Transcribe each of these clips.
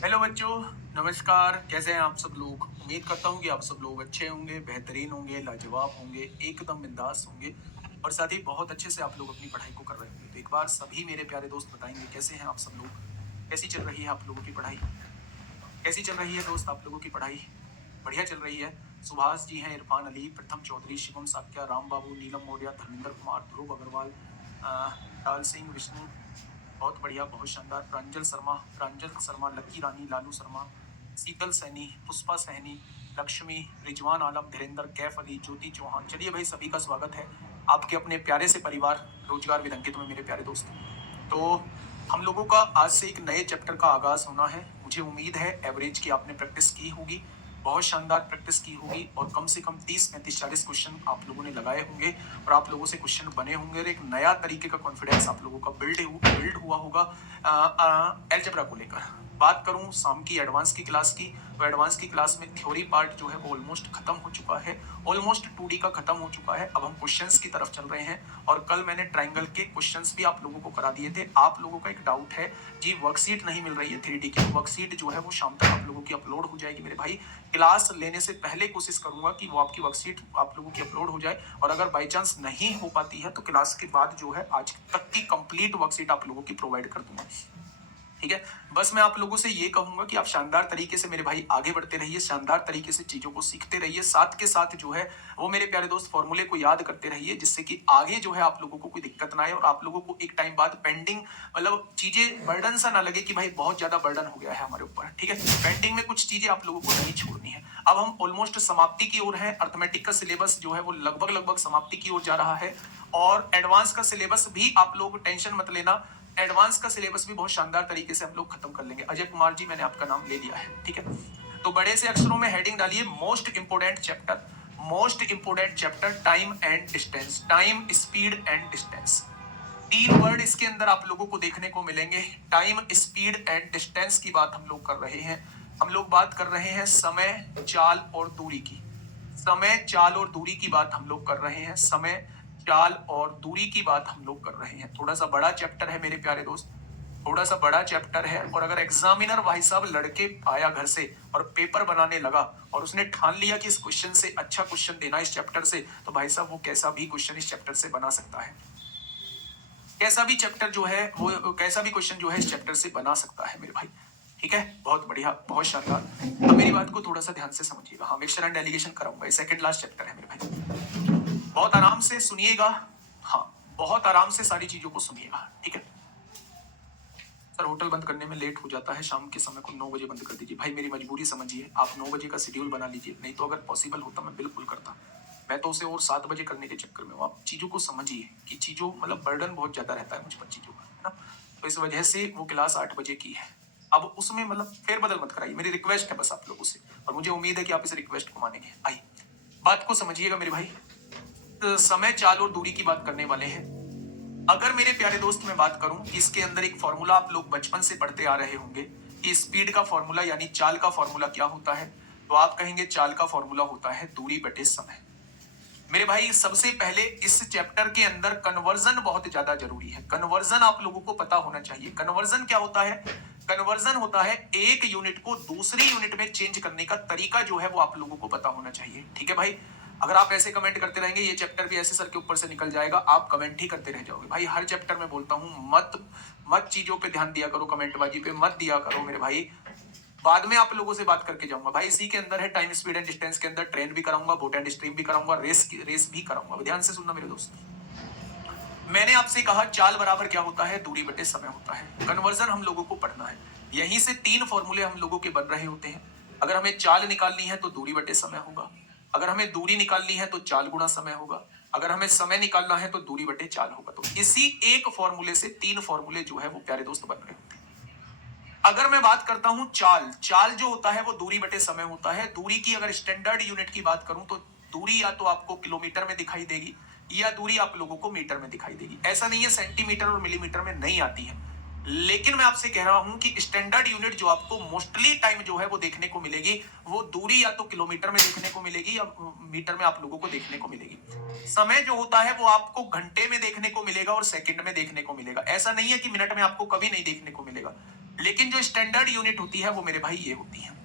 Hello बच्चों, नमस्कार। कैसे हैं आप सब लोग? उम्मीद करता हूँ कि आप सब लोग अच्छे होंगे, बेहतरीन होंगे, लाजवाब होंगे, एकदम बिंदास होंगे और साथ ही बहुत अच्छे से आप लोग अपनी पढ़ाई को कर रहे होंगे। तो एक बार सभी मेरे प्यारे दोस्त बताएंगे कैसे हैं आप सब लोग? कैसी चल रही है आप लोगों की पढ़ाई? कैसी चल रही है दोस्त आप लोगों की पढ़ाई? बढ़िया चल रही है। सुभाष जी हैं, इरफान अली, प्रथम चौधरी, शिवम साक्या, राम बाबू, नीलम मौर्य, धर्मेंद्र कुमार, ध्रुव अग्रवाल, लाल सिंह, विष्णु, बहुत बढ़िया, बहुत शानदार। प्रांजल शर्मा, लकी रानी, लालू शर्मा, शीतल सैनी, पुष्पा सहनी, लक्ष्मी, रिजवान आलम, धीरेन्द्र, कैफ अली, ज्योति चौहान। चलिए भाई, सभी का स्वागत है आपके अपने प्यारे से परिवार रोजगार विद अंकित में, मेरे प्यारे दोस्त। तो हम लोगों का आज से एक नए चैप्टर का आगाज होना है। मुझे उम्मीद है एवरेज की आपने प्रैक्टिस की होगी, बहुत शानदार प्रैक्टिस की होगी और कम से कम 30 35 40 क्वेश्चन आप लोगों ने लगाए होंगे और आप लोगों से क्वेश्चन बने होंगे और एक नया तरीके का कॉन्फिडेंस आप लोगों का बिल्ड हुआ होगा अलजेब्रा को लेकर। बात करूं शाम की एडवांस की क्लास की, तो एडवांस की क्लास में थ्योरी पार्ट जो है वो ऑलमोस्ट खत्म हो चुका है। ऑलमोस्ट 2D का खत्म हो चुका है। अब हम क्वेश्चंस की तरफ चल रहे हैं और कल मैंने ट्राइंगल के क्वेश्चंस भी आप लोगों को करा दिए थे। आप लोगों का एक डाउट है जी, वर्कशीट नहीं मिल रही है 3D की। वर्कशीट जो है वो शाम तक आप लोगों की अपलोड हो जाएगी मेरे भाई। क्लास लेने से पहले कोशिश करूंगा कि वो आपकी वर्कशीट आप लोगों की अपलोड हो जाए और अगर बाई चांस नहीं हो पाती है तो क्लास के बाद जो है आज तक की कंप्लीट वर्कशीट आप लोगों की प्रोवाइड कर दूंगा। ठीक है। बस मैं आप लोगों से ये कहूंगा कि आप शानदार तरीके से मेरे भाई आगे बढ़ते रहिए, शानदार तरीके से चीजों को सीखते रहिए, साथ के साथ जो है वो मेरे प्यारे दोस्त फॉर्मूले को याद करते रहिए, जिससे कि आगे जो है आप लोगों को कोई दिक्कत ना आए और आप लोगों को एक टाइम बाद पेंडिंग मतलब चीजें बर्डन सा ना लगे कि भाई बहुत ज्यादा बर्डन हो गया है हमारे ऊपर। ठीक है। पेंडिंग में कुछ चीजें आप लोगों को नहीं छोड़नी है। अब हम ऑलमोस्ट समाप्ति की ओर है। अर्थमेटिक का सिलेबस जो है वो लगभग लगभग समाप्ति की ओर जा रहा है और एडवांस का सिलेबस भी आप लोग टेंशन मत लेना। एडवांस का सिलेबस भी बहुत शानदार तरीके से हम लोग खत्म कर लेंगे। अजय कुमार जी, मैंने आपका नाम ले लिया है। ठीक है। तो बड़े से अक्षरों में हेडिंग डालिए, most important chapter. Most important chapter, time and distance, time, speed and distance. तीन वर्ड इसके अंदर आप लोगों को देखने को मिलेंगे। टाइम, स्पीड एंड डिस्टेंस की बात हम लोग कर रहे हैं। हम लोग बात कर रहे हैं समय, चाल और दूरी की। समय, चाल और दूरी की बात हम लोग कर रहे हैं। समय, चाल और दूरी की बात हम लोग कर रहे हैं। थोड़ा सा बड़ा चैप्टर है मेरे प्यारे दोस्त, थोड़ा सा बड़ा चैप्टर है और अगर एग्जामिनर भाई साहब लड़के आया घर से और पेपर बनाने लगा और उसने ठान लिया कि इस क्वेश्चन से अच्छा क्वेश्चन देना इस चैप्टर से, तो भाई साहब वो कैसा भी क्वेश्चन इस चैप्टर से बना सकता है। कैसा भी चैप्टर जो है वो कैसा भी क्वेश्चन जो है इस चैप्टर से बना सकता है मेरे भाई। ठीक है। बहुत बढ़िया, बहुत शानदार। अब मेरी बात को थोड़ा सा ध्यान से समझिएगा। हाँ, मिक्सचर एंड डेलीगेशन कराऊंगा, ये सेकंड लास्ट चैप्टर है मेरे भाई। बहुत आराम से सुनिएगा। हाँ, बहुत आराम से सारी चीजों को सुनिएगा। ठीक है। सर, होटल बंद करने में लेट हो जाता है, शाम के समय को 9 बजे बंद कर दीजिए। भाई मेरी मजबूरी समझिए, आप 9 बजे का शेड्यूल बना लीजिए, नहीं तो अगर पॉसिबल होता मैं बिल्कुल करता। मैं तो उसे और 7 बजे करने के चक्कर में हूँ। आप चीजों को समझिए कि चीजों मतलब बर्डन बहुत ज्यादा रहता है मुझ पर चीजों का, है ना। तो इस वजह से वो क्लास 8 बजे की है। अब उसमें मतलब फेरबदल मत कराइए, मेरी रिक्वेस्ट है बस आप लोगों से और मुझे उम्मीद है कि आप इस रिक्वेस्ट को मानेंगे। आइए बात को समझिएगा मेरे भाई। समय, चाल और दूरी की बात करने वाले हैं। अगर मेरे प्यारे दोस्त मैं बात करूं कि इसके अंदर एक फॉर्मूला आप लोग बचपन से पढ़ते आ रहे होंगे कि स्पीड का फॉर्मूला यानी चाल का फॉर्मूला क्या होता है, तो आप कहेंगे चाल का फॉर्मूला होता है दूरी बटे समय। मेरे भाई सबसे पहले इस चैप्टर के अंदर कन्वर्जन बहुत ज्यादा जरूरी है। कन्वर्जन आप लोगों को पता होना चाहिए। कन्वर्जन क्या होता है? कन्वर्जन होता है एक यूनिट को दूसरी यूनिट में चेंज करने का तरीका जो है वो आप लोगों को पता होना चाहिए। ठीक है भाई। अगर आप ऐसे कमेंट करते रहेंगे ये चैप्टर भी ऐसे सर के ऊपर से निकल जाएगा, आप कमेंट ही करते रह जाओगे भाई। हर चैप्टर में बोलता हूं, मत मत चीजों पे ध्यान दिया करो, कमेंटबाजी पे मत दिया करो मेरे भाई। बाद में आप लोगों से बात करके जाऊंगा भाई। इसी के अंदर है टाइम, स्पीड एंड डिस्टेंस के अंदर ट्रेन भी कराऊंगा, बोट एंड स्ट्रीम भी कराऊंगा, रेस भी कराऊंगा। ध्यान से सुनना मेरे दोस्त। मैंने आपसे कहा चाल बराबर क्या होता है? दूरी बटे समय होता है। कन्वर्जन हम लोगों को पढ़ना है। यहीं से तीन फॉर्मूले हम लोगों के बन रहे होते हैं। अगर हमें चाल निकालनी है तो दूरी बटे समय होगा, अगर हमें दूरी निकालनी है तो चाल गुणा समय होगा, अगर हमें समय निकालना है तो दूरी बटे चाल होगा। तो इसी एक फॉर्मूले से तीन फॉर्मूले जो है वो प्यारे दोस्त बन रहे होते हैं। अगर मैं बात करता हूं चाल, चाल जो होता है वो दूरी बटे समय होता है। दूरी की अगर स्टैंडर्ड यूनिट की बात करूं तो दूरी या तो आपको किलोमीटर में दिखाई देगी या दूरी आप लोगों को मीटर में दिखाई देगी। ऐसा नहीं है सेंटीमीटर और मिलीमीटर में नहीं आती है, लेकिन मैं आपसे कह रहा हूं कि स्टैंडर्ड यूनिट जो आपको मोस्टली टाइम जो है वो देखने को मिलेगी, वो दूरी या तो किलोमीटर में देखने को मिलेगी या मीटर में आप लोगों को देखने को मिलेगी। समय जो होता है वो आपको घंटे में देखने को मिलेगा और सेकंड में देखने को मिलेगा। ऐसा नहीं है कि मिनट में आपको कभी नहीं देखने को मिलेगा, लेकिन जो स्टैंडर्ड यूनिट होती है वो मेरे भाई ये होती है।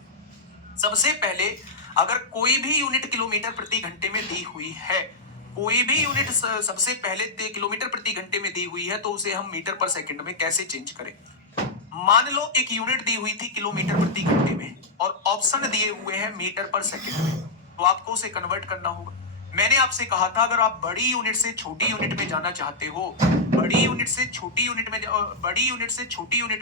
सबसे पहले अगर कोई भी यूनिट किलोमीटर प्रति घंटे में दी हुई है, कोई भी यूनिट सबसे पहले किलोमीटर प्रति घंटे में दी हुई है, तो उसे हम मीटर पर सेकंड में कैसे चेंज करें। मान लो एक यूनिट दी हुई थी किलोमीटर प्रति घंटे में और ऑप्शन दिए हुए हैं मीटर पर सेकंड में, तो आपको उसे कन्वर्ट करना होगा। मैंने आपसे कहा था अगर आप बड़ी यूनिट से छोटी यूनिट में जाना चाहते हो, बड़ी यूनिट से छोटी यूनिट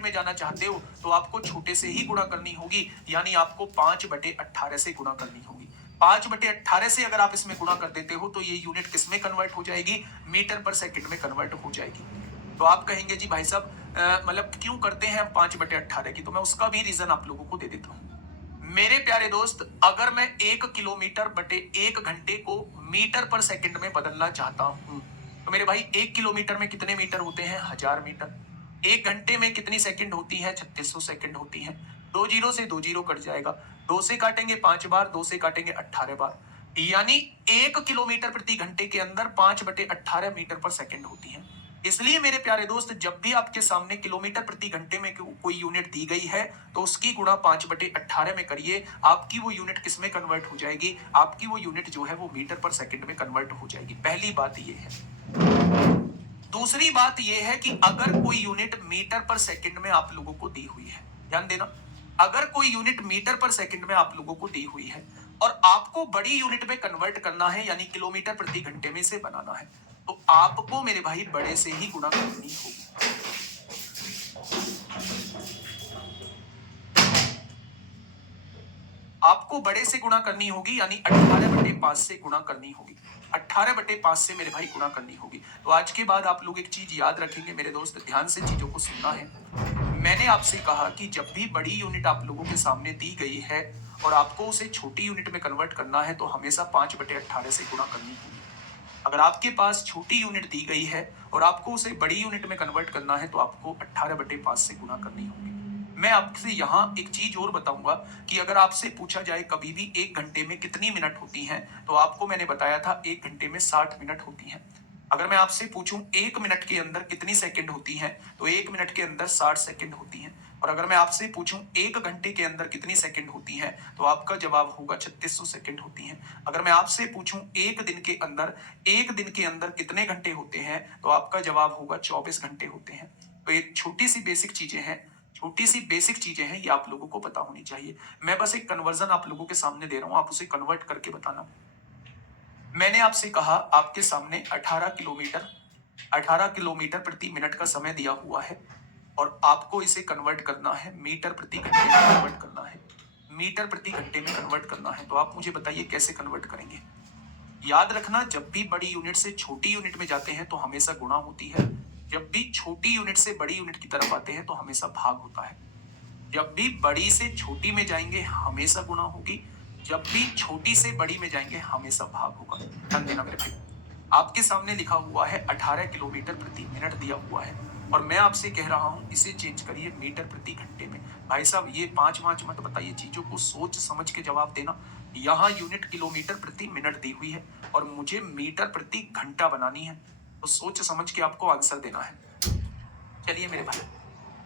में जाना चाहते हो, तो आपको छोटे से ही गुणा करनी होगी, यानी आपको 5/18 से गुणा करनी होगी। 5/18 से अगर आप इसमें गुणा कर देते हो तो ये यूनिट किस में कन्वर्ट हो जाएगी, मीटर पर सेकंड में कन्वर्ट हो जाएगी। तो आप कहेंगे जी भाई साहब मतलब क्यों करते हैं 5/18 की, तो मैं उसका भी रीजन आप लोगों को दे देता हूं। मेरे प्यारे दोस्त, अगर मैं 1 किलोमीटर बटे 1 घंटे को मीटर पर सेकंड में बदलना चाहता हूं, तो मेरे भाई 1 किलोमीटर में कितने मीटर होते हैं, 1000 मीटर। 1 घंटे में कितनी सेकंड होती है, 3600 सेकंड होती है। 2 जीरो से 2 जीरो कट जाएगा, 2 से काटेंगे 5 बार, 2 से काटेंगे 18 बार, यानी 1 किलोमीटर प्रति घंटे के अंदर 5/18 मीटर पर सेकंड होती है। इसलिए मेरे प्यारे दोस्त, जब भी आपके सामने किलोमीटर प्रति घंटे में कोई यूनिट दी गई है तो उसकी गुणा 5/18 में करिए, आपकी वो यूनिट किस में कन्वर्ट हो जाएगी, आपकी वो यूनिट जो है वो मीटर पर सेकंड में कन्वर्ट हो जाएगी। पहली बात ये है। दूसरी बात यह है कि अगर कोई यूनिट मीटर पर सेकंड में आप लोगों को दी हुई है, ध्यान देना, अगर कोई यूनिट मीटर पर सेकंड में आप लोगों को दी हुई है और आपको बड़ी यूनिट में कन्वर्ट करना है, यानी किलोमीटर प्रति घंटे में से बनाना है, तो आपको मेरे भाई बड़े से ही गुणा करनी होगी। आपको बड़े से गुणा करनी होगी, यानी 18/5 से गुणा करनी होगी। 18/5 से मेरे भाई गुणा करनी होगी। तो आज के बाद आप लोग एक चीज याद रखेंगे मेरे दोस्त, ध्यान से चीजों को सुनना है। मैंने आपसे कहा कि जब भी बड़ी यूनिट आप लोगों के सामने दी गई है और आपको उसे छोटी यूनिट में कन्वर्ट करना है, तो हमेशा 5/18 से गुणा करनी होगी। अगर आपके पास छोटी यूनिट दी गई है और आपको उसे बड़ी यूनिट में कन्वर्ट करना है, तो आपको 18/5 से गुणा करनी होगी। मैं आपसे यहाँ एक चीज और बताऊंगा कि अगर आपसे पूछा जाए कभी भी 1 घंटे में कितनी मिनट होती हैं, तो आपको मैंने बताया था 1 घंटे में 60 मिनट होती हैं। अगर मैं आपसे पूछूं 1 मिनट के अंदर कितनी सेकंड होती हैं, तो 1 मिनट के अंदर 60 सेकंड होती हैं। और अगर मैं आपसे पूछूं 1 घंटे के अंदर कितनी सेकंड होती हैं, तो आपका जवाब होगा 3600 सेकंड होती हैं। अगर मैं आपसे पूछूं 1 दिन के अंदर कितने घंटे होते हैं, तो आपका जवाब होगा 24 घंटे होते हैं। तो ये छोटी सी बेसिक चीजें हैं, ये आप लोगों को पता होनी चाहिए। मैं बस एक कन्वर्जन आप लोगों के सामने दे रहा हूं, आप उसे कन्वर्ट करके बताना। मैंने आपसे कहा आपके सामने 18 किलोमीटर प्रति मिनट का समय दिया हुआ है और आपको इसे कन्वर्ट करना है, मीटर प्रति घंटे में कन्वर्ट करना है, मीटर प्रति घंटे में कन्वर्ट करना है। तो आप मुझे बताइए कैसे कन्वर्ट करेंगे। याद रखना, जब भी बड़ी यूनिट से छोटी यूनिट में जाते हैं तो हमेशा गुणा होती है, जब भी छोटी यूनिट से बड़ी यूनिट की तरफ आते हैं तो हमेशा भाग होता है। जब भी बड़ी से छोटी में जाएंगे हमेशा गुणा होगी, जब भी छोटी से बड़ी में जाएंगे हमेशा भाग होगा। ध्यान देना मेरे भाई, आपके सामने लिखा हुआ है 18 किलोमीटर प्रति मिनट दिया हुआ है और मैं आपसे कह रहा हूं इसे चेंज करिए मीटर प्रति घंटे में। भाई साहब ये 5 मत बताइए, चीजों को सोच समझ के जवाब देना। यहाँ यूनिट किलोमीटर प्रति मिनट दी हुई है और मुझे मीटर प्रति घंटा बनानी है, तो सोच समझ के आपको आंसर देना है। चलिए मेरे भाई,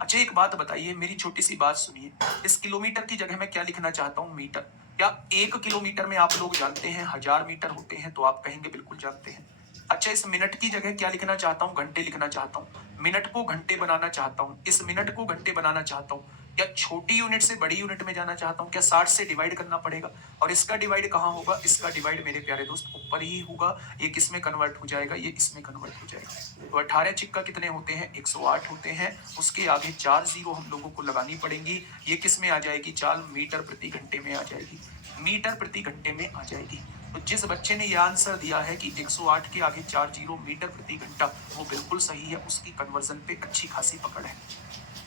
अच्छा एक बात बताइए, मेरी छोटी सी बात सुनिए। इस किलोमीटर की जगह मैं क्या लिखना चाहता हूँ, मीटर। क्या 1 किलोमीटर में आप लोग जानते हैं 1000 मीटर होते हैं, तो आप कहेंगे बिल्कुल जानते हैं। अच्छा इस मिनट की जगह क्या लिखना चाहता हूँ, घंटे लिखना चाहता हूँ। मिनट को घंटे बनाना चाहता हूँ, इस मिनट को घंटे बनाना चाहता हूँ। क्या छोटी यूनिट से बड़ी यूनिट में जाना चाहता हूँ, क्या 60 से डिवाइड करना पड़ेगा और इसका डिवाइड कहाँ होगा, इसका डिवाइड मेरे प्यारे दोस्त ऊपर ही होगा। ये किस में कन्वर्ट हो जाएगा, ये इसमें कन्वर्ट हो जाएगा। तो 18 चिक्का कितने होते हैं, 108 होते हैं। उसके आगे 4 जीरो हम लोगों को लगानी पड़ेंगी। ये किस में आ जाएगी, चाल मीटर प्रति घंटे में आ जाएगी, मीटर प्रति घंटे में आ जाएगी। तो जिस बच्चे ने यह आंसर दिया है कि 108 के आगे 4 जीरो मीटर प्रति घंटा, वो बिल्कुल सही है। उसकी कन्वर्जन पे अच्छी खासी पकड़ है,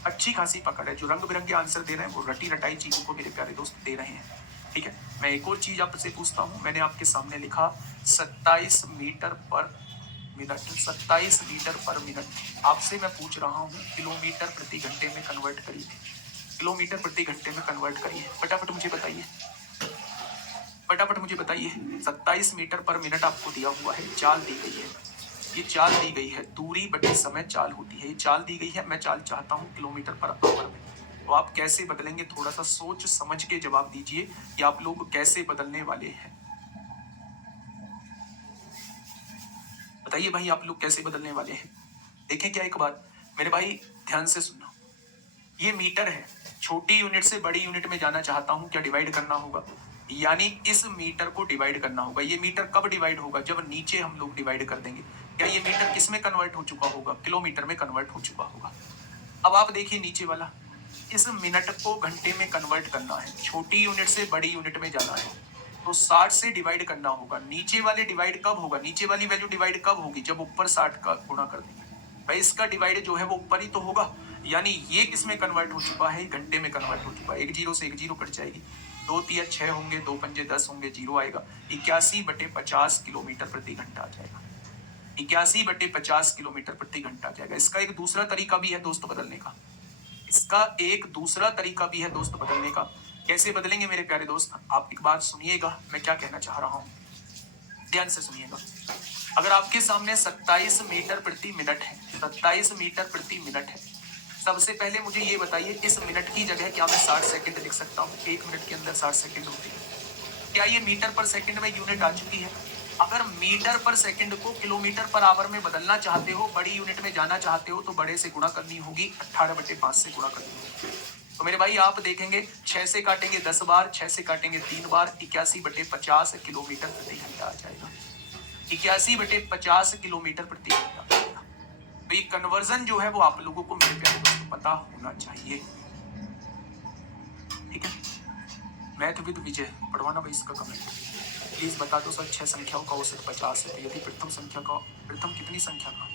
अच्छी खासी पकड़ है। जो रंग बिरंगे आंसर दे रहे हैं वो रटी रटाई चीजों को मेरे प्यारे दोस्त दे रहे हैं। ठीक है, मैं एक और चीज आपसे पूछता हूँ। मैंने आपके सामने लिखा 27 मीटर पर मिनट, 27 मीटर पर मिनट। आपसे मैं पूछ रहा हूँ किलोमीटर प्रति घंटे में कन्वर्ट करिए, किलोमीटर प्रति घंटे में कन्वर्ट करिए। फटाफट मुझे बताइए, फटाफट मुझे बताइए। 27 मीटर पर मिनट आपको दिया हुआ है, चाल दी गई है, ये चाल दी गई है, दूरी बटे समय चाल होती है, ये चाल दी गई है। मैं चाल चाहता हूँ किलोमीटर पर आवर में। तो आप कैसे बदलेंगे, थोड़ा सा सोच समझ के जवाब दीजिए कि आप लोग कैसे बदलने वाले हैं। बताइए भाई, आप लोग कैसे बदलने वाले हैं। देखें क्या एक बात मेरे भाई, ध्यान से सुनना। ये मीटर है, छोटी यूनिट से बड़ी यूनिट में जाना चाहता हूं, क्या डिवाइड करना होगा, यानी इस मीटर को डिवाइड करना होगा। ये मीटर कब डिवाइड होगा, जब नीचे हम लोग डिवाइड कर देंगे। क्या ये मीटर किस में कन्वर्ट हो चुका होगा, किलोमीटर में कन्वर्ट हो चुका होगा। अब आप देखिए नीचे वाला, इस मिनट को घंटे में कन्वर्ट करना है, छोटी यूनिट से बड़ी यूनिट में जाना है, तो 60 से डिवाइड करना होगा। नीचे वाले डिवाइड कब होगा, नीचे वाली वैल्यू डिवाइड कब होगी, जब ऊपर 60 का गुणा कर देंगे। भाई इसका डिवाइड जो है वो ऊपर ही तो होगा, यानी ये किस में कन्वर्ट हो चुका है, घंटे में कन्वर्ट हो चुका है। एक जीरो से एक जीरो कट जाएगी, 2 तिया 6 होंगे, 2 पंजे 10 होंगे, जीरो आएगा। 81/50 किलोमीटर प्रति घंटा आ जाएगा। 81/50 किलोमीटर प्रति घंटा आ जाएगा। इसका एक दूसरा तरीका भी है दोस्त बदलने का, इसका एक दूसरा तरीका भी है दोस्त बदलने का। कैसे बदलेंगे मेरे प्यारे दोस्त, आप एक बात सुनिएगा मैं क्या कहना चाह रहा हूं, ध्यान से सुनिएगा। अगर आपके सामने 27 मीटर प्रति मिनट है, 27 मीटर प्रति मिनट है, सबसे पहले मुझे ये बताइए, इस मिनट की जगह क्या मैं 60 सेकंड लिख सकता हूँ। एक मिनट के अंदर 60 सेकंड होते हैं। क्या ये मीटर पर सेकंड में यूनिट आ चुकी है। अगर मीटर पर सेकंड को किलोमीटर पर आवर में बदलना चाहते हो, बड़ी यूनिट में जाना चाहते हो, तो बड़े से गुणा करनी होगी, 18/5 से गुणा करनी होगी। तो मेरे भाई आप देखेंगे 6 से काटेंगे 10 बार, 6 से काटेंगे 3 बार, 81/50 किलोमीटर प्रति घंटा आ जाएगा। 81/50 किलोमीटर प्रति घंटा। तो ये कन्वर्जन जो है वो आप लोगों को मेरे प्यारे दोस्तों पता होना चाहिए, ठीक है। मैथ विद विजय पढ़वाना भाई, इसका कमेंट प्लीज बता दो सर। 6 संख्याओं का औसत 50 है, यदि प्रथम संख्या का, प्रथम कितनी संख्या का।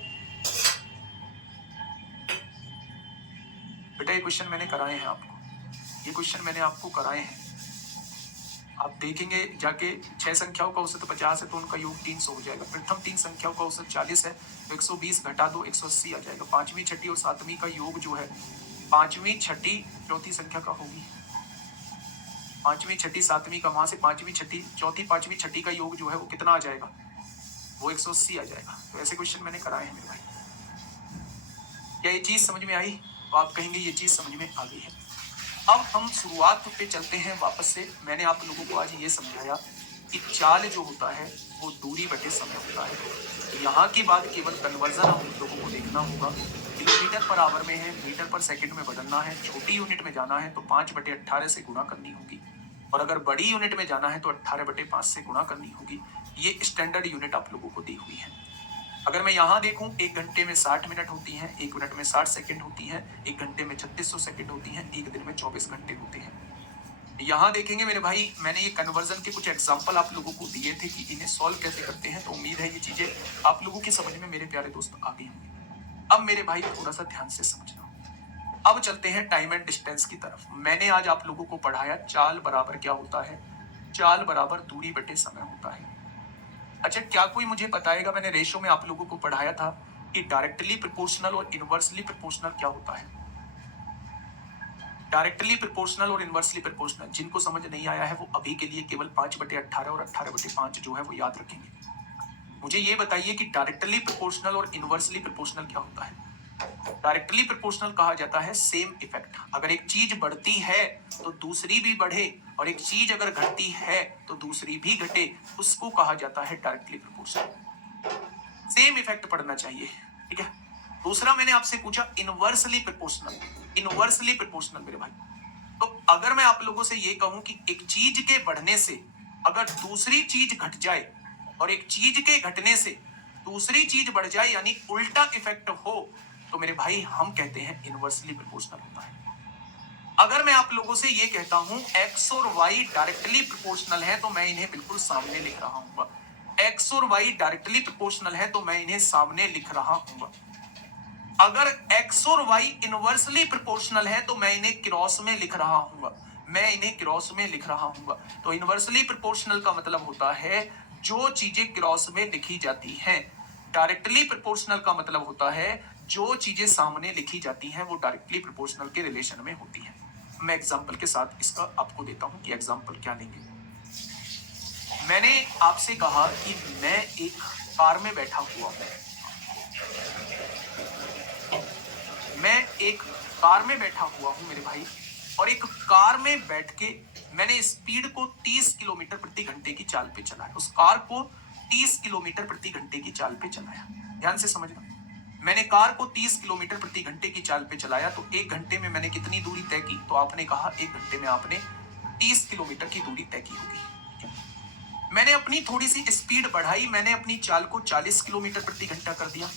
बेटा ये क्वेश्चन मैंने कराए हैं आपको, ये क्वेश्चन मैंने आपको कराए हैं। आप देखेंगे जाके 6 संख्याओं का औसत 50 है तो उनका योग 300 हो जाएगा। प्रथम 3 संख्याओं का औसत 40 है तो 120 घटा दो 180 आ जाएगा। पांचवी छठी और सातवीं का योग जो है, पांचवी छठी चौथी संख्या का होगी, पांचवी छठी सातवीं का, वहां से पांचवी छठी चौथी पांचवी छठी का योग जो है वो कितना आ जाएगा, वो 180 आ जाएगा। तो ऐसे क्वेश्चन मैंने कराए हैं मेरे भाई। क्या ये चीज समझ में आई, तो आप कहेंगे ये चीज समझ में आ गई है। अब हम शुरुआत पे चलते हैं वापस से। मैंने आप लोगों को आज ये समझाया कि चाल जो होता है वो दूरी बटे समय होता है। यहाँ की बात केवल कन्वर्जन हम लोगों को देखना होगा। किलोमीटर पर आवर में है, मीटर पर सेकंड में बदलना है, छोटी यूनिट में जाना है तो 5/18 से गुणा करनी होगी, और अगर बड़ी यूनिट में जाना है तो 18/5 से गुणा करनी होगी। ये स्टैंडर्ड यूनिट आप लोगों को दी हुई है। अगर मैं यहाँ देखूं, एक घंटे में 60 मिनट होती हैं, एक मिनट में 60 सेकंड होती हैं, एक घंटे में 3600 सेकंड होती हैं, एक दिन में 24 घंटे होते हैं। यहाँ देखेंगे मेरे भाई, मैंने ये कन्वर्जन के कुछ एग्जांपल आप लोगों को दिए थे कि इन्हें सॉल्व कैसे करते हैं, तो उम्मीद है ये चीजें आप लोगों की समझ में मेरे प्यारे दोस्त आ गई होंगी। अब मेरे भाई थोड़ा सा ध्यान से समझना। अब चलते हैं टाइम एंड डिस्टेंस की तरफ। मैंने आज आप लोगों को पढ़ाया चाल बराबर क्या होता है, चाल बराबर दूरी बटे समय होता है। अच्छा, क्या कोई मुझे बताएगा, मैंने रेशो में आप लोगों को पढ़ाया था कि डायरेक्टली प्रोपोर्शनल और इनवर्सली प्रोपोर्शनल क्या होता है। डायरेक्टली प्रोपोर्शनल और इनवर्सली प्रोपोर्शनल, जिनको समझ नहीं आया है वो अभी के लिए केवल 5/18 और 18/5 जो है वो याद रखेंगे। मुझे ये बताइए कि डायरेक्टली प्रोपोर्शनल और इनवर्सली प्रोपोर्शनल क्या होता है। डायरेक्टली प्रोपोर्शनल कहा जाता है सेम इफेक्ट। अगर एक चीज बढ़ती है तो दूसरी भी बढ़े, और एक चीज अगर घटती है तो दूसरी भी घटे, उसको कहा जाता है डायरेक्टली प्रोपोर्शनल। सेम इफेक्ट पड़ना चाहिए, ठीक है। दूसरा मैंने आपसे पूछा इनवर्सली प्रोपोर्शनल। इनवर्सली प्रोपोर्शनल मेरे भाई, तो अगर मैं आप लोगों से ये कहूं कि एक चीज के बढ़ने से अगर दूसरी चीज घट जाए, और एक चीज के घटने से दूसरी चीज बढ़ जाए, यानी उल्टा इफेक्ट हो, तो मेरे भाई हम कहते हैं इनवर्सली प्रोपोर्शनल होता है। अगर मैं आप लोगों से ये कहता हूं x और y डायरेक्टली प्रोपोर्शनल है, तो मैं इन्हें बिल्कुल सामने लिख रहा हूँ। x और y डायरेक्टली प्रोपोर्शनल है तो मैं इन्हें सामने लिख रहा हूँ। अगर x और y इनवर्सली प्रोपोर्शनल है तो मैं इन्हें क्रॉस में लिख रहा हूँ, मैं इन्हें क्रॉस में लिख रहा हूँ। तो इनवर्सली प्रोपोर्शनल का मतलब होता है जो चीजें क्रॉस में लिखी जाती हैं। डायरेक्टली प्रोपोर्शनल का मतलब होता है जो चीजें सामने लिखी जाती हैं वो डायरेक्टली प्रोपोर्शनल के रिलेशन में होती हैं। मैं एग्जांपल के साथ इसका आपको देता हूं कि एग्जांपल क्या लेंगे। मैंने आपसे कहा कि मैं एक कार में बैठा हुआ हूं, मैं एक कार में बैठा हुआ हूं मेरे भाई, और एक कार में बैठ के मैंने स्पीड को 30 किलोमीटर प्रति घंटे की चाल पे चलाया। उस कार को 30 किलोमीटर प्रति घंटे की चाल पे चलाया। ध्यान से समझना, मैंने कार को 30 किलोमीटर प्रति घंटे की चाल पे चलाया। तो एक घंटे में मैंने कितनी दूरी तय की? तो आपने कहा एक घंटे में आपने 30 किलोमीटर की दूरी तय की होगी। मैंने अपनी थोड़ी सी स्पीड बढ़ाई, मैंने अपनी चाल को 40 किलोमीटर प्रति घंटा कर दिया।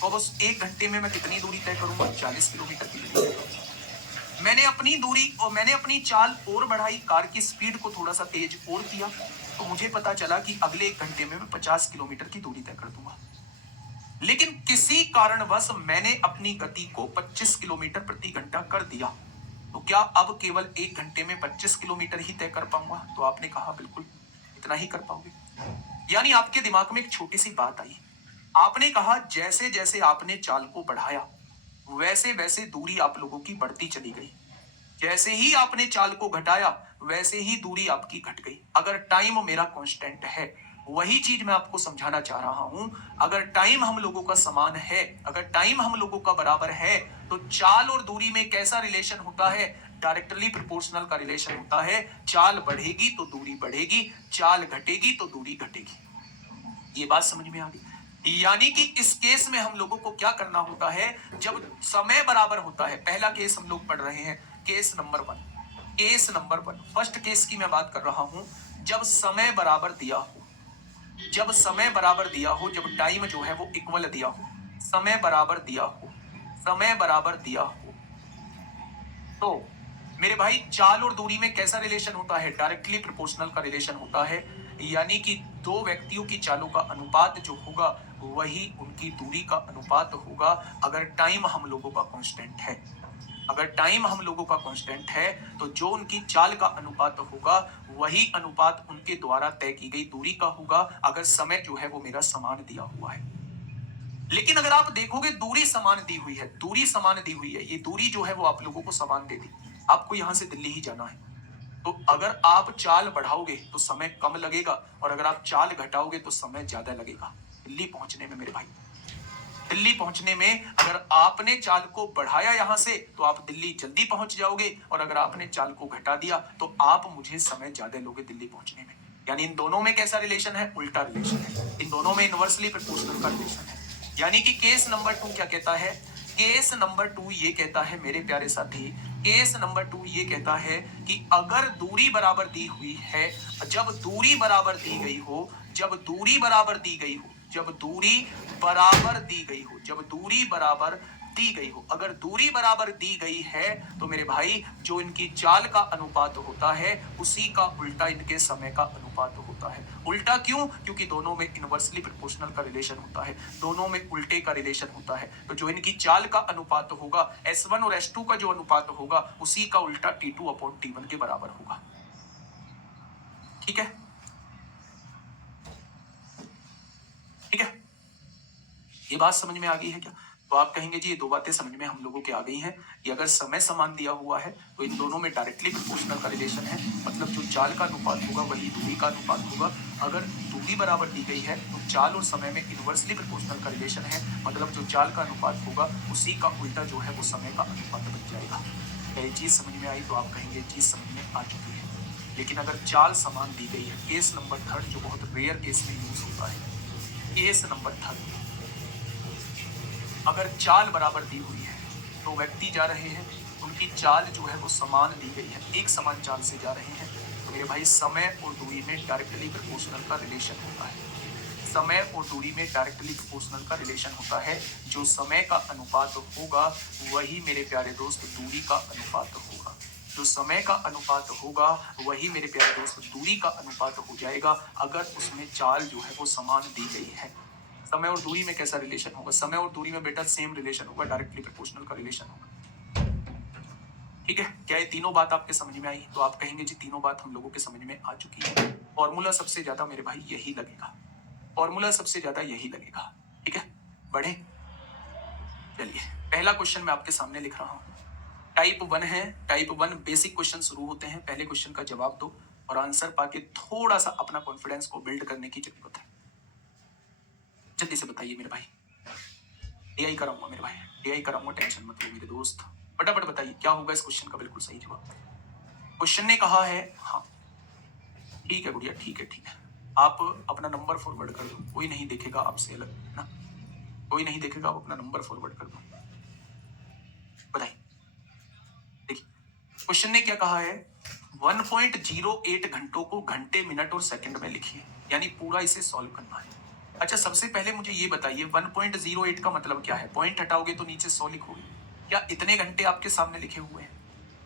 तो अब उस एक घंटे में मैं कितनी दूरी तय करूंगा? 40 किलोमीटर की दूरी। मैंने अपनी दूरी और मैंने अपनी चाल और बढ़ाई, कार की स्पीड को थोड़ा सा तेज और किया, तो मुझे पता चला कि अगले एक घंटे में मैं 50 किलोमीटर की दूरी तय कर दूंगा। लेकिन किसी कारणवश मैंने अपनी गति को 25 किलोमीटर प्रति घंटा कर दिया। तो क्या अब केवल एक घंटे में 25 किलोमीटर ही तय कर पाऊंगा? तो आपने कहा बिल्कुल इतना ही कर पाओगे। यानी आपके दिमाग में एक छोटी सी बात आई। आपने कहा जैसे जैसे आपने चाल को बढ़ाया वैसे वैसे दूरी आप लोगों की बढ़ती चली गई। जैसे ही आपने चाल को घटाया वैसे ही दूरी आपकी घट गई। अगर टाइम मेरा कांस्टेंट है, वही चीज मैं आपको समझाना चाह रहा हूं। अगर टाइम हम लोगों का समान है, अगर टाइम हम लोगों का बराबर है, तो चाल और दूरी में कैसा रिलेशन होता है? डायरेक्टली प्रोपोर्शनल का रिलेशन होता है। चाल बढ़ेगी तो दूरी बढ़ेगी, चाल घटेगी तो दूरी घटेगी। ये बात समझ में आ गई? यानी कि इस केस में हम लोगों को क्या करना होता है? जब समय बराबर होता है, पहला केस हम लोग पढ़ रहे हैं, case number 1। Case number 1, first case की मैं बात कर रहा हूं। जब समय बराबर दिया हो, जब समय बराबर दिया हो, जब टाइम जो है वो इक्वल दिया हो, समय बराबर दिया हो, समय बराबर दिया हो, तो मेरे भाई चाल और दूरी में कैसा रिलेशन होता है? डायरेक्टली प्रोपोर्शनल का रिलेशन होता है। यानी कि दो व्यक्तियों की चालों का अनुपात जो होगा वही उनकी दूरी का अनुपात होगा, अगर टाइम हम लोगों का कांस्टेंट है। अगर टाइम हम लोगों का कांस्टेंट है तो जो उनकी चाल का अनुपात होगा वही अनुपात उनके द्वारा तय की गई दूरी का होगा, अगर समय जो है वो मेरा समान दिया हुआ है। लेकिन अगर आप देखोगे दूरी समान दी हुई है, दूरी समान दी हुई है, ये दूरी जो है वो आप लोगों को समान दे दी। आपको यहां से दिल्ली ही जाना है, तो अगर आप चाल बढ़ाओगे तो समय कम लगेगा, और अगर आप चाल घटाओगे तो समय ज्यादा लगेगा दिल्ली पहुंचने में। मेरे भाई दिल्ली पहुंचने में अगर आपने चाल को बढ़ाया यहां से तो आप दिल्ली जल्दी पहुंच जाओगे, और अगर आपने चाल को घटा दिया तो आप मुझे समय ज्यादा लोगे दिल्ली पहुंचने में। यानी इन दोनों में कैसा रिलेशन है? उल्टा रिलेशन है। इन दोनों में इनवर्सली प्रोपोर्शनल का रिलेशन है। यानी कि केस नंबर 2 क्या कहता है? केस नंबर 2 ये कहता है मेरे प्यारे साथी, केस नंबर 2 ये कहता है कि अगर दूरी बराबर दी हुई है, जब दूरी बराबर दी गई हो, जब दूरी बराबर दी गई हो, जब दूरी बराबर दी गई हो, जब दूरी बराबर दी गई हो, अगर दूरी बराबर दी गई है तो मेरे भाई जो इनकी चाल का अनुपात होता है उसी का उल्टा इनके समय का अनुपात होता है। उल्टा क्यों? क्योंकि दोनों में इनवर्सली प्रोपोर्शनल का रिलेशन होता है, दोनों में उल्टे का रिलेशन होता है। तो जो इनकी चाल का अनुपात होगा, S1 और S2 का जो अनुपात होगा उसी का उल्टा T2/T1 के बराबर होगा। ठीक है, ठीक है, ये बात समझ में आ गई है क्या? तो आप कहेंगे जी ये दो बातें समझ में हम लोगों के आ गई हैं कि अगर समय समान दिया हुआ है तो इन दोनों में डायरेक्टली प्रोपोर्शनल का रिलेशन है, मतलब जो चाल का अनुपात होगा वही दूरी का अनुपात होगा। अगर दूरी बराबर दी गई है तो चाल और समय में इनवर्सली प्रोपोर्शनल का रिलेशन है, मतलब जो चाल का अनुपात होगा उसी का उल्टा जो है वो समय का अनुपात बन जाएगा। क्या ये चीज समझ में आई? तो आप कहेंगे चीज समझ में आ चुकी है। लेकिन अगर चाल समान दी गई है, केस नंबर 3 जो बहुत रेयर केस में यूज होता है, केस नंबर 3, अगर चाल बराबर दी हुई है, तो व्यक्ति जा रहे हैं, उनकी चाल जो है वो समान दी गई है, एक समान चाल से जा रहे हैं, तो मेरे भाई समय और दूरी में डायरेक्टली प्रोपोर्शनल का रिलेशन होता है। समय और दूरी में डायरेक्टली प्रोपोर्शनल का रिलेशन होता है। जो समय का अनुपात होगा वही मेरे प्यारे दोस्त दूरी का अनुपात होगा। जो समय का अनुपात होगा वही मेरे प्यारे दोस्त दूरी का अनुपात हो जाएगा, अगर उसमें चाल जो है वो समान दी गई है। समय और दूरी में कैसा रिलेशन होगा? समय और दूरी में बेटा सेम रिलेशन होगा, डायरेक्टली प्रोपोर्शनल का रिलेशन होगा। ठीक है, क्या ये तीनों बात आपके समझ में आई? तो आप कहेंगे जी तीनों बात हम लोगों के समझ में आ चुकी है। फॉर्मूला सबसे ज्यादा मेरे भाई यही लगेगा, फॉर्मूला सबसे ज्यादा यही लगेगा। ठीक है, बढ़े। चलिए पहला क्वेश्चन मैं आपके सामने लिख रहा हूं। टाइप 1 है, टाइप 1 बेसिक क्वेश्चन शुरू होते हैं। पहले क्वेश्चन का जवाब दो और आंसर पाके थोड़ा सा अपना कॉन्फिडेंस को बिल्ड करने की जरूरत है। जल्दी से बताइए मेरे भाई। एआई कराऊंगा मेरे भाई, एआई कराऊंगा, टेंशन मत लो मेरे दोस्त। फटाफट बताइए क्या होगा इस क्वेश्चन का बिल्कुल सही जवाब। क्वेश्चन ने कहा है, हाँ ठीक है गुड़िया, ठीक है ठीक है, आप अपना नंबर फॉरवर्ड कर दो, कोई नहीं देखेगा आपसे अलग ना, कोई नहीं देखेगा, आप अपना नंबर फॉरवर्ड कर दो। बताइए, देखिए क्वेश्चन ने क्या कहा है, 1.08 घंटों को घंटे, मिनट और सेकंड में लिखिए, यानी पूरा इसे सॉल्व करना है। अच्छा सबसे पहले मुझे ये बताइए 1.08 का मतलब क्या है, पॉइंट हटाओगे तो नीचे 100 लिखोगे, क्या इतने घंटे आपके सामने लिखे हुए हैं?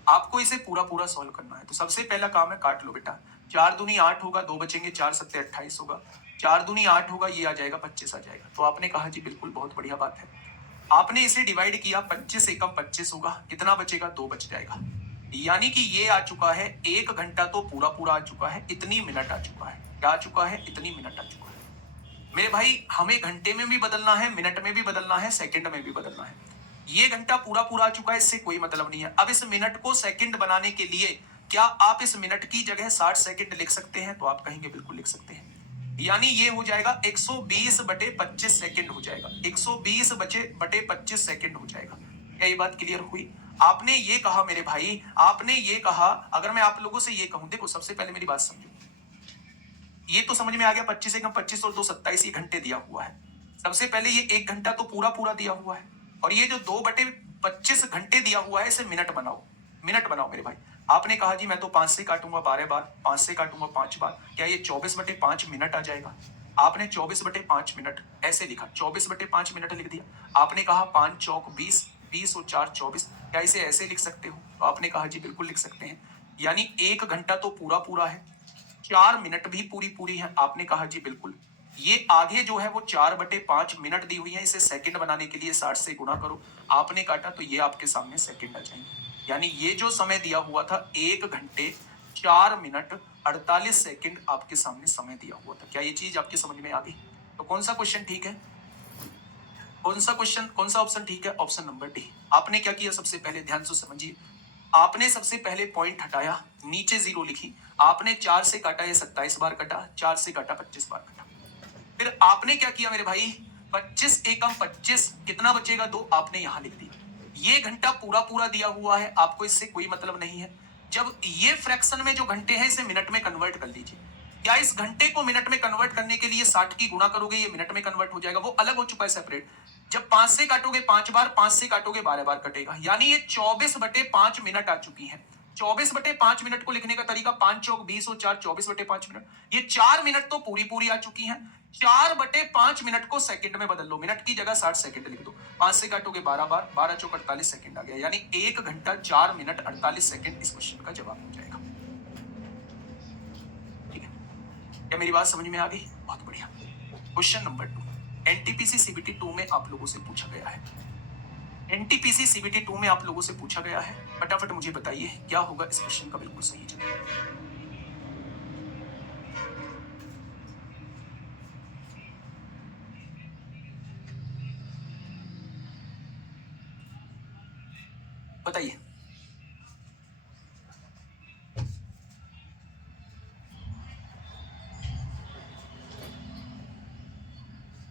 आपको इसे पूरा पूरा सॉल्व करना है। तो सबसे पहला काम है, काट लो बेटा, 4 दूनी 8 होगा, 2 बचेंगे, 4 सत्ते 28 होगा, 4 दूनी 8 होगा, ये आ जाएगा 25 आ जाएगा। तो आपने कहा जी बिल्कुल, बहुत बढ़िया बात है। आपने इसे डिवाइड किया, 25 एकम 25 होगा, कितना बचेगा, 2 बच जाएगा। यानी कि ये आ चुका है 1 घंटा, तो पूरा पूरा आ चुका है, इतनी मिनट आ चुका है। क्या आ चुका है, इतनी मिनट आ चुका है। मेरे भाई हमें घंटे में भी बदलना है, मिनट में भी बदलना है, सेकंड में भी बदलना है। ये घंटा पूरा पूरा आ चुका है, इससे कोई मतलब नहीं है। अब इस मिनट को सेकंड बनाने के लिए क्या आप इस मिनट की जगह 60 सेकंड लिख सकते हैं? तो आप कहेंगे बिल्कुल लिख सकते हैं। यानी ये हो जाएगा 120 बटे 25 सेकंड हो जाएगा, 120 बटे 25 सेकंड हो जाएगा। क्या ये बात क्लियर हुई? आपने ये कहा मेरे भाई, आपने ये कहा, अगर मैं आप लोगों से ये कहूं, देखो सबसे पहले मेरी बात समझो, ये तो समझ में आ गया, 25 एकम 25 और 2 27, ये घंटे दिया हुआ है। सबसे पहले ये 1 घंटा तो पूरा पूरा दिया हुआ है, और ये जो 2 बटे 25 घंटे दिया हुआ है, इसे मिनट बनाओ, मिनट बनाओ मेरे भाई। आपने कहा जी मैं तो 5 से काटूंगा 12 बार, 5 से काटूंगा 5 बार, क्या ये 24 बटे 5 मिनट आ जाएगा? आपने 24 बटे 5 मिनट ऐसे लिखा, 24 बटे 5 मिनट लिख दिया। आपने कहा 5 चौक 20, 20 और 4 24, क्या इसे ऐसे लिख सकते हो? तो आपने कहा जी बिल्कुल लिख सकते हैं। यानी 1 घंटा तो पूरा पूरा है, 4 मिनट भी पूरी पूरी है। आपने कहा जी बिल्कुल। ये आगे जो है वो 4 बटे 5 मिनट दी हुई है, इसे सेकंड बनाने के लिए 60 से गुणा करो। आपने काटा तो ये आपके सामने सेकंड आ जाएंगे। यानी ये जो समय दिया हुआ था 1 घंटे 4 मिनट 48 सेकंड आपके सामने समय दिया हुआ था। क्या ये चीज आपके समझ में आ गई? तो कौन सा क्वेश्चन ठीक है? कौन सा क्वेश्चन, कौन सा ऑप्शन ठीक है? Option number D. आपने क्या किया, सबसे पहले ध्यान से समझिए, आपने सबसे पहले पॉइंट हटाया, नीचे 0 लिखी, आपने 4 से काटा, ये 27 बार कटा, 4 से काटा 25 बार कटा। फिर आपने क्या किया मेरे भाई, 25 एकम 25, कितना बचेगा, 2, आपने यहां लिख दिया। ये घंटा पूरा पूरा दिया हुआ है, आपको इससे कोई मतलब नहीं है। जब ये फ्रैक्शन में जो घंटे हैं, इसे मिनट में कन्वर्ट कर लीजिए। क्या इस घंटे को मिनट में कन्वर्ट करने के लिए 60 की गुणा करोगे, ये मिनट में कन्वर्ट हो जाएगा, वो अलग हो चुका है सेपरेट। जब 5 से काटोगे 5 बार, 5 से काटोगे 12 बार कटेगा, यानी ये 24 बटे 5 मिनट आ चुकी है। 24 बटे 5 मिनट को लिखने का तरीका, 5 चौक 20 और 4 24 बटे 5 मिनट। ये 4 मिनट तो पूरी पूरी आ चुकी हैं। 4 बटे 5 मिनट को सेकंड में बदल लो, मिनट की जगह 60 सेकंड लिख दो। 5 से काटोगे 12 बार, 12 चौक 48 सेकंड आ गया, यानी 1 घंटा 4 मिनट 48 सेकंड इस क्वेश्चन का जवाब हो जाएगा। ठीक है, क्या मेरी बात समझ में आ गई? बहुत बढ़िया। क्वेश्चन नंबर 2, एनटीपीसी सीबीटी 2 में आप लोगों से पूछा गया है। एनटीपीसी सीबीटी 2 में आप लोगों से पूछा गया है, फटाफट मुझे बताइए क्या होगा इस क्वेश्चन का बिल्कुल सही जवाब। बताइए,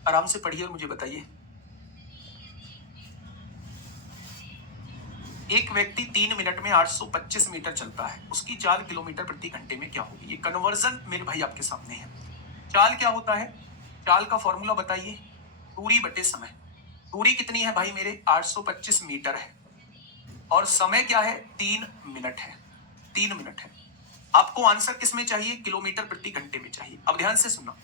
आराम से पढ़िए और मुझे बताइए। एक व्यक्ति 3 मिनट में 825 मीटर चलता है, उसकी चाल किलोमीटर प्रति घंटे में क्या होगी? ये कन्वर्जन मेरे भाई आपके सामने है। चाल क्या होता है? चाल का फॉर्मूला बताइए, दूरी बटे समय। दूरी कितनी है भाई मेरे? 825 मीटर है, और समय क्या है? 3 मिनट है, 3 मिनट है। आपको आंसर किस में चाहिए? किलोमीटर प्रति घंटे में चाहिए। अब ध्यान से सुनना,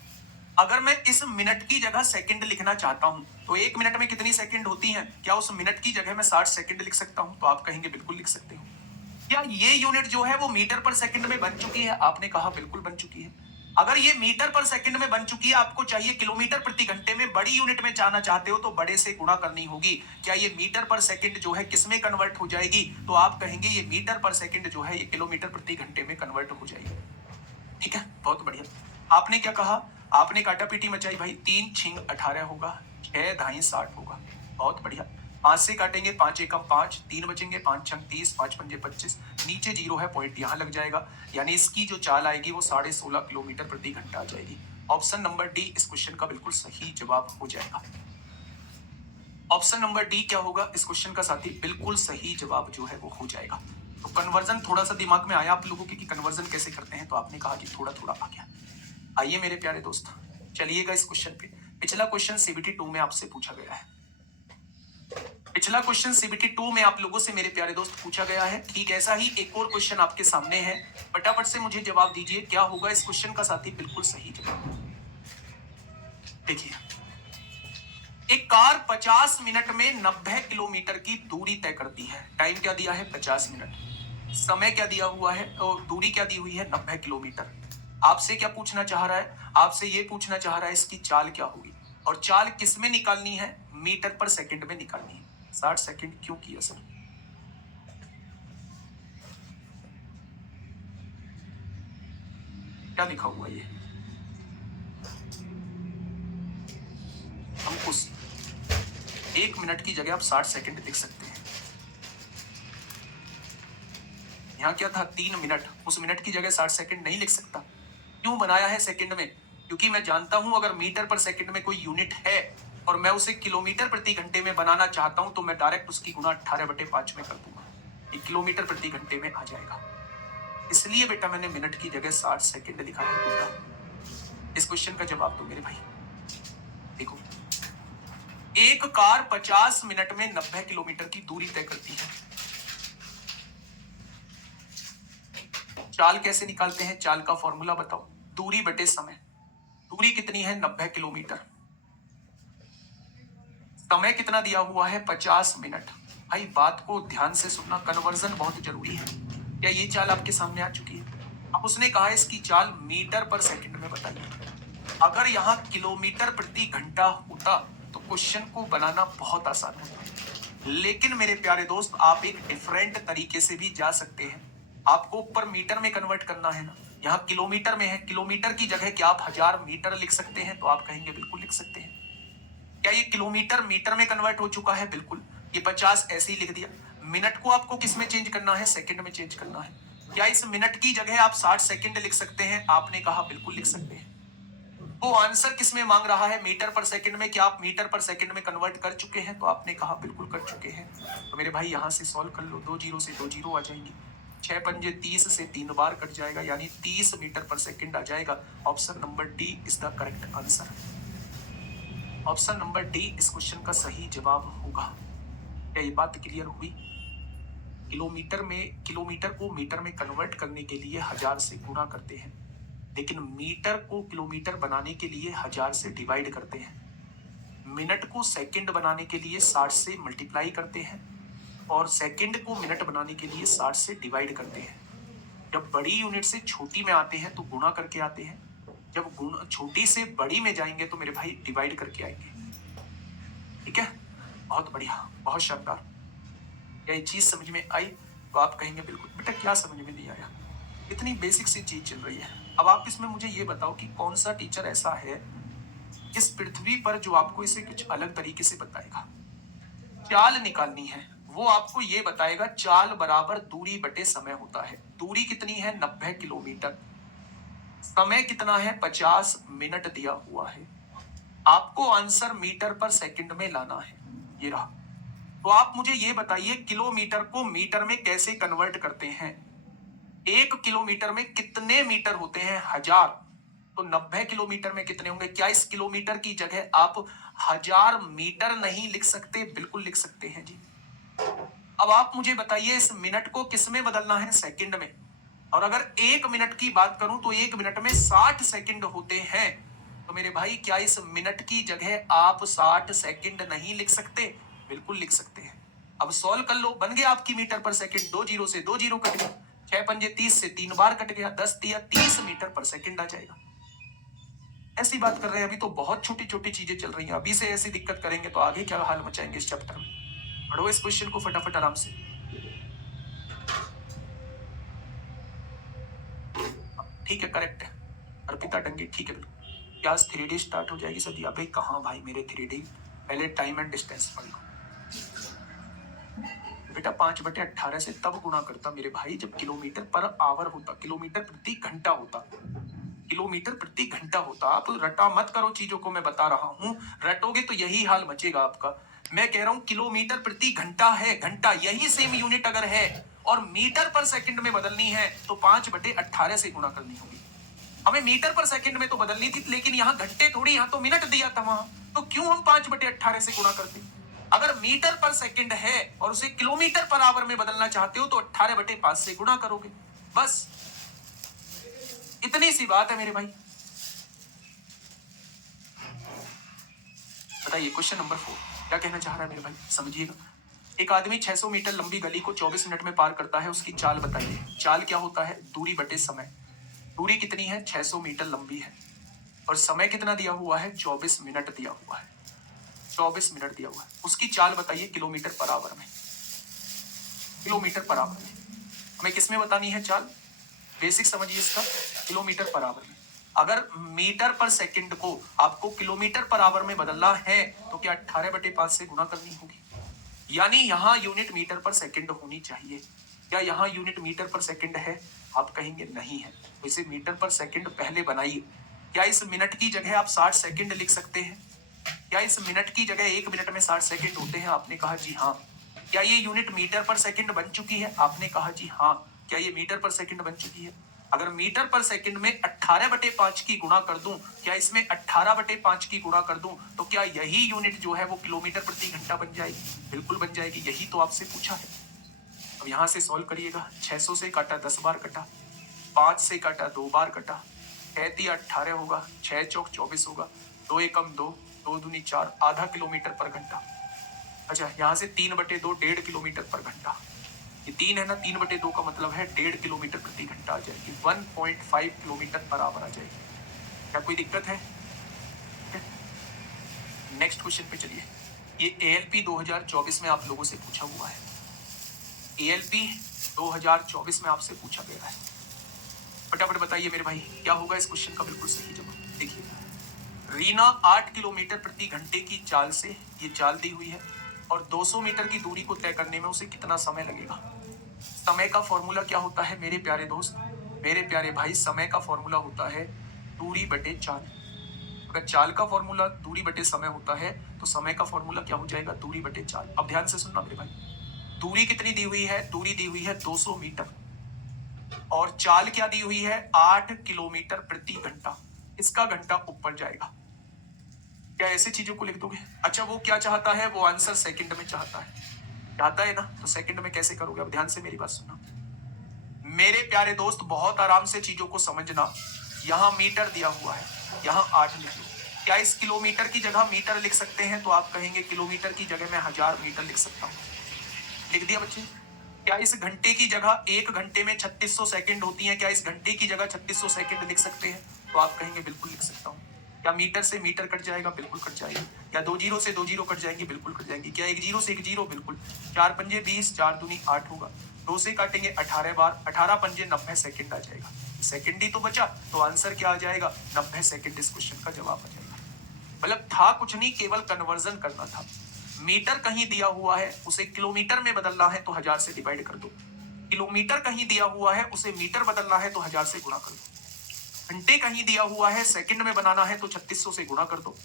अगर मैं इस मिनट की जगह सेकंड लिखना चाहता हूं, तो 1 मिनट में कितनी सेकंड होती हैं? क्या उस मिनट की जगह मैं 60 सेकंड लिख सकता हूं? तो आप कहेंगे बिल्कुल लिख सकते हो। क्या ये यूनिट जो है वो मीटर पर सेकंड में बन चुकी है? आपने कहा बिल्कुल बन चुकी है। अगर ये मीटर पर सेकंड में बन चुकी है, आपको चाहिए किलोमीटर प्रति घंटे में, बड़ी यूनिट में जाना चाहते हो तो बड़े से गुणा करनी होगी। क्या ये मीटर पर सेकंड जो है किसमें कन्वर्ट हो जाएगी? तो आप कहेंगे ये मीटर पर सेकंड जो है ये किलोमीटर प्रति घंटे में कन्वर्ट हो जाएगी। ठीक है, बहुत बढ़िया। आपने क्या कहा? आपने काटा पीटी मचाई भाई, 3 छिंग 18 होगा, 6 धाई 60 होगा। बहुत बढ़िया। 5 से काटेंगे, 5 एकम 5, 3 बचेंगे, 5 छंग 30, 5 पंजे 25, नीचे 0 है, पॉइंट यहाँ लग जाएगा। यानी इसकी जो चाल आएगी वो 16.5 किलोमीटर प्रति घंटा आ जाएगी। ऑप्शन नंबर डी इस क्वेश्चन का बिल्कुल सही जवाब हो जाएगा। ऑप्शन नंबर डी क्या होगा इस क्वेश्चन का साथी? बिल्कुल सही जवाब जो है वो हो जाएगा। तो कन्वर्जन थोड़ा सा दिमाग में आया आप लोगों के कि कन्वर्जन कैसे करते हैं, तो आपने कहा कि थोड़ा थोड़ा आ गया। आइए मेरे प्यारे दोस्त, चलिएगा इस क्वेश्चन पे। पिछला क्वेश्चन सीबीटी 2 में आपसे पूछा गया है। पिछला क्वेश्चन सीबीटी 2 में आप लोगों से मेरे प्यारे दोस्त पूछा गया है। ठीक ऐसा ही एक और क्वेश्चन आपके सामने है, फटाफट से मुझे जवाब दीजिए क्या होगा इस क्वेश्चन का साथी। बिल्कुल सही जवाब। देखिए, एक कार 50 मिनट में 90 किलोमीटर की दूरी तय करती है। टाइम क्या दिया है? 50 मिनट। समय क्या दिया हुआ है और दूरी क्या दी हुई है? 90 किलोमीटर। आपसे क्या पूछना चाह रहा है? आपसे ये पूछना चाह रहा है इसकी चाल क्या होगी, और चाल किस में निकालनी है? मीटर पर सेकंड में निकालनी है। 60 सेकंड क्यों किया सर? क्या लिखा हुआ ये? हम उस 1 मिनट की जगह आप 60 सेकंड लिख सकते हैं। यहाँ क्या था? 3 मिनट। उस मिनट की जगह 60 सेकंड नहीं लिख सकता। क्यों बनाया है सेकंड में? क्योंकि मैं जानता हूं अगर मीटर पर सेकंड में कोई यूनिट है और मैं उसे किलोमीटर प्रति घंटे में बनाना चाहता हूं, तो मैं डायरेक्ट उसकी गुना 18/5 में कर दूंगा। ये किलोमीटर प्रति घंटे में आ जाएगा। इसलिए बेटा मैंने मिनट की जगह 60 सेकंड लिखा है बेटा। इस क्वेश्चन का जवाब दो मेरे भाई। देखो, एक कार 50 मिनट में 90 किलोमीटर की दूरी तय करती है। चाल कैसे निकालते हैं? चाल का फॉर्मूला बताओ। दूरी बटे समय। दूरी कितनी है? 90 किलोमीटर। समय कितना दिया हुआ है? 50 मिनट। भाई बात को ध्यान से सुनना, कन्वर्जन बहुत जरूरी है। क्या ये चाल आपके सामने आ चुकी है? अब उसने कहा इसकी चाल मीटर पर सेकंड में बताइए। अगर यहाँ किलोमीटर प्रति घंटा होता तो क्वेश्चन को बनाना बहुत आसान होता, लेकिन मेरे प्यारे दोस्त आप एक डिफरेंट तरीके से भी जा सकते हैं। आपको ऊपर मीटर में कन्वर्ट करना है ना, यहाँ किलोमीटर में है। किलोमीटर की जगह क्या आप 1000 मीटर लिख सकते हैं? तो आप कहेंगे बिल्कुल लिख सकते हैं। क्या ये किलोमीटर मीटर में कन्वर्ट हो चुका है? बिल्कुल। ये 50 ऐसे ही लिख दिया। मिनट को आपको किस में चेंज करना है? सेकंड में चेंज करना है। क्या इस मिनट की जगह आप 60 सेकंड लिख सकते हैं? आपने कहा बिल्कुल लिख सकते हैं। वो आंसर किस में मांग रहा है? मीटर पर सेकंड में। क्या आप मीटर पर सेकंड में कन्वर्ट कर चुके हैं? तो आपने कहा बिल्कुल कर चुके हैं। तो मेरे भाई यहां से सॉल्व कर लो। 2 जीरो से 2 जीरो आ जाएंगे। 6 पंजे 30 से 3 बार कट जाएगा, यानी 30 मीटर पर सेकंड आ जाएगा। Option number D is the correct answer. Option number D इस क्वेश्चन का सही जवाब होगा। क्या ये बात क्लियर हुई? किलोमीटर को मीटर में कन्वर्ट करने के लिए 1000 से गुणा करते हैं, लेकिन मीटर को किलोमीटर बनाने के लिए 1000 से डिवाइड करते हैं। मिनट को सेकंड बनाने के लिए 60 से मल्टीप्लाई करते हैं, और सेकंड को मिनट बनाने के लिए 60 से डिवाइड करते हैं। जब बड़ी यूनिट से छोटी में आते हैं तो गुणा करके आते हैं, जब छोटी से बड़ी में जाएंगे तो मेरे भाई डिवाइड करके आएंगे। ठीक है, बहुत बढ़िया, बहुत शानदार। क्या ये चीज समझ में आई? तो आप कहेंगे बिल्कुल। बेटा क्या समझ में नहीं आया? इतनी बेसिक सी चीज चल रही है। अब आप इसमें मुझे ये बताओ कि कौन सा टीचर ऐसा है इस पृथ्वी पर जो आपको इसे कुछ अलग तरीके से बताएगा। चाल निकालनी है, वो आपको ये बताएगा चाल बराबर दूरी बटे समय होता है। दूरी कितनी है? 90 किलोमीटर। समय कितना है? 50 मिनट दिया हुआ है। आपको आंसर मीटर पर सेकंड में लाना है। ये रहा। तो आप मुझे ये बताइए किलोमीटर को मीटर में कैसे कन्वर्ट करते हैं? 1 किलोमीटर में कितने मीटर होते हैं? 1000। तो 90 किलोमीटर में कितने होंगे? क्या इस किलोमीटर की जगह आप 1000 मीटर नहीं लिख सकते? बिल्कुल लिख सकते हैं जी। अब आप मुझे बताइए इस मिनट को किस में बदलना है? सेकंड में। और अगर 1 मिनट की बात करूं तो 1 मिनट में 60 सेकंड होते हैं। तो मेरे भाई क्या इस मिनट की जगह आप 60 सेकंड नहीं लिख सकते? बिल्कुल लिख सकते हैं। अब सॉल्व कर लो, बन गया आपकी मीटर पर सेकंड। 2 जीरो से 2 जीरो कट गया। 6 पंजे 30 से 3 बार कट गया। 10 दिया 30 मीटर पर सेकंड आ जाएगा। ऐसी बात कर रहे हैं, अभी तो बहुत छोटी छोटी चीजें चल रही हैं। अभी से ऐसी दिक्कत करेंगे तो आगे क्या हाल मचाएंगे इस चैप्टर में। पढ़ो इस क्वेश्चन को फटाफट आराम से। ठीक है, करेक्ट है। अर्पिता डंगे, ठीक है बिल्कुल। क्या 3D स्टार्ट हो जाएगी सर? अबे कहाँ भाई मेरे 3D, पहले टाइम एंड डिस्टेंस पढ़ लो बेटा। 5/18 से तब गुणा करता मेरे भाई जब किलोमीटर पर आवर होता, किलोमीटर प्रति घंटा होता। किलोमीटर प्रति घंटा होता। आप रटा मत करो चीजों को, मैं बता रहा हूं। रटोगे तो यही हाल मचेगा आपका। मैं कह रहा हूं किलोमीटर प्रति घंटा है, घंटा यही सेम यूनिट अगर है और मीटर पर सेकंड में बदलनी है तो 5/18 से गुणा करनी होगी। हमें मीटर पर सेकंड में तो बदलनी थी, लेकिन यहाँ घंटे थोड़ी, यहाँ तो मिनट दिया था वहां, तो क्यों हम 5/18 से गुणा करते? अगर मीटर पर सेकंड है और उसे किलोमीटर पर आवर में बदलना चाहते हो तो 18/5 से गुणा करोगे, बस इतनी सी बात है मेरे भाई। बताइए क्वेश्चन नंबर 4 क्या कहना चाह रहा है मेरे भाई, समझिएगा। एक आदमी 600 मीटर लंबी गली को 24 मिनट में पार करता है, उसकी चाल बताइए। चाल क्या होता है? दूरी बटे समय। दूरी कितनी है? 600 मीटर लंबी है और समय कितना दिया हुआ है? 24 मिनट दिया हुआ है। 24 मिनट दिया हुआ है, उसकी चाल बताइए किलोमीटर पर आवर में। किलोमीटर पर आवर में हमें किस में बतानी है चाल? बेसिक समझिए इसका, किलोमीटर पर आवर में। अगर मीटर पर सेकंड को आपको किलोमीटर पर आवर में बदलना है तो क्या 18/5 से गुणा करनी होगी? यानी यहां यूनिट मीटर पर सेकंड होनी चाहिए। क्या यहां यूनिट मीटर पर सेकंड है? आप कहेंगे नहीं है, तो इसे मीटर पर सेकंड पहले बनाइए। क्या इस मिनट की जगह आप 60 सेकंड लिख सकते हैं? क्या इस मिनट की जगह 1 मिनट में 60 सेकंड होते हैं? आपने कहा जी हाँ। क्या ये यूनिट मीटर पर सेकंड बन चुकी है? आपने कहा जी हाँ। क्या ये मीटर पर सेकंड बन चुकी है? अगर मीटर पर सेकंड में 18/5 की गुणा कर दूं, क्या इसमें 18/5 की गुणा कर दूं, तो क्या यही यूनिट जो है वो किलोमीटर प्रति घंटा बन जाएगी? बिल्कुल बन जाएगी, यही तो आपसे पूछा है। अब यहां से सॉल्व करिएगा। 600 से काटा 10 बार कटा, 5 से काटा 2 बार कटा, 6 × 18 होगा, 6 चौक 24 होगा, 2 एकम 2, 2 दूनी 4, आधा किलोमीटर पर घंटा। अच्छा, यहाँ से 3/2 1.5 किलोमीटर पर घंटा। ये 3 है ना, 3/2 का मतलब है 1.5 किलोमीटर प्रति घंटा आ जाएगी, 1.5 किलोमीटर पर आवर आ जाएगी। क्या कोई दिक्कत है? नेक्स्ट क्वेश्चन पे चलिए। ये ALP 2024 में आप लोगों से पूछा हुआ है। ALP 2024 में आपसे पूछा गया है। फटाफट बताइए मेरे भाई, क्या होगा इस क्वेश्चन का बिल्कुल सही जवाब? देखिए, रीना 8 किलोमीटर प्रति घंटे की चाल से, ये चाल दी हुई है, और 200 मीटर की दूरी को तय करने में उसे कितना समय लगेगा? समय का फॉर्मूला क्या होता है मेरे प्यारे दोस्त, मेरे प्यारे भाई? समय का फॉर्मूला होता है दूरी बटे चाल। अगर चाल का फॉर्मूला दूरी बटे समय होता है तो समय का फॉर्मूला क्या हो जाएगा? दूरी बटे चाल। अब ध्यान से सुनना मेरे भाई, दूरी कितनी दी हुई है? दूरी दी हुई है 200 मीटर और चाल क्या दी हुई है? 8 किलोमीटर प्रति घंटा। इसका घंटा ऊपर जाएगा। क्या ऐसे चीजों को लिख दोगे? अच्छा, वो क्या चाहता है? वो आंसर सेकंड में चाहता है ना, तो सेकंड में कैसे करोगे? अब ध्यान से मेरी बात सुनना मेरे प्यारे दोस्त, बहुत आराम से चीजों को समझना। यहाँ मीटर दिया हुआ है, यहाँ 8 लिख लो। क्या इस किलोमीटर की जगह मीटर लिख सकते हैं? तो आप कहेंगे किलोमीटर की जगह मैं 1000 मीटर लिख सकता हूँ। लिख दिया बच्चे। क्या इस घंटे की जगह 1 घंटे में 3600 सेकंड होती है, क्या इस घंटे की जगह 3600 सेकंड लिख सकते हैं? तो आप कहेंगे बिल्कुल लिख सकता हूँ। क्या मीटर से मीटर कट जाएगा? बिल्कुल कट जाएगा। क्या 2 जीरो से 2 जीरो कट जाएंगे? बिल्कुल कट जाएंगी। क्या 1 जीरो से 1 जीरो? बिल्कुल। 4 पंजे 20, 4 दूनी 8 होगा, 2 से काटेंगे 18 बार, 18 पंजे 90 सेकंड आ जाएगा। सेकंड ही तो बचा, तो आंसर क्या आ जाएगा? 90 सेकंड इस क्वेश्चन का जवाब आ जाएगा। मतलब था कुछ नहीं, केवल कन्वर्जन करना था। मीटर कहीं दिया हुआ है, उसे किलोमीटर में बदलना है तो 1000 से डिवाइड कर दो। किलोमीटर कहीं दिया हुआ है, उसे मीटर बदलना है तो 1000 से गुणा कर दो। घंटे कहीं दिया हुआ है, सेकंड में बनाना है तो 3600 से गुणा कर दो।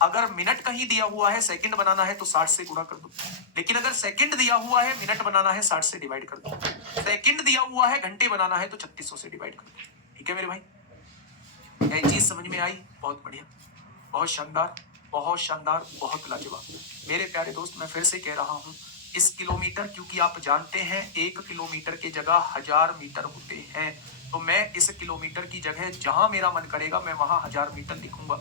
अगर मिनट कहीं दिया हुआ है, सेकंड बनाना है तो 60 से गुणा कर दो। लेकिन अगर सेकंड दिया हुआ है, मिनट बनाना है, 60 से डिवाइड कर दो। सेकंड दिया हुआ है, घंटे बनाना है तो 3600 से डिवाइड कर दो। ठीक है मेरे भाई, यह चीज समझ में आई? बहुत बढ़िया, बहुत शानदार, बहुत शानदार, बहुत लाजवाब। मेरे प्यारे दोस्त, मैं फिर से कह रहा हूं, इस किलोमीटर, क्योंकि आप जानते हैं 1 किलोमीटर की जगह 1000 मीटर होते हैं, तो मैं इस किलोमीटर की जगह जहां मेरा मन करेगा मैं वहां 1000 मीटर लिखूंगा।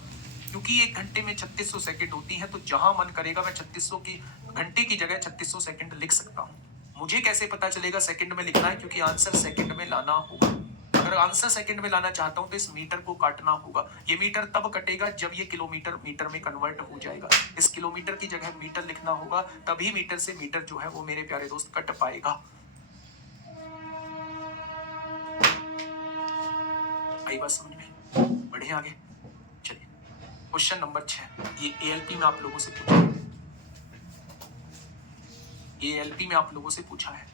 क्योंकि 1 घंटे में 3600 सेकंड होती है, तो जहां मन करेगा मैं 3600 की घंटे की जगह 3600 सेकंड लिख सकता हूं। मुझे कैसे पता चलेगा सेकंड में लिखना है? क्योंकि आंसर सेकंड में लाना होगा। अगर आंसर सेकंड में लाना चाहता हूं तो इस मीटर को काटना होगा। ये मीटर तब कटेगा जब ये किलोमीटर मीटर में कन्वर्ट हो जाएगा। इस किलोमीटर की जगह मीटर लिखना होगा, तभी मीटर से मीटर जो है वो मेरे प्यारे दोस्त कट पाएगा। आई बात समझ में? बढ़िया, आगे चलिए। क्वेश्चन नंबर 6, ये ALP में आप लोगों से पूछा है। ये ALP में आप लोगों से पूछा है,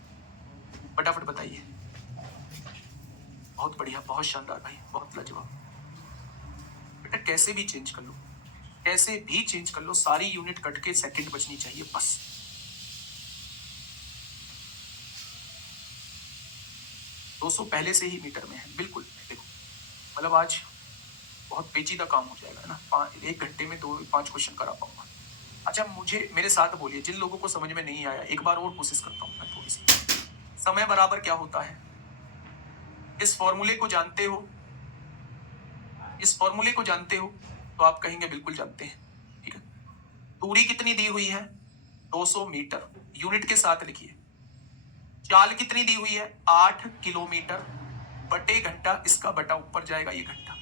फटाफट बताइए। बहुत बढ़िया, बहुत शानदार भाई, बहुत लाजवाब। बेटा कैसे भी चेंज कर लो, कैसे भी चेंज कर लो, सारी यूनिट कट के सेकंड बचनी चाहिए बस। दोस्तों पहले से ही मीटर में है, बिल्कुल देखो, मतलब आज बहुत पेचीदा काम हो जाएगा ना, 1 घंटे में 2-5 क्वेश्चन करा पाऊंगा। अच्छा, मुझे मेरे साथ बोलिए, जिन लोगों को समझ में नहीं आया एक बार और कोशिश करता हूँ मैं थोड़ी सी। समय बराबर क्या होता है, इस फॉर्मूले को जानते हो? इस फॉर्मूले को जानते हो? तो आप कहेंगे बिल्कुल जानते हैं, ठीक है। दूरी कितनी दी हुई है? 200 मीटर, यूनिट के साथ लिखिए। चाल कितनी दी हुई है? 8 किलोमीटर बटे घंटा, इसका बटा ऊपर जाएगा ये घंटा,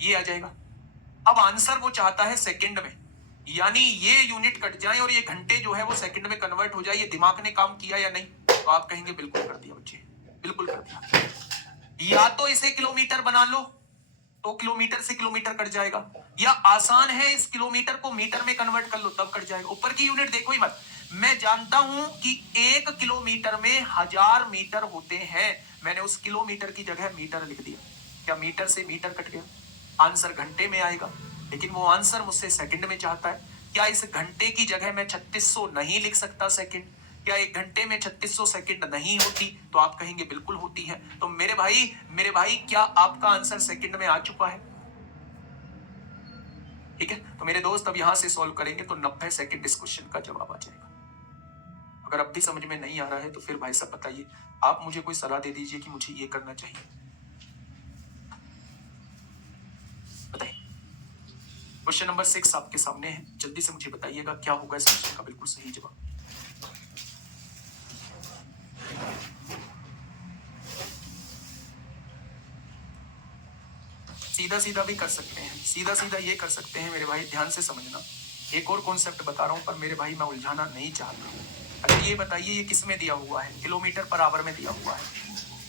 ये आ जाएगा। अब आंसर वो चाहता है सेकंड में, यानी ये यूनिट कट जाए और ये घंटे जो है वो सेकंड में कन्वर्ट हो जाए। ये दिमाग ने काम किया या नहीं? तो आप कहेंगे बिल्कुल कर दिया बच्चे, बिल्कुल कर दिया। या तो इसे किलोमीटर बना लो तो किलोमीटर से किलोमीटर कट जाएगा, या आसान है इस किलोमीटर को मीटर में कन्वर्ट कर लो तब कट जाएगा। ऊपर की यूनिट देखो ही मत। मैं जानता हूं कि 1 किलोमीटर में 1000 मीटर होते हैं, मैंने उस किलोमीटर की जगह मीटर लिख दिया। क्या मीटर से मीटर कट गया? आंसर घंटे में आएगा, लेकिन वो आंसर मुझसे सेकंड में चाहता है। क्या इस घंटे की जगह मैं 3600 नहीं लिख सकता सेकंड? क्या 1 घंटे में 3600 सेकंड नहीं होती? तो आप कहेंगे बिल्कुल होती है। तो मेरे भाई क्या आपका आंसर सेकंड में आ चुका है? ठीक है, तो मेरे दोस्त अब यहां से सॉल्व करेंगे तो 90 सेकंड इस क्वेश्चन का जवाब आ जाएगा। अगर अब भी समझ में नहीं आ रहा है तो फिर भाई साहब बताइए, आप मुझे कोई सलाह दे दीजिए कि मुझे ये करना चाहिए, बताइए। क्वेश्चन नंबर 6 आपके सामने है, जल्दी से मुझे बताइएगा क्या होगा इस क्वेश्चन का बिल्कुल सही जवाब। सीधा सीधा भी कर सकते हैं, सीधा सीधा ये कर सकते हैं मेरे भाई, ध्यान से समझना। एक और कॉन्सेप्ट बता रहा हूं, पर मेरे भाई मैं उलझाना नहीं चाहता। अच्छा ये बताइए, ये किस में दिया हुआ है? किलोमीटर पर आवर में दिया हुआ है।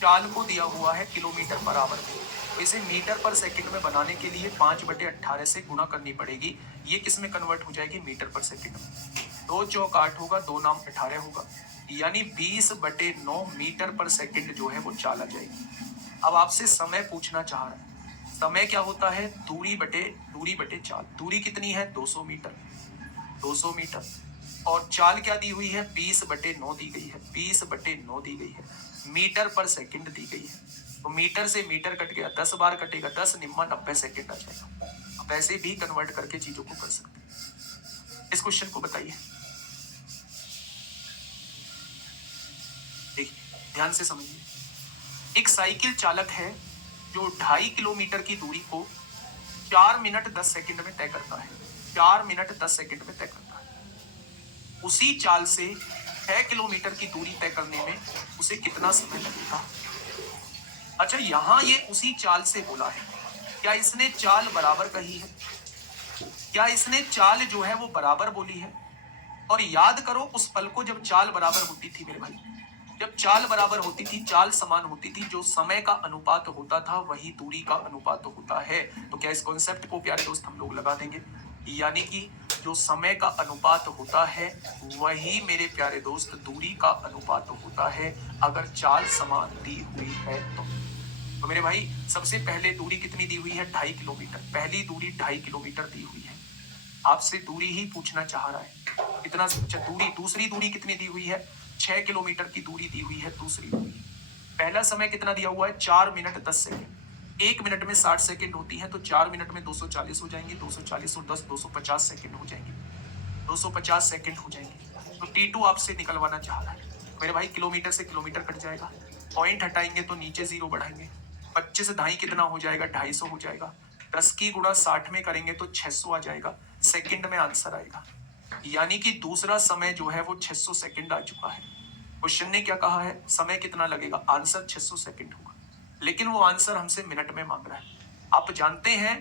चाल को दिया हुआ है किलोमीटर पर आवर में, तो इसे मीटर पर सेकंड में बनाने के लिए 5/18 से गुणा करनी पड़ेगी। ये किस में कन्वर्ट हो जाएगी? मीटर पर सेकंड में। 2 चौक 8 होगा, 2 नाम 18 होगा, यानी 20/9 मीटर पर सेकंड जो है वो चाल आ जाएगी। अब आपसे समय पूछना चाह रहा है। समय क्या होता है? दूरी बटे चाल। दूरी कितनी है? 200 मीटर, 200 मीटर। और चाल क्या दी हुई है? 20/9 दी गई है, 20/9 दी गई है। मीटर पर सेकंड दी गई है, तो मीटर से मीटर कट गया, 10 बार कटेगा, 10 निम्मा 90 सेकंड आ जाएगा। अब ऐसे भी कन्वर्ट करके चीजों को कर सकते हैं। इस क्वेश्चन को बताइए, देखिए ध्यान से समझिए। एक साइकिल चालक है जो 2.5 किलोमीटर की दूरी को 4 मिनट 10 सेकंड में तय करता है, 4 मिनट 10 सेकंड में तय करता है। उसी चाल से 6 किलोमीटर की दूरी तय करने में उसे कितना समय लगेगा? अच्छा, यहां ये उसी चाल से बोला है, क्या इसने चाल बराबर कही है? क्या इसने चाल जो है वो बराबर बोली है? और याद करो उस पल को जब चाल बराबर होती थी मेरे भाई, जब चाल बराबर होती थी, चाल समान होती थी, जो समय का अनुपात होता था वही दूरी का अनुपात होता है। तो क्या इस कॉन्सेप्ट को प्यारे दोस्त हम लोग लगा देंगे, यानी कि जो समय का अनुपात होता है वही मेरे प्यारे दोस्त दूरी का अनुपात होता है, अगर चाल समान दी हुई है तो मेरे भाई सबसे पहले दूरी कितनी दी हुई है? 2.5 किलोमीटर। पहली दूरी 2.5 किलोमीटर दी हुई है, आपसे दूरी ही पूछना चाह रहा है कितना। अच्छा दूरी, दूसरी दूरी कितनी दी हुई है? 6 किलोमीटर की दूरी दी हुई है दूसरी दूरी। पहला समय कितना दिया हुआ है? 4 मिनट 10 सेकंड। 1 मिनट में 60 सेकंड होती है, तो 4 मिनट में 240 हो जाएंगे, 240 और 10 250 सेकंड हो जाएंगे, 250 सेकंड हो जाएंगे। तो T2 आपसे निकलवाना चाह रहा है मेरे भाई, किलोमीटर से किलोमीटर कट जाएगा, पॉइंट हटाएंगे तो नीचे 0 बढ़ाएंगे, 25 से 2.5 कितना हो जाएगा? 250 हो जाएगा। 10 की गुणा 60 में करेंगे तो 600 आ जाएगा, सेकंड में आंसर आएगा। यानी कि दूसरा समय जो है वो 600 सेकंड आ चुका है। क्वेश्चन ने क्या कहा है? समय कितना लगेगा? आंसर 600 सेकंड होगा, लेकिन वो आंसर हमसे मिनट में मांग रहा है। आप जानते हैं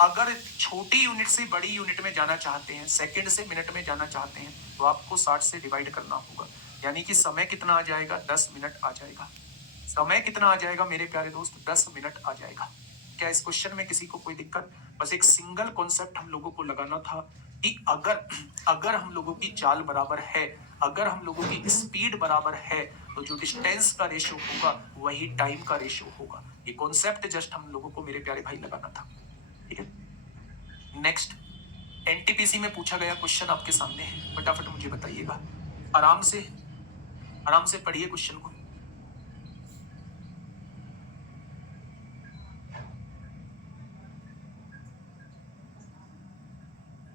अगर छोटी यूनिट से बड़ी यूनिट में जाना चाहते हैं, सेकंड से मिनट में जाना चाहते हैं, तो आपको 60 से डिवाइड करना होगा, यानी कि समय कितना आ जाएगा? 10 मिनट आ जाएगा। समय कितना आ जाएगा मेरे प्यारे दोस्त? 10 मिनट आ जाएगा। क्या इस क्वेश्चन में किसी को कोई दिक्कत? बस एक सिंगल कॉन्सेप्ट हम लोगों को लगाना था कि अगर हम लोगों की चाल बराबर है, अगर हम लोगों की स्पीड बराबर है, तो जो डिस्टेंस का रेशियो होगा वही टाइम का रेशियो होगा। ये कॉन्सेप्ट जस्ट हम लोगों को मेरे प्यारे भाई लगाना था, ठीक है। नेक्स्ट एनटीपीसी में पूछा गया क्वेश्चन आपके सामने है, फटाफट मुझे बताइएगा। आराम से पढ़िए क्वेश्चन को।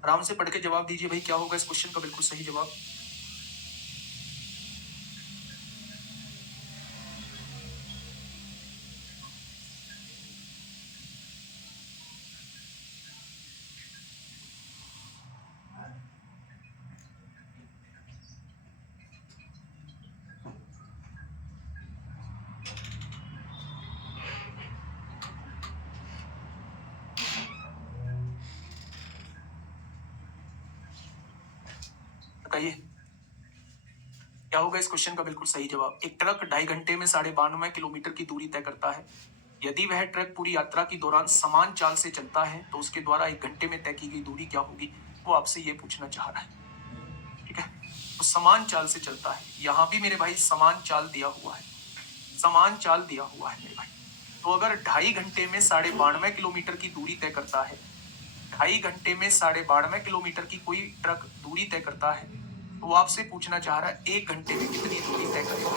आराम से पढ़ के जवाब दीजिए भाई, क्या होगा इस क्वेश्चन का बिल्कुल सही जवाब। बताइए क्या होगा इस क्वेश्चन का बिल्कुल सही जवाब। एक ट्रक 2.5 घंटे में 92.5 किलोमीटर की दूरी तय करता है। यदि वह ट्रक पूरी यात्रा के दौरान समान चाल से चलता है तो उसके द्वारा 1 घंटे में तय की गई दूरी क्या होगी, वो आपसे ये पूछना चाह रहा है। ठीक है, तो समान चाल से चलता है, यहां भी मेरे भाई समान चाल दिया हुआ है, समान चाल दिया हुआ है मेरे भाई। तो अगर 2.5 घंटे में 92.5 किलोमीटर की दूरी तय करता है, 2.5 घंटे में 92.5 किलोमीटर की कोई ट्रक दूरी तय करता है, तो वो आपसे पूछना चाह रहा है 1 घंटे में कितनी दूरी तय करेगा।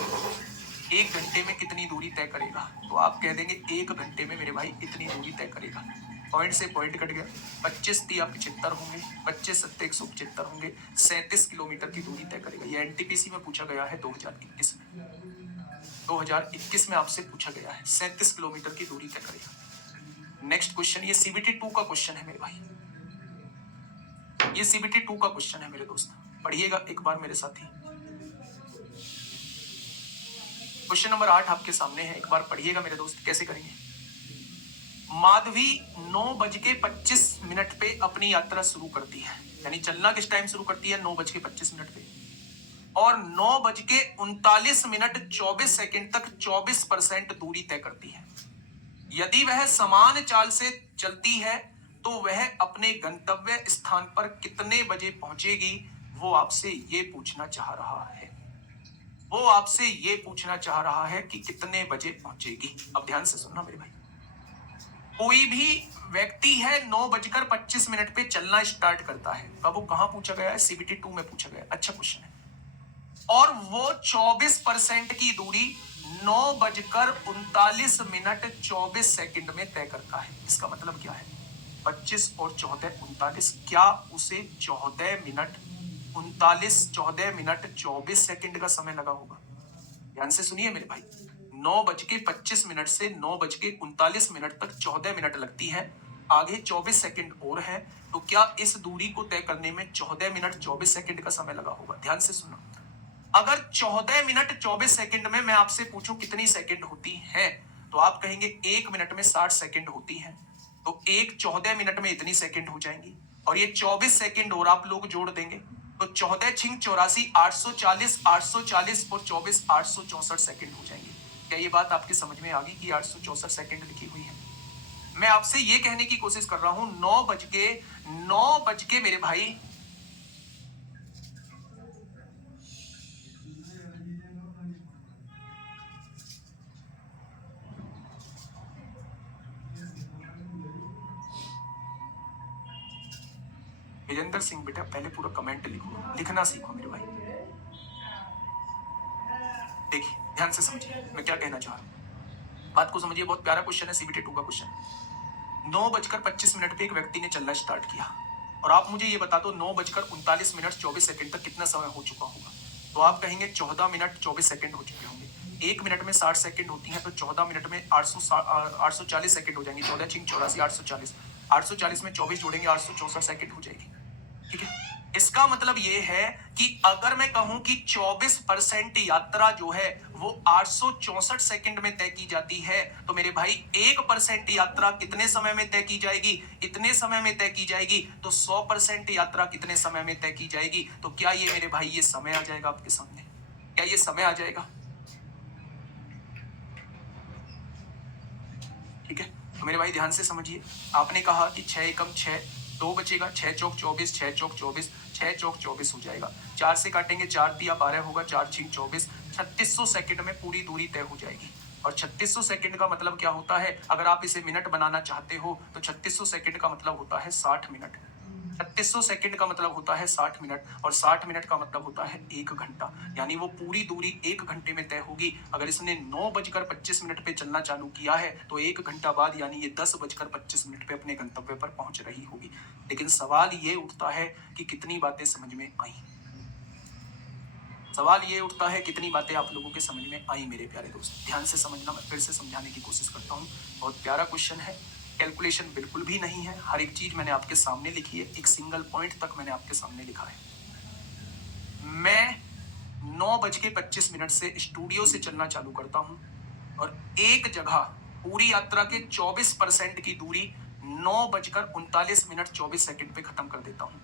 1 घंटे में कितनी दूरी तय करेगा, तो आप कह देंगे 1 घंटे में मेरे भाई इतनी दूरी तय करेगा। पॉइंट से पॉइंट कट गया। 25 तिया 75 होंगे, 25 सत्ते 175 होंगे, 37 किलोमीटर की दूरी तय करेगा। ये एनटीपीसी में पूछा गया है 2021 में। 2021 में आपसे पूछा गया है 37 किलोमीटर की दूरी तय करेगा। नेक्स्ट क्वेश्चन, ये सीबीटी 2 का क्वेश्चन है मेरे भाई, ये सीबीटी 2 का क्वेश्चन है मेरे दोस्त, पढ़िएगा एक बार मेरे साथ ही। क्वेश्चन नंबर 8 आपके सामने है, एक बार पढ़िएगा मेरे दोस्त। कैसे करेंगे, माधवी 9:25 पे अपनी यात्रा शुरू करती है, यानी चलना किस टाइम शुरू करती है, 9:25 पे, और 9:39 तक 24% दूरी तय करती है। यदि वह समान चाल से चलती है तो वह अपने गंतव्य स्थान पर कितने बजे पहुंचेगी, वो आपसे ये पूछना चाह रहा है। वो आपसे ये पूछना चाह रहा है कि कितने बजे पहुंचेगी। अब ध्यान से सुनना मेरे भाई, कोई भी व्यक्ति है 9:25 पे चलना स्टार्ट करता है, कब, वो कहां पूछा गया है, सीबीटी 2 में पूछा गया। अच्छा क्वेश्चन है, और वो 24% की दूरी 9:39 में तय करता है। इसका मतलब क्या है, 25 और 14 39, क्या उसे 14 मिनट 24 का समय लगा होगा। ध्यान से सुनिए मेरे भाई, 9:25 से 9:39 तक 14 मिनट लगती है, आगे 24 सेकंड और है, तो क्या इस दूरी को तय करने में 14 मिनट 24 सेकंड का समय लगा होगा। ध्यान से सुनो, अगर 14 मिनट 24 सेकंड में मैं आपसे पूछूं कितनी सेकंड होती है, तो आप कहेंगे 1 मिनट में 60 सेकंड होती है, तो 14 मिनट में इतनी सेकंड हो जाएंगी, और ये 24 सेकंड और आप लोग जोड़ देंगे तो 14 छिंग 84 840 840 और 24 864 सेकंड हो जाएंगे। क्या ये बात आपकी समझ में आ गई कि 864 सेकंड लिखी हुई है। मैं आपसे ये कहने की कोशिश कर रहा हूं 9 बज के मेरे भाई विजेंद्र सिंह, बेटा पहले पूरा कमेंट लिखो, लिखना सीखो मेरे भाई। देखिए ध्यान से समझिए मैं क्या कहना चाह रहा हूं, बात को समझिए। बहुत प्यारा क्वेश्चन है, सीबीटी 2 का क्वेश्चन। 9:25 पे एक व्यक्ति ने चलना स्टार्ट किया, और आप मुझे ये बता दो 9:39 24 तक कितना समय हो चुका होगा, तो आप कहेंगे 14 मिनट 24 सेकंड हो चुके होंगे। 1 मिनट में 60 सेकंड होती है, तो 14 मिनट में 840 सेकंड हो जाएंगे। 14 छिंग 84 840, 840 में 24 जोड़ेंगे 864 सेकंड हो जाएगी। ठीक है, इसका मतलब ये है कि अगर मैं कहूं कि 24% यात्रा जो है वो 864 सेकंड में तय की जाती है, तो मेरे भाई 1% यात्रा कितने समय में तय की जाएगी, इतने समय में तय की जाएगी, तो 100% यात्रा कितने समय में तय की जाएगी। तो क्या ये मेरे भाई ये समय आ जाएगा आपके सामने, क्या ये समय आ जाएगा। ठीक है, तो मेरे भाई ध्यान से समझिए, आपने कहा कि 6 एकम 6, 2 बचेगा, 6 चौक 24, 6 चौक 24, 6 चौक 24 हो जाएगा। 4 से काटेंगे, 4 दिया 12 होगा, 4 छिंग 24, 3600 सेकंड में पूरी दूरी तय हो जाएगी। और 3600 सेकंड का मतलब क्या होता है, अगर आप इसे मिनट बनाना चाहते हो तो 3600 सेकंड का मतलब होता है 60 मिनट। 3600 सेकंड का मतलब होता है 60 मिनट, और 60 मिनट का मतलब होता है 1 घंटा। यानी वो पूरी दूरी 1 घंटे में तय होगी। अगर इसने 9:25 पे चलना चालू किया है तो 1 घंटा बाद यानी ये 10:25 पे अपने गंतव्य पर पहुंच रही होगी। लेकिन सवाल ये उठता है कि कितनी बातें समझ में आई। सवाल ये उठता है कितनी बातें आप लोगों के समझ में आई मेरे प्यारे दोस्त। ध्यान से समझना, मैं फिर से समझाने की कोशिश करता हूँ। बहुत प्यारा क्वेश्चन है, कैलकुलेशन बिल्कुल भी नहीं है, हर एक चीज मैंने आपके सामने लिखी है, एक सिंगल पॉइंट तक मैंने आपके सामने लिखा है। मैं 9:25 से स्टूडियो से चलना चालू करता हूँ और एक जगह पूरी यात्रा के 24% की दूरी 9:39 पे खत्म कर देता हूँ।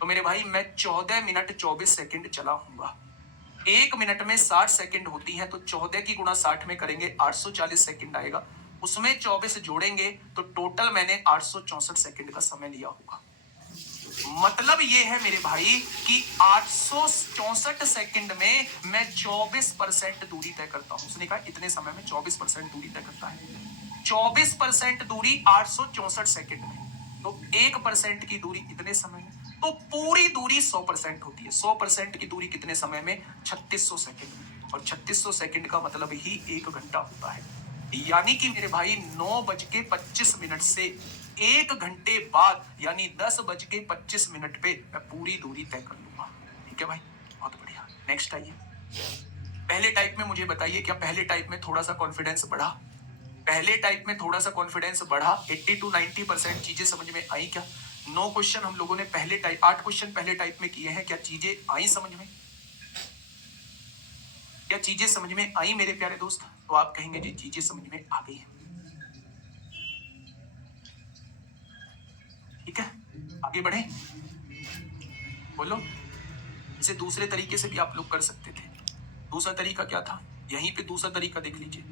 तो मेरे भाई मैं 14 मिनट 24 सेकंड चला हूँगा। 1 मिनट में 60 सेकंड होती है, तो 14 की गुणा 60 में करेंगे 840 सेकंड आएगा। उसमें 24 जोड़ेंगे तो टोटल मैंने 864 सेकंड का समय लिया होगा। मतलब ये है मेरे भाई कि 864 सेकंड में मैं 24% दूरी तय करता हूं। उसने कहा इतने समय में 24% दूरी तय करता है। 24% दूरी 864 सेकंड में, तो 1% की दूरी इतने समय में, तो पूरी दूरी 100% होती है। 100% की दूरी कितने समय में? 3600 सेकंड में। और 3600 सेकंड का मतलब ही 1 घंटा होता है। यानी कि मेरे भाई 9:25 से 1 घंटे बाद यानी 10:25 पे मैं पूरी दूरी तय कर लूंगा। ठीक है भाई, बहुत बढ़िया। नेक्स्ट आइए। पहले टाइप में मुझे बताइए, क्या पहले टाइप में थोड़ा सा कॉन्फिडेंस बढ़ा? पहले टाइप में थोड़ा सा कॉन्फिडेंस बढ़ा? 80 to 90% चीजें समझ में आई क्या? 9 क्वेश्चन हम लोगों ने पहले टाइप, 8 क्वेश्चन पहले टाइप में किए हैं। क्या चीजें आई समझ में? क्या चीजें समझ में आई मेरे प्यारे दोस्त? तो आप कहेंगे जी चीजें समझ में आ गई है। ठीक है, आगे बढ़े, बोलो। इसे दूसरे तरीके से भी आप लोग कर सकते थे। दूसरा तरीका क्या था? यहीं पे दूसरा तरीका देख लीजिए।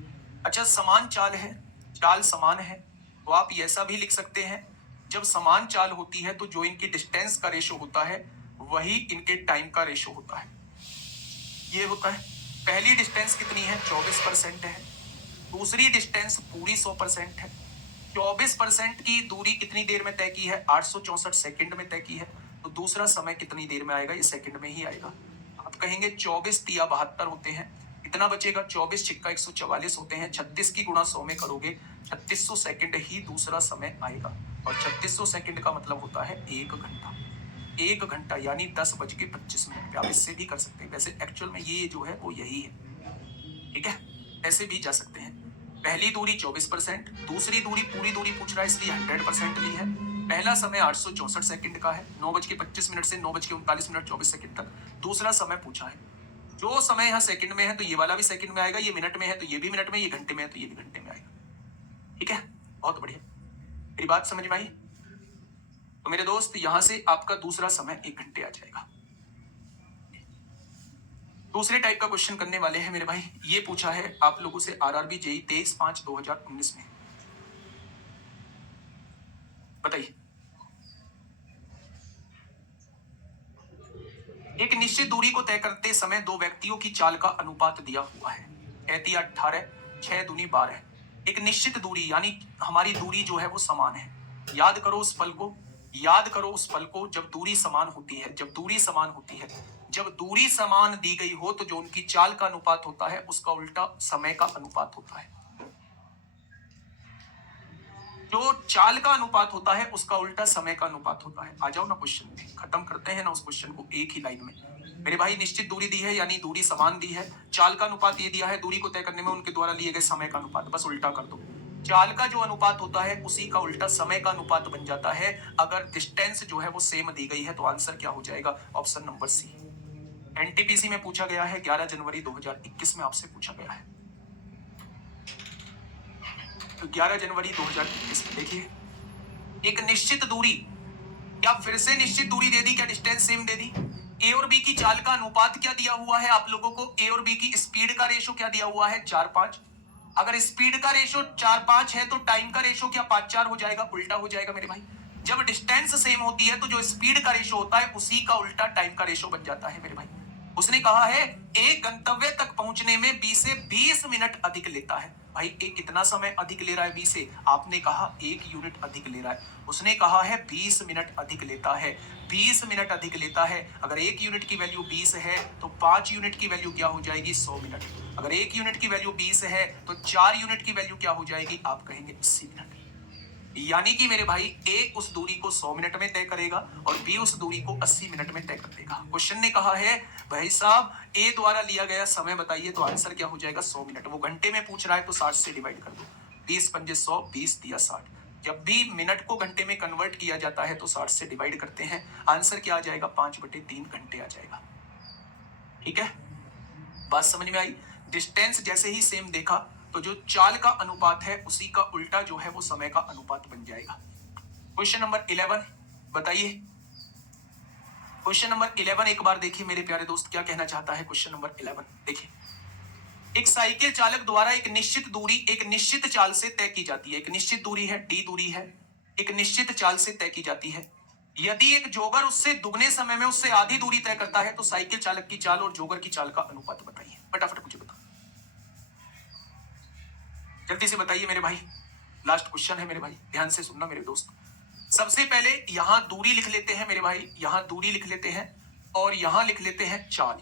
अच्छा, समान चाल है, चाल समान है, तो आप ऐसा भी लिख सकते हैं, जब समान चाल होती है तो जो इनकी डिस्टेंस का रेशो होता है वही इनके टाइम का रेशो होता है। ये होता है, पहली डिस्टेंस कितनी है? 24% है। दूसरी डिस्टेंस पूरी 100% है। 24% की दूरी कितनी देर में तय की है? 864 सेकंड में तय की है। तो दूसरा समय कितनी देर में आएगा? ये सेकंड में ही आएगा। आप कहेंगे 24 तिया 72 होते हैं, इतना बचेगा। 24 छिक्का 144 होते हैं। 36 की गुणा 100 में करोगे 3600 सेकंड ही दूसरा समय आएगा। और 3600 सेकंड का मतलब होता है 1 घंटा। 1 घंटा यानी 10:25 पे आप इससे भी कर सकते हैं। वैसे एक्चुअल में ये जो है वो यही है। ठीक है, ऐसे भी जा सकते हैं। पहली दूरी 24%, दूसरी दूरी पूरी दूरी पूछ रहा है इसलिए 100% ली है। पहला समय 864 सेकंड का है, 9:25 से 9:39 24 सेकंड तक। दूसरा समय पूछा है, जो समय यहाँ सेकंड में है तो ये वाला भी सेकंड में आएगा, ये मिनट में है तो ये भी मिनट में, ये घंटे में है तो ये भी घंटे में आएगा। ठीक है, बहुत बढ़िया। मेरी बात समझ में आई? तो मेरे दोस्त यहां से आपका दूसरा समय 1 घंटे आ जाएगा। दूसरे टाइप का क्वेश्चन करने वाले हैं मेरे भाई। ये पूछा है आप लोगों से आरआरबी जेई 23/5/2019 में। बताइए, एक निश्चित दूरी को तय करते समय दो व्यक्तियों की चाल का अनुपात दिया हुआ है। 18, 6 दूनी 12। एक निश्चित दूरी यानी हमारी दूरी जो है वो समान है। याद करो उस पल को, याद करो उस पल को जब दूरी समान होती है। जब दूरी समान होती है, जब दूरी समान दी गई हो तो जो उनकी चाल का अनुपात होता है उसका उल्टा समय का अनुपात होता है। जो चाल का अनुपात होता है उसका उल्टा समय का अनुपात होता है। आ जाओ ना क्वेश्चन में, खत्म करते हैं ना उस क्वेश्चन को एक ही लाइन में। मेरे भाई निश्चित दूरी दी है यानी दूरी समान दी है, चाल का अनुपात ये दिया है दूरी को तय करने में उनके द्वारा लिए गए समय का अनुपात। बस उल्टा कर दो, चाल का जो अनुपात होता है उसी का उल्टा समय का अनुपात बन जाता है। अगर डिस्टेंस जो है वो सेम दी गई है तो आंसर क्या हो जाएगा? ऑप्शन नंबर सी। एनटीपीसी में पूछा गया है, 11 जनवरी 2021 में आपसे पूछा गया है। तो 11 जनवरी 2021 में देखिए, एक निश्चित दूरी, क्या फिर से निश्चित दूरी दे दी? क्या डिस्टेंस सेम दे दी? ए और बी की चाल का अनुपात क्या दिया हुआ है आप लोगों को? ए और बी की स्पीड का रेशो क्या दिया हुआ है? 4:5। अगर स्पीड का रेशो 4:5 है तो टाइम का रेशो क्या 5:4 हो जाएगा? उल्टा हो जाएगा मेरे भाई। जब डिस्टेंस सेम होती है तो जो स्पीड का रेशो होता है उसी का उल्टा टाइम का रेशो बन जाता है मेरे भाई। उसने कहा है एक गंतव्य तक पहुंचने में 20 से 20 मिनट अधिक लेता है, भाई ए कितना समय अधिक ले रहा है बी से? आपने कहा 1 यूनिट अधिक ले रहा है, उसने कहा है 20 मिनट अधिक लेता है। 20 मिनट अधिक लेता है। अगर 1 यूनिट की वैल्यू 20 है तो 5 यूनिट की वैल्यू क्या हो जाएगी? 100 मिनट। अगर 1 यूनिट की वैल्यू 20 है तो 4 यूनिट की वैल्यू क्या हो जाएगी? आप कहेंगे 80 मिनट। यानी कि मेरे भाई ए उस दूरी को 100 मिनट में तय करेगा और बी उस दूरी को 80 मिनट में तय कर देगा। क्वेश्चन ने कहा है भाई साहब ए द्वारा लिया गया समय बताइए, तो आंसर क्या हो जाएगा? 100 मिनट। वो घंटे में पूछ रहा है तो 60 से डिवाइड कर दो। 20 पंजे 100, 20 दिया 60। जब भी मिनट को घंटे में कन्वर्ट किया जाता है तो 60 से डिवाइड करते हैं। आंसर क्या आ जाएगा? 5/3 घंटे आ जाएगा। ठीक है, बात समझ में आई? डिस्टेंस जैसे ही सेम देखा तो जो चाल का अनुपात है उसी का उल्टा जो है वो समय का अनुपात बन जाएगा। क्वेश्चन नंबर 11 बताइए। क्वेश्चन नंबर 11 एक बार देखिए मेरे प्यारे दोस्त, क्या कहना चाहता है क्वेश्चन नंबर 11। देखिए, एक साइकिल चालक द्वारा एक निश्चित दूरी एक निश्चित चाल से तय की जाती है। एक निश्चित दूरी है, डी दूरी है, एक निश्चित चाल से तय की जाती है। यदि एक जोगर उससे दुगने समय में उससे आधी दूरी तय करता है तो साइकिल चालक की चाल और जोगर की चाल का अनुपात बताइए। फटाफट मुझे बताओ, जल्दी से बताइए मेरे भाई। लास्ट क्वेश्चन है मेरे भाई, ध्यान से सुनना मेरे दोस्त। सबसे पहले यहां दूरी लिख लेते हैं मेरे भाई, यहां दूरी लिख लेते हैं और यहां लिख लेते हैं चाल।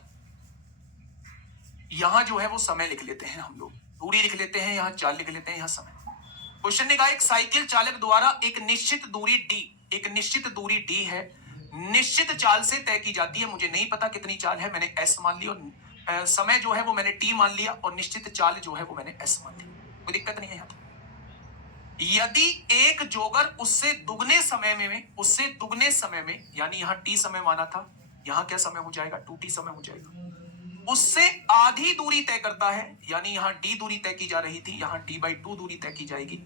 यहां जो है वो समय लिख लेते हैं हम लोग, दूरी लिख लेते हैं, यहां चाल लिख लेते हैं, यहां समय। क्वेश्चन ने कहा एक साइकिल चालक द्वारा एक निश्चित दूरी डी, एक निश्चित दूरी डी है, निश्चित चाल से तय की जाती है। मुझे नहीं पता कितनी चाल है, मैंने एस मान ली, और समय जो है वो मैंने टी मान लिया और निश्चित चाल जो है वो मैंने एस मान ली। कोई दिक्कत नहीं है यहाँ। यदि एक जोगर उससे दुगने समय में उससे दुगने समय में, यानी यहां टी समय माना था, यहां क्या समय हो जाएगा? 2t समय हो जाएगा। उससे आधी दूरी तय करता है, यानी यहां डी दूरी तय की जा रही थी, यहां d/2 दूरी तय की जाएगी।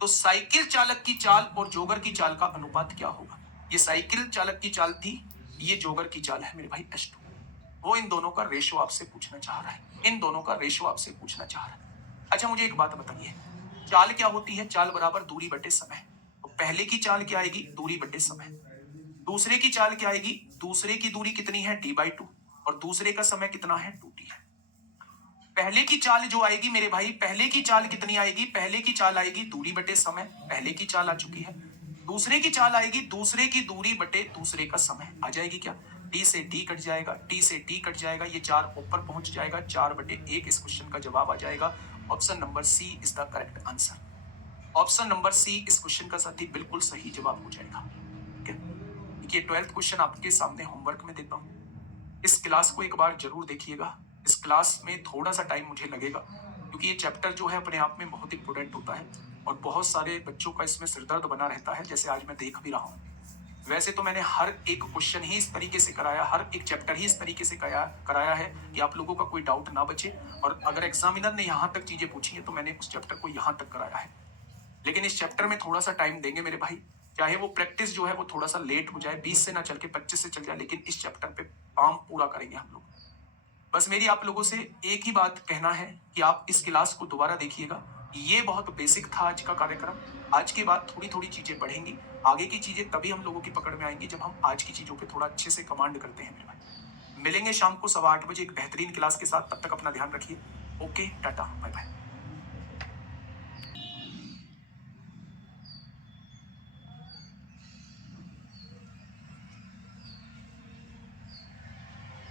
तो साइकिल चालक की चाल और जोगर की चाल का अनुपात क्या होगा? ये साइकिल चालक की चाल थी, ये जोगर की चाल है मेरे भाई s2। वो इन दोनों का रेशो आपसे पूछना चाह रहा है, इन दोनों का रेशो आपसे पूछना चाह रहा है। अच्छा मुझे एक बात बताइए, चाल क्या होती है? चाल बराबर दूरी बटे समय। तो पहले की चाल क्या आएगी? दूरी बटे समय। दूसरे की चाल क्या आएगी? दूसरे की दूरी कितनी है? d/2 और दूसरे का समय कितना है? 2t है। पहले की चाल जो आएगी मेरे भाई, पहले की चाल कितनी आएगी? पहले की चाल आएगी दूरी बटे समय, पहले की चाल आ चुकी है। दूसरे की चाल आएगी दूसरे की दूरी बटे दूसरे का समय। आ जाएगी क्या? टी से टी कट जाएगा, टी से टी कट जाएगा, ये 4 ऊपर पहुंच जाएगा, 4/1 इस क्वेश्चन का जवाब आ जाएगा। Option number C is the correct answer. Option number C इस क्वेश्चन का साथी बिल्कुल सही जवाब हो जाएगा। ठीक है, देखिए 12th क्वेश्चन आपके सामने होमवर्क में देता हूँ, इस क्लास को एक बार जरूर देखिएगा। इस क्लास में थोड़ा सा टाइम मुझे लगेगा क्योंकि ये चैप्टर जो है अपने आप में बहुत इंपोर्टेंट होता है और बहुत सारे बच्चों का इसमें सिरदर्द बना रहता है, जैसे आज मैं देख भी रहा हूँ। वैसे तो मैंने हर एक क्वेश्चन ही इस तरीके से कराया, हर एक चैप्टर ही इस तरीके से कराया है कि आप लोगों का कोई डाउट ना बचे। और अगर एग्जामिनर ने यहाँ तक चीजें पूछी है तो मैंने उस चैप्टर को यहाँ तक कराया है। लेकिन इस चैप्टर में थोड़ा सा टाइम देंगे मेरे भाई, चाहे वो प्रैक्टिस जो है वो थोड़ा सा लेट हो जाए, 20 से ना चल के 25 से चल जाए, लेकिन इस चैप्टर पे काम पूरा करेंगे हम लोग। बस मेरी आप लोगों से एक ही बात कहना है कि आप इस क्लास को दोबारा देखिएगा। ये बहुत बेसिक था आज का कार्यक्रम। आज के बाद थोड़ी थोड़ी चीजें बढ़ेंगी, आगे की चीजें तभी हम लोगों की पकड़ में आएंगी जब हम आज की चीजों पे थोड़ा अच्छे से कमांड करते हैं मेरे भाई। मिलेंगे शाम को 8:15 बजे एक बेहतरीन क्लास के साथ, तब तक अपना ध्यान रखिए। Okay, tata, bye bye.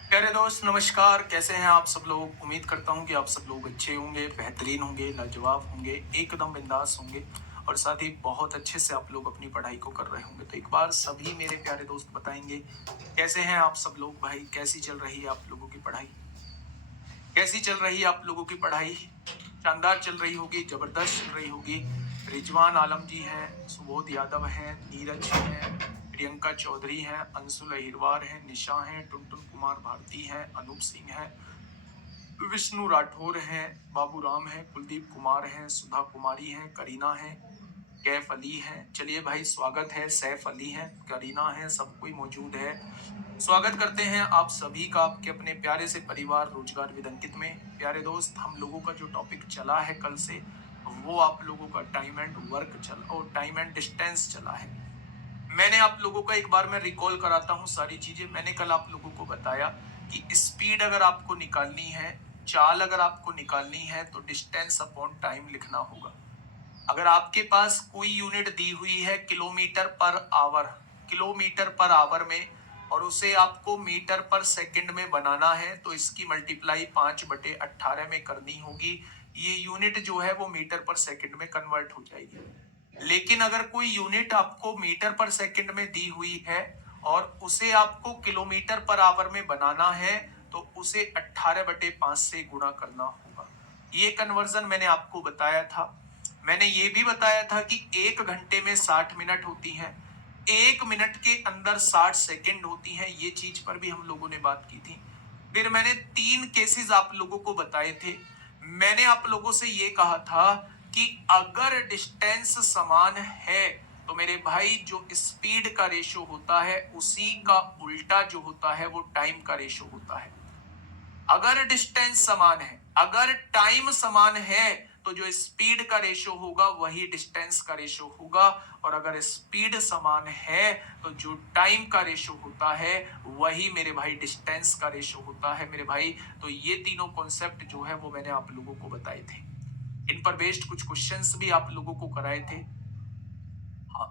प्यारे दोस्त नमस्कार, कैसे हैं आप सब लोग? उम्मीद करता हूं कि आप सब लोग अच्छे होंगे, बेहतरीन होंगे, लाजवाब होंगे, एकदम बिंदास होंगे और साथ ही बहुत अच्छे से आप लोग अपनी पढ़ाई को कर रहे होंगे। तो एक बार सभी मेरे प्यारे दोस्त बताएंगे कैसे हैं आप सब लोग भाई? कैसी चल रही है आप लोगों की पढ़ाई? कैसी चल रही है आप लोगों की पढ़ाई? शानदार चल रही होगी, जबरदस्त चल रही होगी। रिजवान आलम जी हैं, सुबोध यादव हैं, नीरज हैं, प्रियंका चौधरी हैं, अंशुल अहिरवार हैं, निशा हैं, टुनटुन कुमार भारती हैं, अनूप सिंह हैं, विष्णु राठौर हैं, बाबू राम हैं, कुलदीप कुमार हैं, सुधा कुमारी हैं, करीना हैं, कैफ अली हैं। चलिए भाई स्वागत है, सैफ अली हैं, करीना है, सब कोई मौजूद है। स्वागत करते हैं आप सभी का आपके अपने प्यारे से परिवार रोजगार विद अंकित में। प्यारे दोस्त, हम लोगों का जो टॉपिक चला है कल से, वो आप लोगों का टाइम एंड वर्क चला और टाइम एंड डिस्टेंस चला है। मैंने आप लोगों का एक बार मैं रिकॉल कराता हूँ सारी चीजें। मैंने कल आप लोगों को बताया कि स्पीड अगर आपको निकालनी है चाल अगर आपको निकालनी है तो डिस्टेंस अपॉन टाइम लिखना होगा। अगर आपके पास कोई यूनिट दी हुई है किलोमीटर पर आवर में, और उसे आपको मीटर पर सेकंड में बनाना है, तो इसकी मल्टीप्लाई 5/18 में करनी होगी। ये यूनिट जो है वो मीटर पर सेकंड में कन्वर्ट हो जाएगी। लेकिन अगर कोई यूनिट आपको मीटर पर सेकंड में दी हुई है और उसे आपको किलोमीटर पर आवर में बनाना है, तो उसे 18/5 से गुणा करना होगा। ये कन्वर्जन मैंने आपको बताया था। मैंने ये भी बताया था कि 1 घंटे में 60 मिनट होती हैं, 1 मिनट के अंदर 60 सेकंड होती हैं। ये चीज पर भी हम लोगों ने बात की थी। फिर मैंने 3 केसेस आप लोगों को बताए थे। मैंने आप लोगों से ये कहा था कि अगर डिस्टेंस समान है तो मेरे भाई जो स्पीड का रेशो होता है उसी का उल्टा जो होता है वो टाइम का रेशो होता है। अगर डिस्टेंस समान है, अगर टाइम समान है, तो जो स्पीड का रेशो होगा वही डिस्टेंस का रेशो होगा, और अगर स्पीड समान है तो जो टाइम का रेशो होता है वही मेरे भाई डिस्टेंस का रेशो होता है मेरे भाई। तो ये तीनों कॉन्सेप्ट जो है वो मैंने आप लोगों को बताए थे। इन पर बेस्ड कुछ क्वेश्चंस भी आप लोगों को कराए थे। हाँ,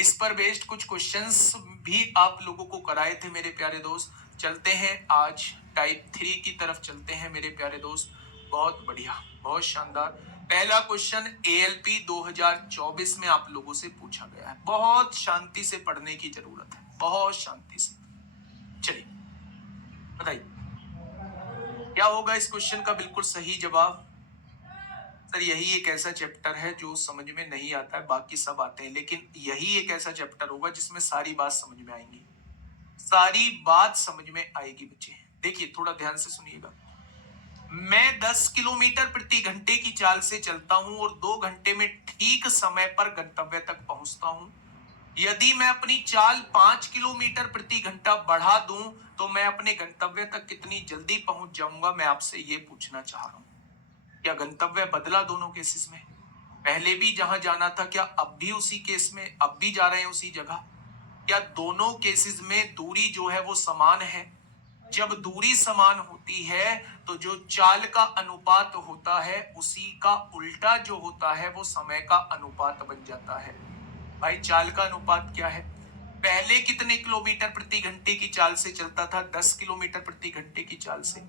इस पर बेस्ड कुछ क्वेश्चंस भी आप लोगों को कराए थे मेरे प्यारे दोस्त। चलते हैं आज टाइप 3 की तरफ चलते हैं मेरे प्यारे दोस्त। बहुत बढ़िया, बहुत शानदार। पहला क्वेश्चन एएलपी 2024 में आप लोगों से पूछा गया है। बहुत शांति से पढ़ने की जरूरत है, बहुत शांति से। चलिए बताइए क्या होगा इस क्वेश्चन का बिल्कुल सही जवाब। सर यही एक ऐसा चैप्टर है जो समझ में नहीं आता है, बाकी सब आते हैं, लेकिन यही एक ऐसा चैप्टर होगा जिसमें सारी बात समझ में आएंगी, सारी बात समझ में आएगी बच्चे। देखिए थोड़ा ध्यान से सुनिएगा। मैं 10 किलोमीटर प्रति घंटे की चाल से चलता हूं और 2 घंटे में ठीक समय पर गंतव्य तक पहुंचता हूं। यदि मैं अपनी चाल 5 किलोमीटर प्रति घंटा बढ़ा दूं तो मैं अपने गंतव्य तक कितनी जल्दी पहुंच जाऊंगा। मैं आपसे ये पूछना चाह रहा हूं, क्या गंतव्य बदला दोनों केसेस में? पहले भी जहां जाना था क्या अब भी उसी केस में अब भी जा रहे हैं उसी जगह? क्या दोनों केसेस में दूरी जो है वो समान है? जब दूरी समान होती है तो जो चाल का अनुपात होता है उसी का उल्टा जो होता है वो समय का अनुपात बन जाता है। भाई चाल का अनुपात क्या है? पहले कितने किलोमीटर प्रति घंटे की चाल से चलता था? 10 किलोमीटर प्रति घंटे की चाल से।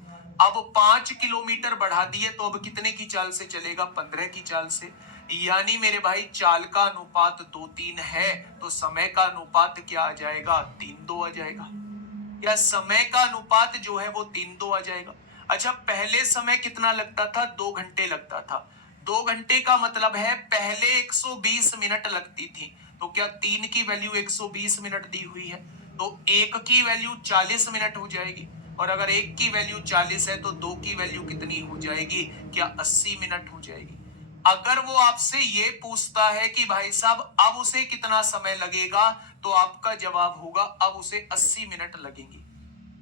अब 5 किलोमीटर बढ़ा दिए तो अब कितने की चाल से चलेगा? 15 की चाल से। यानी मेरे भाई चाल का अनुपात 2:3 है तो समय का अनुपात क्या आ जाएगा? 3:2 आ जाएगा। या समय का अनुपात जो है वो 3:2 आ जाएगा। अच्छा पहले समय कितना लगता था? 2 घंटे लगता था। 2 घंटे का मतलब है पहले 120 मिनट लगती थी, तो क्या 3 की वैल्यू 120 मिनट दी हुई है तो 1 की वैल्यू 40 मिनट हो जाएगी, और अगर 1 की वैल्यू 40 है तो 2 की वैल्यू कितनी हो जाएगी? क्या 80 मिनट हो जाएगी। अगर वो आपसे ये पूछता है कि भाई साहब अब उसे कितना समय लगेगा, तो आपका जवाब होगा अब उसे 80 मिनट लगेंगे।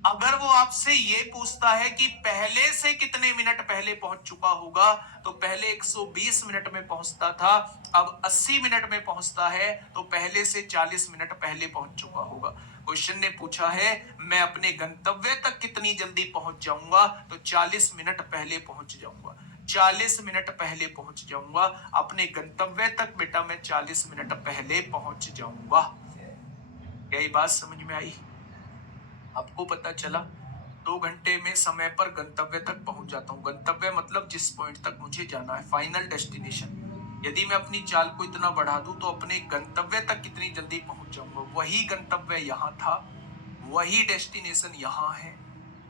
अगर वो आपसे ये पूछता है कि पहले से कितने मिनट पहले पहुंच चुका होगा, तो पहले 120 मिनट में पहुंचता था, अब 80 मिनट में पहुंचता है, तो पहले से 40 मिनट पहले पहुंच चुका होगा। क्वेश्चन ने पूछा है मैं अपने गंतव्य तक कितनी जल्दी पहुंच जाऊंगा, तो 40 मिनट पहले पहुंच जाऊंगा। 40 मिनट पहले पहुंच जाऊंगा अपने गंतव्य तक। बेटा मैं 40 मिनट पहले पहुंच जाऊंगा। क्या ये बात समझ में आई? आपको पता चला 2 घंटे में समय पर गंतव्य तक पहुंच जाता हूं। गंतव्य मतलब जिस पॉइंट तक मुझे जाना है, फाइनल डेस्टिनेशन। यदि मैं अपनी चाल को इतना बढ़ा दूं तो अपने गंतव्य तक कितनी जल्दी पहुंच जाऊंगा। वही गंतव्य यहां था, वही डेस्टिनेशन यहां है।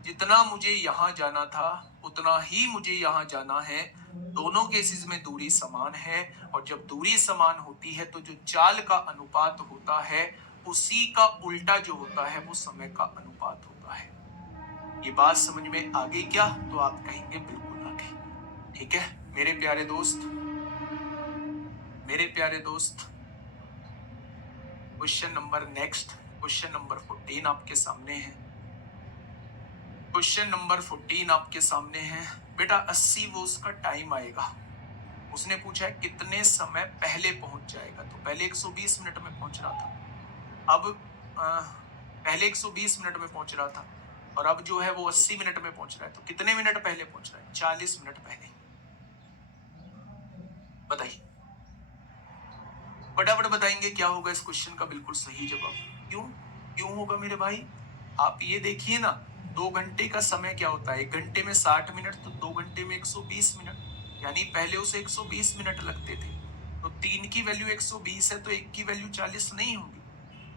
जितना मुझे यहां जाना था उतना ही मुझे यहां जाना है। दोनों केसेस में दूरी समान है, और जब दूरी समान होती है तो जो चाल का अनुपात होता है उसी का उल्टा जो होता है वो समय का अनुपात होता है। ये बात समझ में आ गई क्या? तो आप कहेंगे बिल्कुल आ गई। ठीक है मेरे प्यारे दोस्त, मेरे प्यारे दोस्त। Question number next, question number 14 आपके सामने है। क्वेश्चन नंबर 14 आपके सामने है। बेटा 80 वो उसका टाइम आएगा। उसने पूछा है कितने समय पहले पहुंच जाएगा, तो पहले 120 मिनट में पहुंच रहा था। अब पहले 120 मिनट में पहुंच रहा था, और अब जो है वो 80 मिनट में पहुंच रहा है, तो कितने मिनट पहले पहुंच रहा है? 40 मिनट पहले। बताइए, फटाफट बताएंगे क्या होगा इस क्वेश्चन का बिल्कुल सही जवाब। क्यों क्यों होगा मेरे भाई? आप ये देखिए ना, 2 घंटे का समय क्या होता है? 1 घंटे में 60 मिनट, तो 2 घंटे में 120 मिनट, यानी पहले उसे 120 मिनट लगते थे। तो 3 की वैल्यू 120 है, तो 1 की वैल्यू 40 नहीं होगी,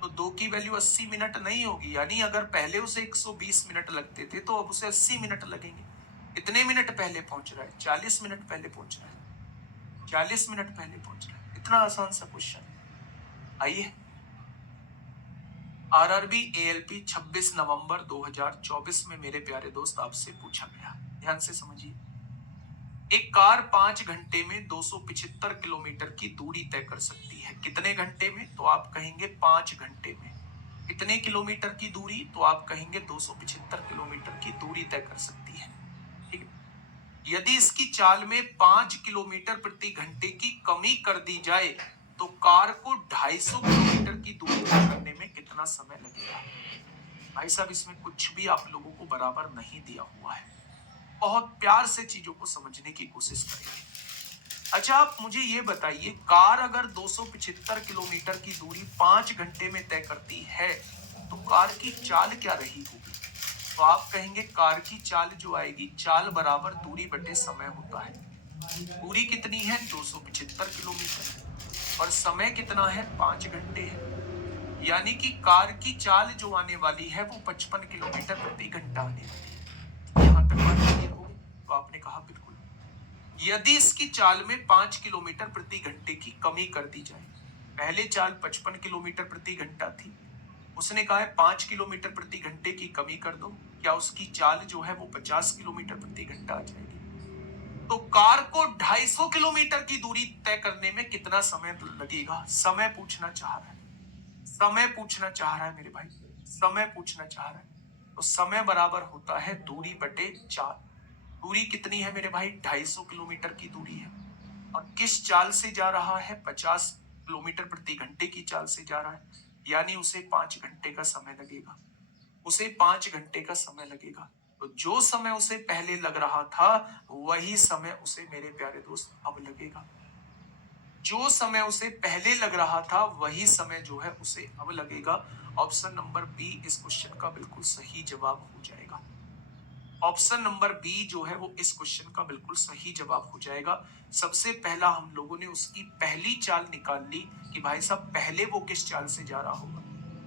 तो 2 की वैल्यू 80 मिनट नहीं होगी। यानी अगर पहले उसे 120 मिनट लगते थे, तो अब उसे 80 मिनट लगेंगे। कितने मिनट पहले पहुंच रहा है? 40 मिनट पहले पहुंच रहा है, 40 मिनट पहले पहुंच रहा है। इतना आसान सा क्वेश्चन। आइए, आरआरबी एएलपी 26 नवंबर 2024 में मेरे प्यारे दोस्त आपसे पूछा गया, ध्यान से समझिए। एक कार 5 घंटे में 275 किलोमीटर की दूरी तय कर सकती है। कितने घंटे में? तो आप कहेंगे 5 घंटे में। कितने किलोमीटर की दूरी? तो आप कहेंगे 275 किलोमीटर की दूरी तय कर सकती है। ठीक है। यदि इसकी चाल में 5 किलोमीटर प्रति घंटे की कमी कर दी जाए, तो कार को 250 किलोमीटर की दूरी तय करने में कितना समय लगेगा? भाई साहब, इसमें कुछ भी आप लोगों को बराबर नहीं दिया हुआ है। बहुत प्यार से चीजों को समझने की कोशिश करेंगे। अच्छा, आप मुझे ये बताइए, कार अगर 275 किलोमीटर की दूरी 5 घंटे में तय करती है, तो कार की चाल क्या रही होगी? तो आप कहेंगे कार की चाल जो आएगी, चाल बराबर दूरी बटे समय होता है। दूरी कितनी है? 275 किलोमीटर, और समय कितना है? 5 घंटे है। यानी कि कार की चाल जो आने वाली है वो 55 किलोमीटर प्रति घंटा आने वाली है। यहां तक बात क्लियर होगी? तो आपने कहा बिल्कुल। यदि इसकी चाल में 5 किलोमीटर प्रति घंटे की कमी कर दी जाए, पहले चाल 55 किलोमीटर प्रति घंटा थी, उसने कहा है 5 किलोमीटर प्रति घंटे की कमी कर दो, क्या उसकी चाल जो है वो 50 किलोमीटर प्रति घंटा आ जाएगी? तो कार को 250 किलोमीटर की दूरी तय करने में कितना समय लगेगा? समय पूछना चाह रहा है, समय पूछना चाह रहा है मेरे भाई, समय पूछना चाह रहा है। तो समय बराबर होता है दूरी बटे चाल। दूरी कितनी है मेरे भाई? 250 किलोमीटर की दूरी है, और किस चाल से जा रहा है? 50 किलोमीटर प्रति घंटे की चाल से जा रहा है, यानी उसे 5 घंटे का समय लगेगा। उसे 5 घंटे का समय लगेगा। तो जो समय उसे पहले लग रहा था, वही समय उसे मेरे प्यारे दोस्त अब लगेगा। जो समय उसे पहले लग रहा था, वही समय जो है उसे अब लगेगा। ऑप्शन नंबर बी इस क्वेश्चन का बिल्कुल सही जवाब हो जाएगा। ऑप्शन नंबर बी जो है वो इस क्वेश्चन का बिल्कुल सही जवाब हो जाएगा। सबसे पहला हम लोगों ने उसकी पहली चाल निकाल ली कि भाई साहब पहले वो किस चाल से जा रहा होगा।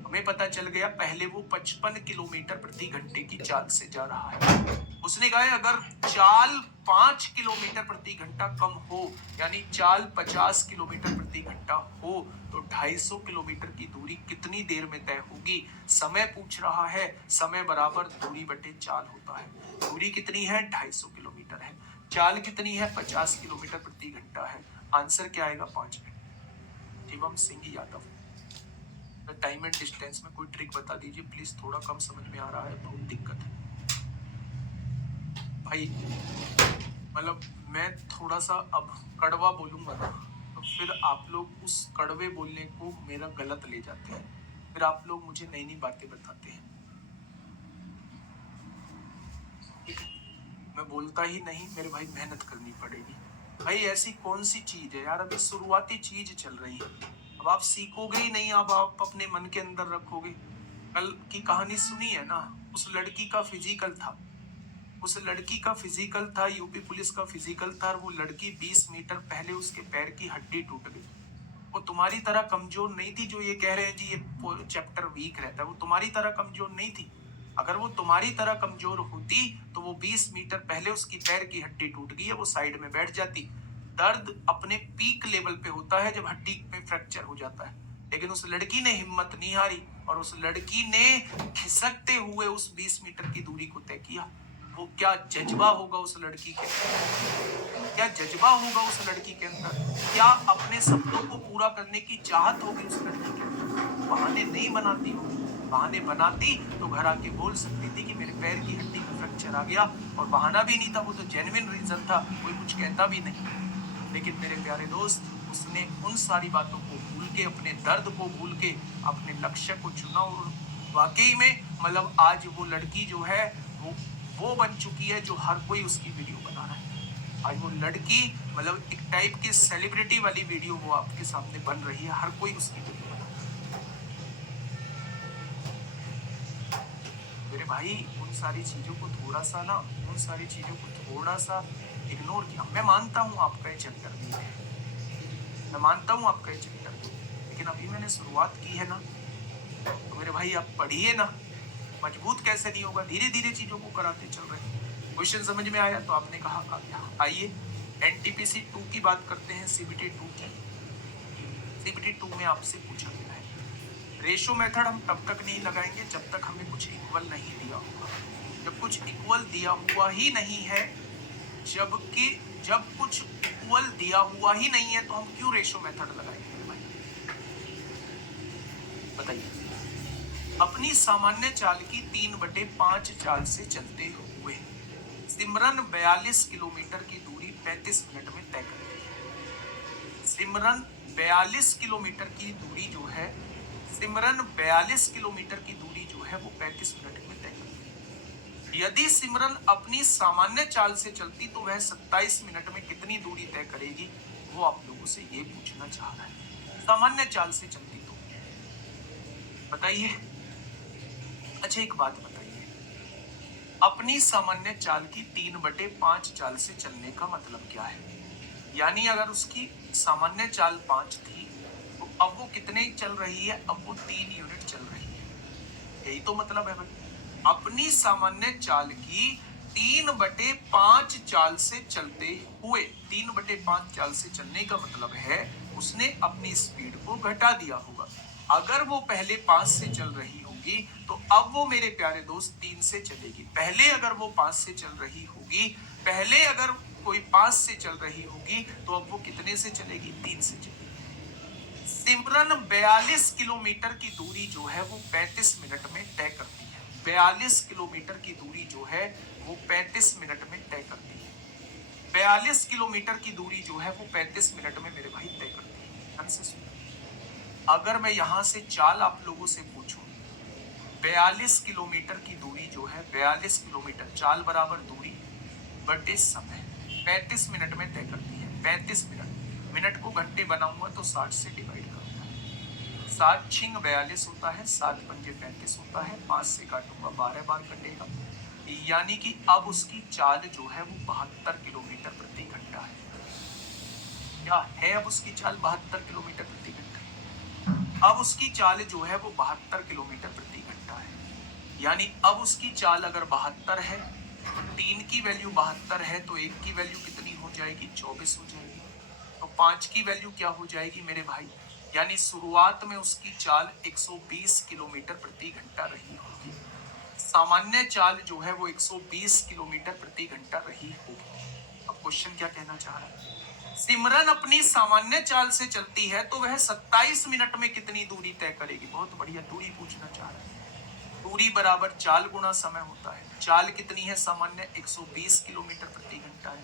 हमें पता चल गया पहले वो 55 किलोमीटर प्रति घंटे की चाल से जा रहा है। उसने कहा अगर चाल 5 किलोमीटर प्रति घंटा कम हो, यानी चाल 50 किलोमीटर प्रति घंटा हो, तो 250 किलोमीटर की दूरी कितनी देर में तय होगी? समय पूछ रहा है, समय बराबर दूरी बटे चाल होता है। दूरी कितनी है? 250 किलोमीटर है। चाल कितनी है? 50 किलोमीटर प्रति घंटा है। आंसर क्या आएगा? 5 minute. Shivam Singh Yadav, time and distance में कोई ट्रिक बता दीजिए प्लीज, थोड़ा कम समझ में आ रहा है, बहुत दिक्कत है भाई। मतलब मैं थोड़ा सा अब कड़वा बोलूंगा ना, तो फिर आप लोग उस कड़वे बोलने को मेरा गलत ले जाते हैं, फिर आप लोग मुझे नई नई बातें बताते हैं। ठीक है, मैं बोलता ही नहीं मेरे भाई, मेहनत करनी पड़ेगी भाई। ऐसी कौन सी चीज है यार, अभी शुरुआती चीज चल रही है, अब आप सीखोगे ही नहीं, अब आप अपने मन के अंदर रखोगे। कल की कहानी सुनी है ना, उस लड़की का फिजिकल था, उस लड़की का फिजिकल था, यूपी पुलिस का फिजिकल था, और वो लड़की 20 मीटर पहले उसके पैर की हड्डी टूट गई। वो तुम्हारी तरह कमजोर नहीं थी जो ये कह रहे हैं जी ये चैप्टर वीक रहता है, वो तुम्हारी तरह कमजोर नहीं थी। अगर वो तुम्हारी तरह कमजोर होती, तो वो 20 मीटर पहले उसकी पैर की हड्डी टूट गई है, वो साइड में बैठ जाती। दर्द अपने पीक लेवल पे होता है जब हड्डी में फ्रैक्चर हो जाता है, लेकिन उस लड़की ने हिम्मत नहीं हारी, और उस लड़की ने खिसकते हुए उस 20 मीटर की दूरी को तय किया। वो क्या जज्बा होगा उस लड़की के अंदर, क्या जज्बा होगा उस लड़की के अंदर, क्या अपने सपनों को पूरा करने की चाहत होगी उस लड़की के अंदर। बहाने नहीं बनाती होगी, बहाने बनाती तो घर आके बोल सकती थी कि मेरे पैर की हड्डी में फ्रैक्चर आ गया, और बहाना भी नहीं था, वो तो जेन्युइन रीजन था, कोई कुछ कहता भी नहीं। लेकिन मेरे प्यारे दोस्त, उसने उन सारी बातों को भूल के, अपने दर्द को भूल के अपने लक्ष्य को चुना, और वाकई में मतलब आज वो लड़की जो है वो बन चुकी है जो हर कोई उसकी वीडियो बना रहा है। आज वो लड़की मतलब एक टाइप की सेलिब्रिटी वाली वीडियो वो आपके सामने बन रही है, हर कोई उसकी वीडियो बना रहा है। मेरे भाई उन सारी चीजों को थोड़ा सा ना, उन सारी चीजों को थोड़ा सा इग्नोर किया। मैं मानता हूँ आपका ये चक्कर भी है, मैं मानता हूँ आपका ये चक्कर भी, लेकिन अभी मैंने शुरुआत की है ना, तो मेरे भाई आप पढ़िए ना, मजबूत कैसे नहीं होगा, धीरे धीरे चीजों को कराते चल रहे हैं। क्वेश्चन समझ में आया तो आपने कहा आइए एनटीपीसी 2 की बात करते हैं, सीबीटी 2 की। सीबीटी 2 में आपसे पूछा गया है रेशो मेथड हम तब तक नहीं लगाएंगे जब तक हमें कुछ इक्वल नहीं दिया होगा। जब कुछ इक्वल दिया हुआ ही नहीं है, जबकि जब कुछ इक्वल दिया हुआ ही नहीं है तो हम क्यों रेशो मेथड लगाएंगे भाई, बताइए। अपनी सामान्य चाल की 3/5 चाल से चलते हुए सिमरन 42 किलोमीटर की दूरी 35 मिनट में तय करती है। सिमरन 42 किलोमीटर की दूरी जो है, सिमरन 42 किलोमीटर की दूरी जो है वो 35 मिनट में तय करती है। यदि सिमरन अपनी सामान्य चाल से चलती तो वह 27 मिनट में कितनी दूरी तय करेगी, वो आप लोगों से ये पूछना चाह रहा है। सामान्य चाल से चलती तो बताइए। अच्छा एक बात बताइए, अपनी सामान्य चाल की 3/5 चाल से चलने का मतलब क्या है? यानी अगर उसकी सामान्य चाल 5 थी तो अब वो कितने चल रही है, अब वो 3 यूनिट चल रही है, यही तो मतलब है भाई। अपनी सामान्य चाल की 3/5 चाल से चलते हुए, 3/5 चाल से चलने का मतलब है उसने अपनी स्पीड को घटा दिया होगा। अगर वो पहले 5 से चल रही होगी तो अब वो मेरे प्यारे दोस्त 3 से चलेगी। पहले अगर वो 5 से चल रही होगी, पहले अगर कोई 5 से चल रही होगी तो अब वो कितने से चलेगी, 3 से चलेगी। सिमरन 42 किलोमीटर की दूरी जो है वो 35 मिनट में तय करती है। 42 किलोमीटर की दूरी जो है वो 35 मिनट में तय करती है। 42 किलोमीटर की दूरी जो है वो 35 मिनट में मेरे भाई तय करती है। ध्यान से सुनिए, अगर मैं यहां से चाल आप लोगों से पूछूं, 42 किलोमीटर की दूरी जो है, 42 किलोमीटर चाल बराबर दूरी बटे समय 35 मिनट में तय करती है। 35 मिनट, मिनट को घंटे बनाऊंगा तो 60 से डिवाइड करूंगा, 7 छिंग 42 होता है, 7 पंजे 35 होता है, 5 से काटूंगा 12 बार कटेगा, यानी कि अब उसकी चाल जो है वो 72 किलोमीटर प्रति घंटा है। क्या है अब उसकी चाल? 72 किलोमीटर प्रति घंटा। अब उसकी चाल जो है वो 72 किलोमीटर प्रति घंटा है, यानी अब उसकी चाल अगर 72 है, 3 की वैल्यू 72 है तो 1 की वैल्यू कितनी हो जाएगी, 24 हो जाएगी। तो 5 की वैल्यू क्या हो जाएगी मेरे भाई, यानी शुरुआत में उसकी चाल 120 किलोमीटर प्रति घंटा रही होगी। सामान्य चाल जो है वो 120 किलोमीटर प्रति घंटा रही होगी। अब क्वेश्चन क्या कहना चाह रहा है, सिमरन अपनी सामान्य चाल से चलती है तो वह 27 मिनट में कितनी दूरी तय करेगी। बहुत बढ़िया, दूरी पूछना चाह रहा है। दूरी बराबर चाल गुणा समय होता है। चाल कितनी है सामान्य, 120 किलोमीटर प्रति घंटा है।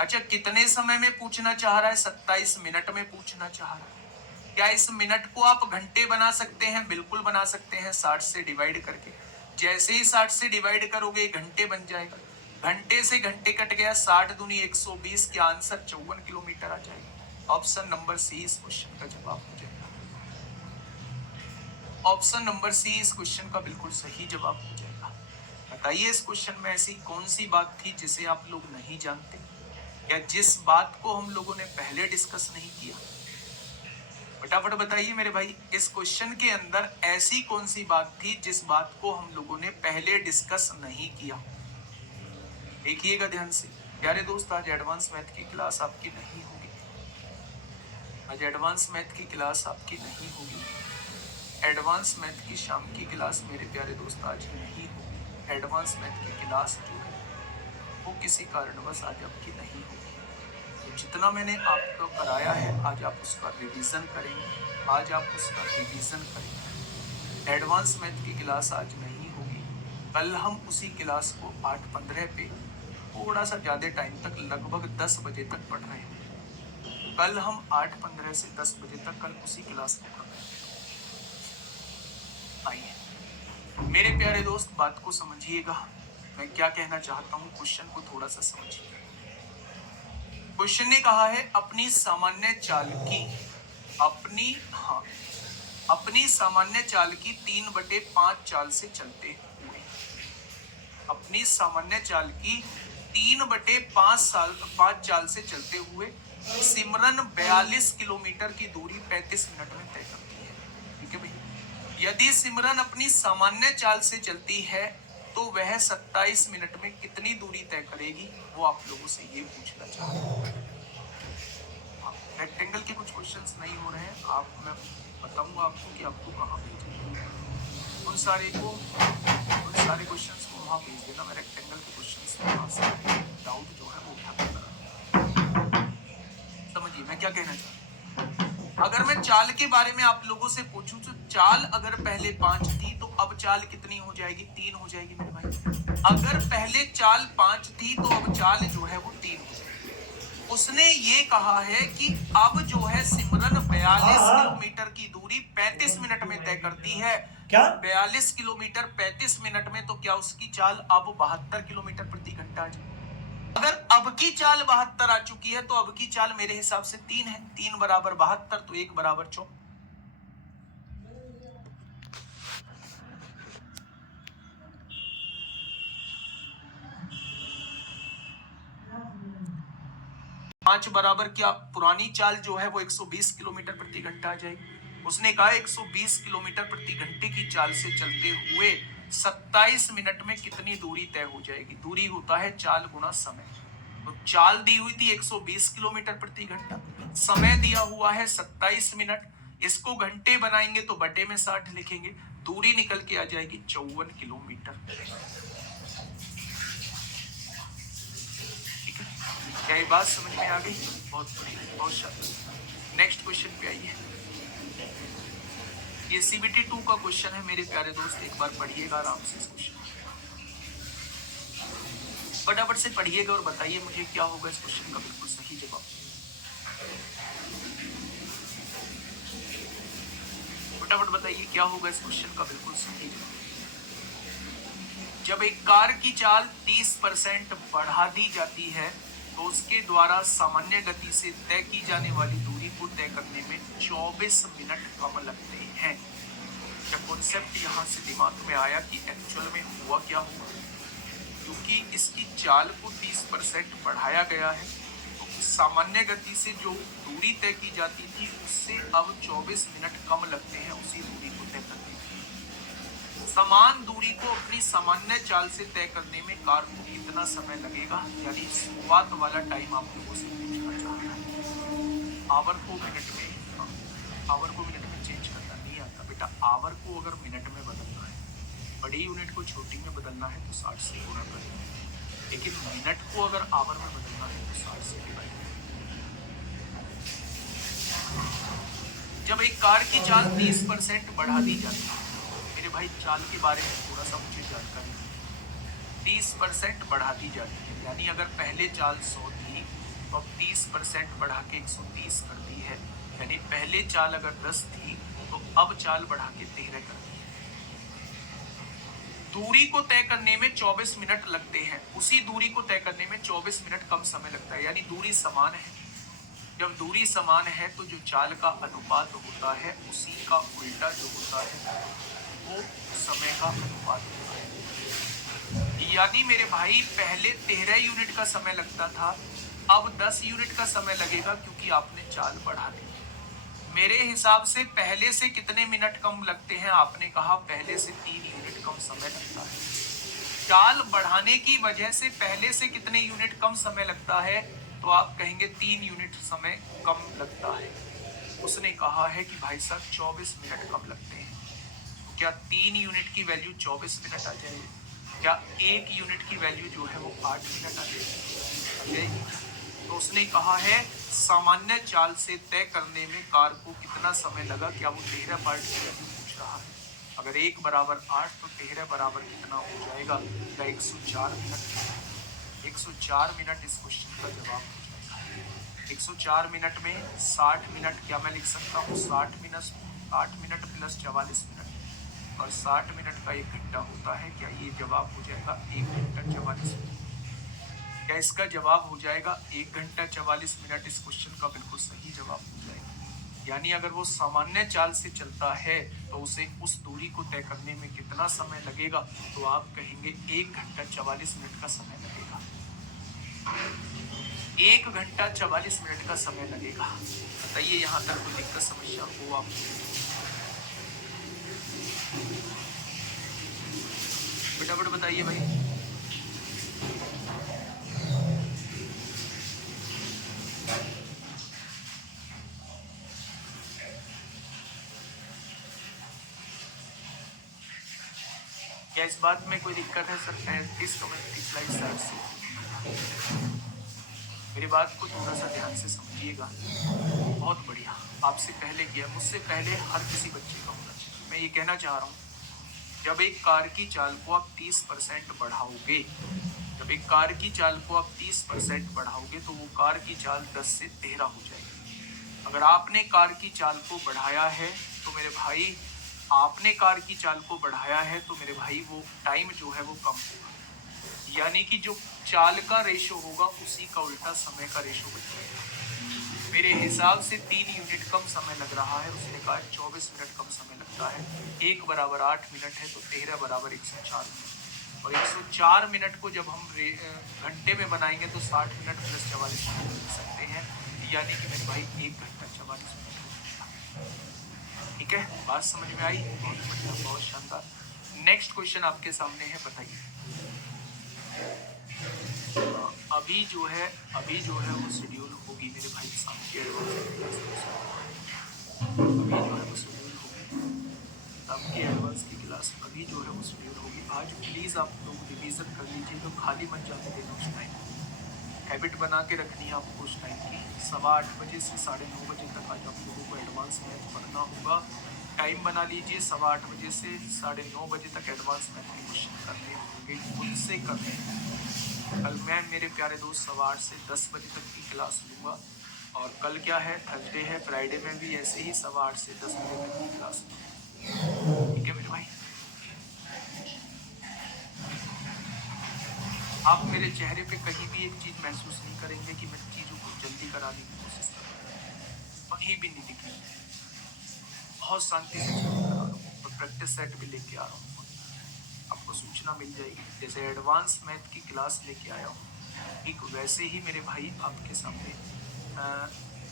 अच्छा कितने समय में पूछना चाह रहा है, 27 मिनट में पूछना चाह रहा है। क्या इस मिनट को आप घंटे बना सकते हैं? बिल्कुल बना सकते हैं, 60 से डिवाइड करके। जैसे ही 60 से डिवाइड करोगे घंटे बन जाएगा, घंटे से घंटे कट गया, 60 दूनी 120, क्या आंसर 54 किलोमीटर आ जाएगा। ऑप्शन नंबर सी इस क्वेश्चन का जवाब हो जाएगा। ऑप्शन नंबर सी इस क्वेश्चन का बिल्कुल सही जवाब हो जाएगा। बताइए इस क्वेश्चन में ऐसी कौन सी बात थी जिसे आप लोग नहीं जानते, या जिस बात को हम लोगों ने पहले डिस्कस नहीं किया। फटाफट बताइए मेरे भाई, इस क्वेश्चन के अंदर ऐसी कौन सी बात थी जिस बात को हम लोगों ने पहले डिस्कस नहीं किया। देखिएगा ध्यान से प्यारे दोस्त, आज एडवांस मैथ की क्लास आपकी नहीं होगी। आज एडवांस मैथ की क्लास आपकी नहीं होगी। एडवांस मैथ की शाम की क्लास मेरे प्यारे दोस्त आज नहीं होगी। एडवांस मैथ की क्लास जो है वो किसी कारणवश आज आपकी नहीं होगी। तो जितना मैंने आपको कराया है आज आप उसका रिवीजन करेंगे, आज आप उसका रिवीजन करेंगे। एडवांस मैथ की क्लास आज नहीं होगी। कल हम उसी क्लास को 8:15 पे थोड़ा सा ज़्यादा टाइम तक, लगभग 10 बजे तक पढ़ रहे हैं। कल हम 8:15 से 10 बजे तक कल उसी क्लास को पढ़ रहे हैं। आइए मेरे प्यारे दोस्त बात को समझिएगा, मैं क्या कहना चाहता हूँ, क्वेश्चन को थोड़ा सा समझिए। क्वेश्चन ने कहा है अपनी सामान्य चाल की अपनी सामान्य चाल की 3/5 चाल से चलते हुए, अपनी सामान्य चाल की 3/5 चाल से चलते हुए सिमरन 42 किलोमीटर की दूरी 35 मिनट में तय करती है। ठीक है भैया, यदि सिमरन अपनी सामान्य चाल से चलती है तो वह 27 मिनट में कितनी दूरी तय करेगी, वो आप लोगों से ये पूछना चाहता हूँ। रेक्टेंगल के कुछ क्वेश्चंस नहीं हो रहे हैं, मैं बताऊंगा आपको कि आपको कहाँ भेजें। उन सारे क्वेश्चंस को वहाँ भेज देना। मैं रेक्टेंगल के क्वेश्चंस में वहाँ से डाउट जो है वो उठा कर समझिए मैं क्या कहना चाहता हूँ। अगर मैं चाल के बारे में आप लोगों से पूछूं तो चाल अगर पहले 5 थी तो अब चाल कितनी हो जाएगी, 3 हो जाएगी मेरे भाई। अगर पहले चाल 5 थी तो अब चाल जो है वो 3 हो जाएगी। उसने ये कहा है कि अब जो है सिमरन 42 किलोमीटर की दूरी 35 मिनट में तय करती है। क्या 42 किलोमीटर 35 मिनट में, तो क्या उसकी चाल अब 72 किलोमीटर प्रति घंटा आ जाए। अगर अब की चाल 72 आ चुकी है तो अब की चाल मेरे हिसाब से 3 है। 3 बराबर 72 तो 1 बराबर 4। 5 बराबर क्या पुरानी चाल जो है वो 120 किलोमीटर प्रति घंटा आ जाएगी। उसने कहा 120 किलोमीटर प्रति घंटे की चाल से चलते हुए 27 मिनट में कितनी दूरी तय हो जाएगी। दूरी होता है चाल गुना समय। तो चाल दी हुई थी 120 किलोमीटर प्रति घंटा, समय दिया हुआ है 27 मिनट। इसको घंटे बनाएंगे तो बटे में 60 लिखेंगे, दूरी निकल के आ जाएगी 54 किलोमीटर। क्या ये बात समझ में आ गई? बहुत बहुत शानदार। नेक्स्ट क्वेश्चन पे आइए। ये CBT 2 का क्वेश्चन है मेरे प्यारे दोस्त, एक बार पढ़िएगा आराम से इस क्वेश्चन, फटाफट से पढ़िएगा और बताइए मुझे क्या होगा इस क्वेश्चन का बिल्कुल सही जवाब। फटाफट बताइए क्या होगा इस क्वेश्चन का बिल्कुल सही जवाब। जब एक कार की चाल 30% बढ़ा दी जाती है तो उसके द्वारा सामान्य गति से तय की जाने वाली दूरी को तय करने में 24 मिनट कम लगते हैं। जब कॉन्सेप्ट यहाँ से दिमाग में आया कि एक्चुअल में हुआ क्या होगा, क्योंकि इसकी चाल को 30% बढ़ाया गया है तो सामान्य गति से जो दूरी तय की जाती थी उससे अब 24 मिनट कम लगते हैं उसी दूरी को तय करने में। समान दूरी को अपनी सामान्य चाल से तय करने में कार को कितना समय लगेगा, यानी शुरुआत वाला टाइम आप लोगों से पूछना चाह रहा है। आवर को मिनट में चेंज करना नहीं आता बेटा। आवर को अगर मिनट में बदलना है, बड़ी यूनिट को छोटी में बदलना है तो 60 से गुणा करना है, लेकिन मिनट को अगर आवर में बदलना है तो 60 से डिवाइड। जब एक कार की चाल 30% बढ़ा दी जाती है, मेरे भाई चाल के बारे में थोड़ा सा मुझे जानकारी, 30% बढ़ा दी जाती है, यानी अगर पहले चाल 100 थी तो अब 30% बढ़ा के 130 कर दी है। यानी पहले चाल अगर 10 थी तो अब चाल बढ़ा के 13 कर दी है। दूरी को तय करने में 24 मिनट लगते हैं, उसी दूरी को तय करने में 24 मिनट कम समय लगता है, यानी दूरी समान है। जब दूरी समान है तो जो चाल का अनुपात होता है उसी का उल्टा जो होता है वो समय का अनुपात होता है। यानी मेरे भाई पहले 13 यूनिट का समय लगता था, अब 10 यूनिट का समय लगेगा क्योंकि आपने चाल बढ़ा दी। मेरे हिसाब से पहले से कितने मिनट कम लगते हैं, आपने कहा पहले से 3 यूनिट कम समय लगता है। चाल बढ़ाने की वजह से पहले से कितने यूनिट कम समय लगता है, तो आप कहेंगे 3 यूनिट समय कम लगता है। उसने कहा है कि भाई साहब 24 मिनट कम लगते हैं। तो क्या 3 यूनिट की वैल्यू 24 मिनट आ जाएगी? क्या 1 यूनिट की वैल्यू जो है वो 8 मिनट आ जाएगी? तो उसने कहा है सामान्य चाल से तय करने में कार को कितना समय लगा, क्या वो 13 पार्ट की वैल्यू पूछ रहा है। अगर 1 बराबर 8 तो 13 बराबर कितना हो जाएगा, या 104 मिनट। 104 मिनट इस क्वेश्चन का जवाब हो जाएगा। 104 मिनट में 60 मिनट, क्या मैं लिख सकता हूँ 60 मिनट प्लस 44 मिनट, और 60 मिनट का 1 घंटा होता है। क्या ये जवाब हो जाएगा 1 घंटा 44 मिनट? क्या इसका जवाब हो जाएगा 1 घंटा 44 मिनट? इस क्वेश्चन का बिल्कुल सही जवाब हो जाएगा। यानी अगर वो सामान्य चाल से चलता है तो उसे उस दूरी को तय करने में कितना समय लगेगा? तो आप कहेंगे 1 घंटा 44 मिनट का समय लगेगा। 1 घंटा 44 मिनट का समय लगेगा। बताइए यहाँ तक कोई दिक्कत समस्या हो आप? फटाफट बताइए भाई। क्या इस बात में कोई दिक्कत है सर? 35 कमेंट की स्लाइड स्टार्ट से मेरी बात को थोड़ा सा ध्यान से समझिएगा। बहुत बढ़िया, आपसे पहले किया, मुझसे पहले हर किसी बच्चे का होना चाहिए। मैं ये कहना चाह रहा हूँ, जब एक कार की चाल को आप 30% बढ़ाओगे, जब एक कार की चाल को आप 30% बढ़ाओगे तो वो कार की चाल 10 से 13 हो जाएगी। अगर आपने कार की चाल को बढ़ाया है तो मेरे भाई, आपने कार की चाल को बढ़ाया है तो मेरे भाई वो टाइम जो है वो कम होगा। यानी कि जो चाल का रेशो होगा उसी का उल्टा समय का रेशो बन जाएगा। मेरे हिसाब से 3 यूनिट कम समय लग रहा है, उसने कहा 24 मिनट कम समय लगता है। 1 बराबर 8 मिनट है तो 13 बराबर 104 मिनट, और 104 मिनट को जब हम घंटे में बनाएंगे तो 60 मिनट प्लस 44 मिनट मिल सकते हैं। यानी कि मेरे भाई 1 घंटा 44 मिनट। ठीक है, बात समझ में आई? बहुत बढ़िया, बहुत शानदार। नेक्स्ट क्वेश्चन आपके सामने है, बताइए। अभी जो है वो शेड्यूल होगी मेरे भाई शाम की एडवांस की क्लास। अभी जो है वो शेड्यूल होगी शाम की एडवांस की क्लास। अभी जो है वो शेड्यूल होगी। आज प्लीज़ आप लोग रिवीजन कर लीजिए, तो खाली मत जाने देना उस टाइम। हैबिट बना के रखनी है आपको उस टाइम की। 8:15 बजे से 9:30 बजे तक आज आप लोगों को एडवांस मैथ पढ़ना होगा। टाइम बना लीजिए, 8:15 बजे से 9:30 बजे तक एडवांस मैथ के क्वेश्चन करने होंगे, खुद से करने होंगे। कल मैं मेरे प्यारे दोस्त 8:15 से 10 बजे तक की क्लास लूँगा, और कल क्या है, थर्सडे है, फ्राइडे में भी ऐसे ही 8:15 से 10 बजे तक की क्लास लूँगा। ठीक है मेरे भाई? आप मेरे चेहरे पे कहीं भी एक चीज़ महसूस नहीं करेंगे कि मैं चीज़ों को जल्दी कराने की कोशिश कर रहा हूँ, कहीं भी नहीं दिखेंगे। बहुत शांति से चीज़ें करा रहा हूँ, और प्रैक्टिस सेट भी लेके आ रहा हूँ। आपको सूचना मिल जाएगी, जैसे एडवांस मैथ की क्लास लेके आया हूँ, ठीक वैसे ही मेरे भाई आपके सामने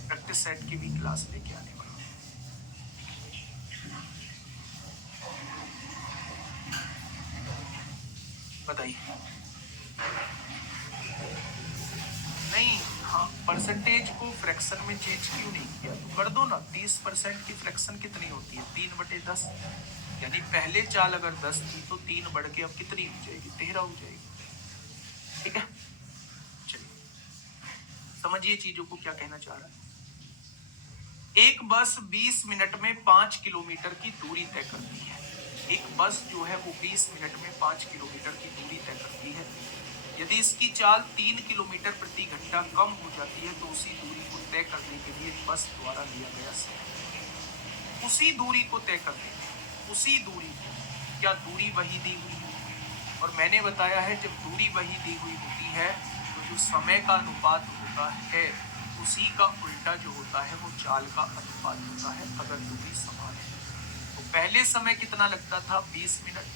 प्रैक्टिस सेट की भी क्लास लेके आने वाला हूँ। बताइए। नहीं, हाँ, परसेंटेज को फ्रैक्शन में चेंज क्यों नहीं किया? तो कर दो ना। 30% की फ्रैक्शन कितनी होती है? 3/10। यानी पहले चाल अगर 10 थी तो 3 बढ़ के अब कितनी हो जाएगी? 13 हो जाएगी। ठीक है, चलिए समझिए चीजों को क्या कहना चाह रहा है। एक बस 20 मिनट में 5 किलोमीटर की दूरी तय करती है। एक बस जो है वो 20 मिनट में 5 किलोमीटर की दूरी तय करती है। यदि इसकी चाल 3 किलोमीटर प्रति घंटा कम हो जाती है तो उसी दूरी को तय करने के लिए बस द्वारा लिया गया समय। उसी दूरी को तय करने में, उसी दूरी को, क्या दूरी वही दी हुई है? और मैंने बताया है जब दूरी वही दी हुई होती है तो जो समय का अनुपात होता है उसी का उल्टा जो होता है वो चाल का अनुपात होता है, अगर दूरी समान है। तो पहले समय कितना लगता था? 20 मिनट।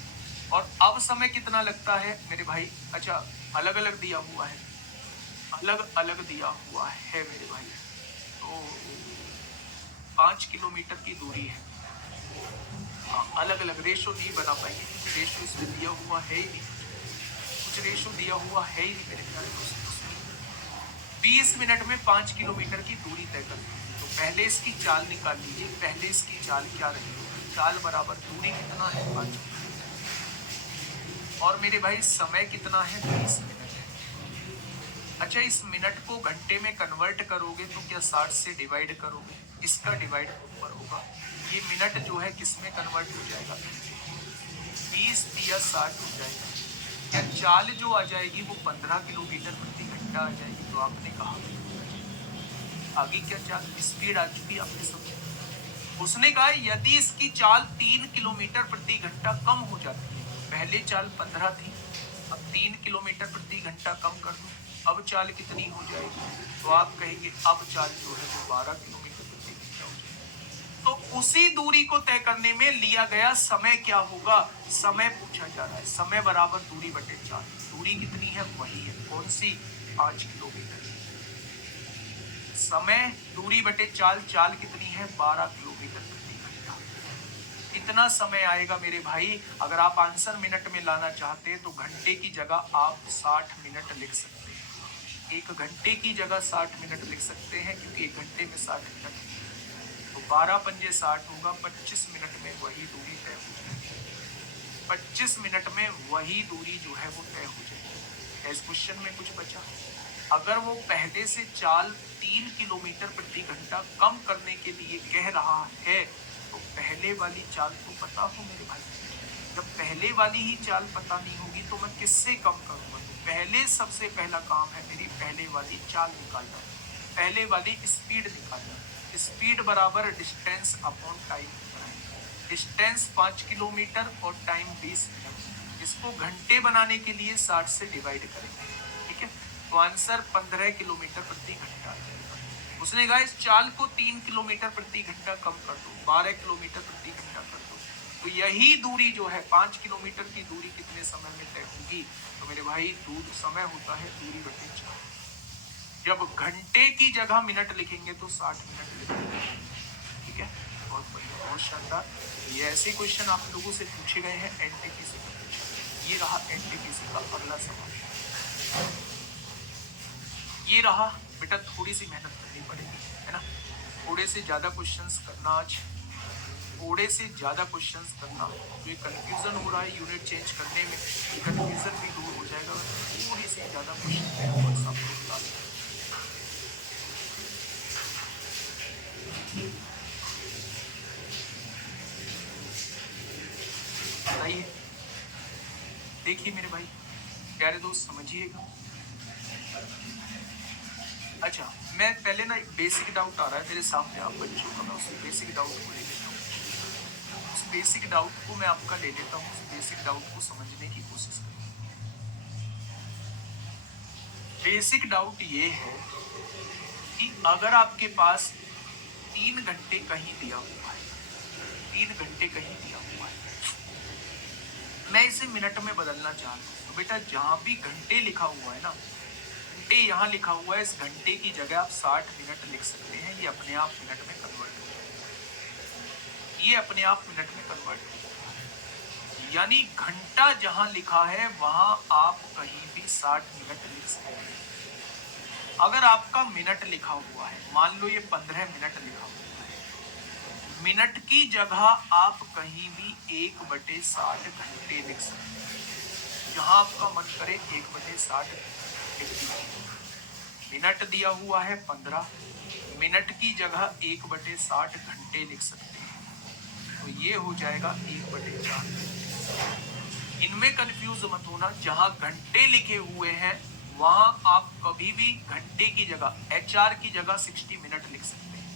और अब समय कितना लगता है मेरे भाई? अच्छा, अलग अलग दिया हुआ है, अलग अलग दिया हुआ है मेरे भाई। तो 5 किलोमीटर की दूरी है। हाँ, अलग अलग रेशो नहीं बना पाएंगे क्योंकि रेशो इसमें दिया हुआ है ही नहीं, कुछ रेशो दिया हुआ है ही नहीं मेरे प्यारे दोस्तों। 20 मिनट में 5 किलोमीटर की दूरी तय कर दी। तो पहले इसकी चाल निकाल लीजिए। पहले इसकी चाल क्या रही? चाल बराबर दूरी कितना है? 5 और मेरे भाई समय कितना है? 20 मिनट है। अच्छा, इस मिनट को घंटे में कन्वर्ट करोगे तो क्या 60 से डिवाइड करोगे? इसका डिवाइड ऊपर होगा। ये मिनट जो है किस में कन्वर्ट हो जाएगा? 20 या 60 हो जाएगा। या चाल जो आ जाएगी वो 15 किलोमीटर प्रति घंटा आ जाएगी। तो आपने कहा आगे क्या चाल, स्पीड आ चुकी है आपके समझ। उसने कहा यदि इसकी चाल 3 किलोमीटर प्रति घंटा कम हो जाती है, पहले चाल 15 थी, अब 3 किलोमीटर प्रति घंटा कम कर दो, अब चाल कितनी हो जाएगी? तो आप कहेंगे अब चाल जो है वो 12 किलोमीटर प्रति घंटा हो जाएगी। तो उसी दूरी को तय करने में लिया गया समय क्या होगा? समय पूछा जा रहा है। समय बराबर दूरी बटे चाल। दूरी कितनी है? वही है। कौन सी? 5 किलोमीटर। समय दूरी बटे चाल, चाल कितनी है? 12 किलोमीटर प्रति घंटा। कितना समय आएगा मेरे भाई? अगर आप आंसर मिनट में लाना चाहते हैं तो घंटे की जगह आप 60 मिनट लिख सकते हैं। एक घंटे की जगह 60 मिनट लिख सकते हैं, क्योंकि एक घंटे में 60 मिनट, तो 12 पंजे 60 होगा। 25 मिनट में वही दूरी तय हो जाएगी। 25 मिनट में वही दूरी जो है वो तय हो जाएगी। इस क्वेश्चन में कुछ बचा? अगर वो पहले से चाल 3 किलोमीटर प्रति घंटा कम करने के लिए कह रहा है, तो पहले वाली चाल तो पता हो मेरे भाई। जब पहले वाली ही चाल पता नहीं होगी तो मैं किससे कम करूंगा? तो पहले सबसे पहला काम है मेरी पहले वाली चाल निकालना, पहले वाली स्पीड निकालना। स्पीड बराबर distance upon time. Distance 5 kilometre और टाइम 20 मिनट। इसको घंटे बनाने के लिए 60 से डिवाइड करेंगे, ठीक है? तो आंसर 15 किलोमीटर प्रति घंटा। उसने कहा इस चाल को 3 किलोमीटर प्रति घंटा कम कर दो, 12 किलोमीटर प्रति घंटा कर दो। तो यही दूरी जो है 5 किलोमीटर की दूरी कितने समय में तय होगी? तो मेरे भाई दूर समय होता है दूरी बटे चाल। जब घंटे की जगह मिनट लिखेंगे तो 60 मिनट लिखेंगे, ठीक है? बहुत बढ़िया, बहुत शानदार। ये ऐसे क्वेश्चन आप लोगों से पूछे गए हैं एनटीपीसी का। ये रहा एनटीपीसी का अगला सवाल। ये रहा बेटा, थोड़ी सी मेहनत करनी पड़ेगी, है ना? थोड़े से ज्यादा क्वेश्चंस करना आज, थोड़े से ज्यादा क्वेश्चंस करना। जो कंफ्यूजन हो रहा है यूनिट चेंज करने में, ये कंफ्यूजन भी दूर हो जाएगा। थोड़ी सी ज्यादा क्वेश्चन बताइए। देखिए मेरे भाई प्यारे दोस्त, समझिएगा। अच्छा, मैं पहले ना एक बेसिक डाउट आ रहा है मेरे सामने आप बच्चों का, मैं उस बेसिक डाउट को ले लेता हूँ। उस बेसिक डाउट को मैं आपका ले लेता हूँ, उस बेसिक डाउट को समझने की कोशिश करूँ। बेसिक डाउट ये है कि अगर आपके पास 3 घंटे कहीं दिया हुआ है, 3 घंटे कहीं दिया हुआ है, मैं इसे मिनट में बदलना चाहता हूँ, तो बेटा जहां भी घंटे लिखा हुआ है ना, घंटे यहाँ लिखा हुआ है, इस घंटे की जगह आप 60 मिनट लिख सकते हैं। ये अपने आप मिनट में कन्वर्ट हो जाएगा, ये अपने आप मिनट में कन्वर्ट हो जाएगा। यानी घंटा जहां लिखा है वहां आप कहीं भी 60 मिनट लिख सकते हैं। अगर आपका मिनट लिखा हुआ है, मान लो ये 15 मिनट लिखा हुआ है, मिनट की जगह आप कहीं भी 1/60 घंटे लिख सकते हैं। जहां आपका मन करे 1/60 लिख दीजिए। मिनट दिया हुआ है 15, मिनट की जगह 1/60 घंटे लिख सकते हैं, तो ये हो जाएगा 1/4। इनमें कंफ्यूज मत होना, जहां घंटे लिखे हुए हैं वहां आप कभी भी घंटे की जगह HR की जगह 60 मिनट लिख सकते हैं।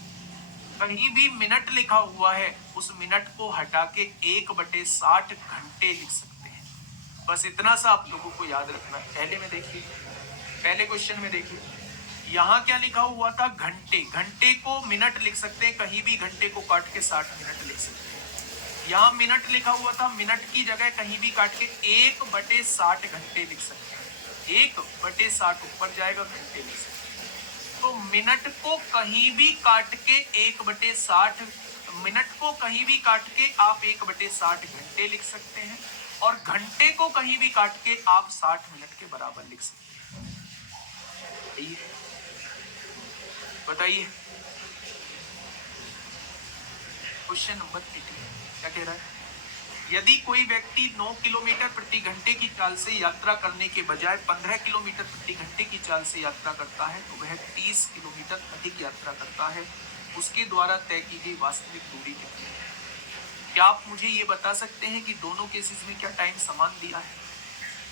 कहीं भी मिनट लिखा हुआ है उस मिनट को हटा के 1/60 घंटे लिख सकते हैं। बस इतना सा आप लोगों को याद रखना है। पहले में देखिए, पहले क्वेश्चन में देखिए, यहाँ क्या लिखा हुआ था? घंटे। घंटे को मिनट लिख सकते हैं, कहीं भी घंटे को काट के 60 मिनट लिख सकते हैं। यहाँ मिनट लिखा हुआ था, मिनट की जगह कहीं भी काट के 1/60 घंटे लिख सकते हैं। 1/60 ऊपर जाएगा, घंटे लिख सकते हैं। तो मिनट को कहीं भी काट के 1/60, मिनट को कहीं भी काट के आप 1/60 घंटे लिख सकते हैं, और घंटे को कहीं भी काट के आप 60 मिनट के बराबर लिख सकते हैं। बताइए क्वेश्चन नंबर 18 क्या कह रहा है? यदि कोई व्यक्ति 9 किलोमीटर प्रति घंटे की चाल से यात्रा करने के बजाय 15 किलोमीटर प्रति घंटे की चाल से यात्रा करता है तो वह 30 किलोमीटर अधिक यात्रा करता है। उसके द्वारा तय की गई वास्तविक दूरी कितनी है? क्या आप मुझे ये बता सकते हैं कि दोनों केसेस में क्या टाइम समान दिया है?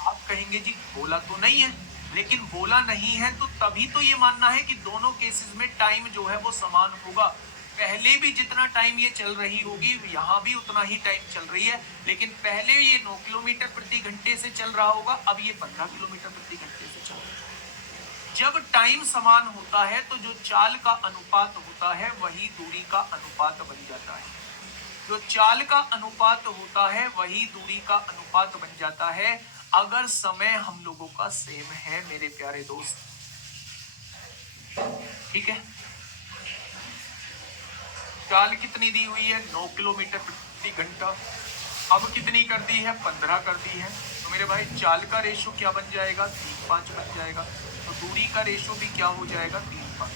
आप कहेंगे जी बोला तो नहीं है, लेकिन बोला नहीं है तो तभी तो ये मानना है कि दोनों केसेस में टाइम जो है वो समान होगा। पहले भी जितना टाइम ये चल रही होगी यहाँ भी उतना ही टाइम चल रही है, लेकिन पहले ये 9 किलोमीटर प्रति घंटे से चल रहा होगा, अब ये 15 किलोमीटर प्रति घंटे से चल रहा है। जब टाइम समान होता है तो जो चाल का अनुपात होता है वही दूरी का अनुपात बन जाता है। जो चाल का अनुपात होता है वही दूरी का अनुपात बन जाता है, अगर समय हम लोगों का सेम है मेरे प्यारे दोस्त। ठीक है, चाल कितनी दी हुई है? 9 किलोमीटर प्रति घंटा। अब कितनी कर दी है? 15 कर दी है। तो मेरे भाई चाल का रेशो क्या बन जाएगा? 3:5 बन जाएगा। तो दूरी का रेशो भी क्या हो जाएगा? 3:5।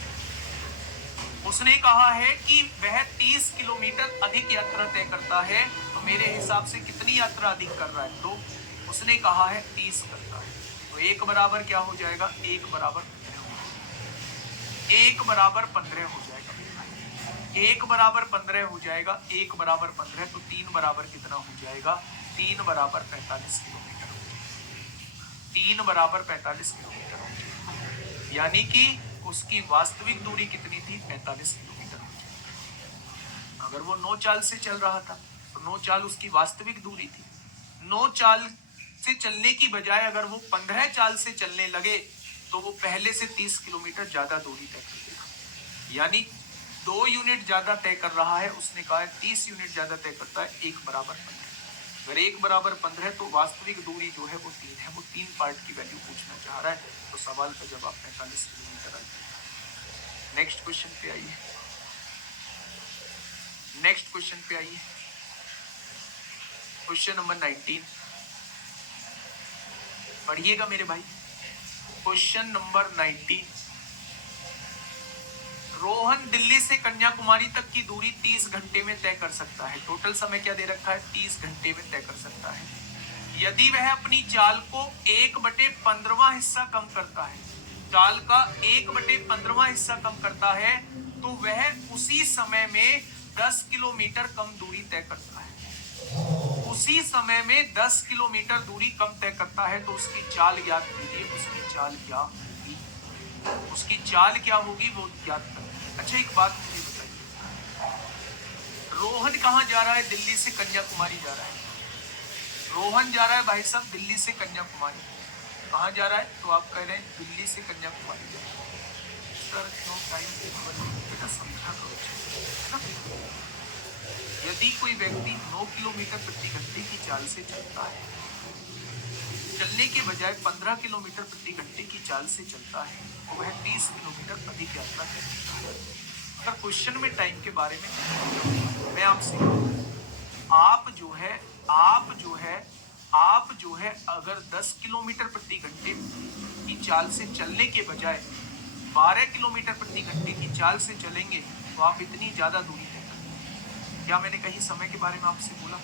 उसने कहा है कि वह 30 किलोमीटर अधिक यात्रा तय करता है, तो मेरे हिसाब से कितनी यात्रा अधिक कर रहा है? तो उसने कहा है 30 करता है। तो 1 बराबर क्या हो जाएगा? 1 बराबर 1 बराबर 15 हो जाएगा। 1 बराबर 15 हो जाएगा। 1 बराबर 15 तो 3 बराबर कितना हो जाएगा? 3 बराबर 45 किलोमीटर। 3 बराबर 45 किलोमीटर हो जाएगा, यानी कि उसकी वास्तविक दूरी कितनी थी? 45 किलोमीटर हो जाएगी। अगर वो 9 चाल से चल रहा था तो 9 चाल उसकी वास्तविक दूरी थी। 9 चाल से चलने की बजाय अगर वो 15 चाल से चलने लगे तो वो पहले से 30 किलोमीटर ज्यादा दूरी तय कर देगा, यानी 2 यूनिट ज्यादा तय कर रहा है। उसने कहा है 30 यूनिट ज्यादा तय करता है। 1 बराबर 15। अगर 1 बराबर 15 तो वास्तविक दूरी जो है वो 3 है। वो 3 पार्ट की वैल्यू पूछना चाह रहा है, तो सवाल का जवाब 45 किलोमीटर आ जाएगा। नेक्स्ट क्वेश्चन पे आइए। नेक्स्ट क्वेश्चन पे आइए। क्वेश्चन नंबर 19 पढ़िएगा मेरे भाई। क्वेश्चन नंबर 19, रोहन दिल्ली से कन्याकुमारी तक की दूरी 30 घंटे में तय कर सकता है। टोटल समय क्या दे रखा है? 30 घंटे में तय कर सकता है। यदि वह अपनी चाल को 1/15वां हिस्सा कम करता है, चाल का 1/15वां हिस्सा कम करता है, तो वह उसी समय में 10 किलोमीटर कम दूरी तय करता है। उसी समय में 10 किलोमीटर दूरी कम तय करता है, तो उसकी चाल ज्ञात कीजिए। उसकी चाल क्या होगी? उसकी चाल क्या होगी वो ज्ञात कर। अच्छा एक बात मुझे बताइए, रोहन कहाँ जा रहा है? दिल्ली से कन्याकुमारी जा रहा है। रोहन जा रहा है भाई साहब दिल्ली से कन्याकुमारी। कहाँ जा रहा है? तो आप कह रहे हैं दिल्ली से कन्याकुमारी जा रहा है। सर क्यों टाइम बेटा समझा करो। यदि कोई व्यक्ति 9 किलोमीटर प्रति घंटे की चाल से चलता है, चलने के बजाय 15 किलोमीटर प्रति घंटे की चाल से चलता है, तो वह 30 किलोमीटर अधिक यात्रा करता है। अगर क्वेश्चन में टाइम के बारे में मैं आपसे आप जो है अगर 10 किलोमीटर प्रति घंटे की चाल से चलने के बजाय 12 किलोमीटर प्रति घंटे की चाल से चलेंगे तो आप इतनी ज्यादा दूरी तय करेंगे। क्या मैंने कहीं समय के बारे में आपसे बोला?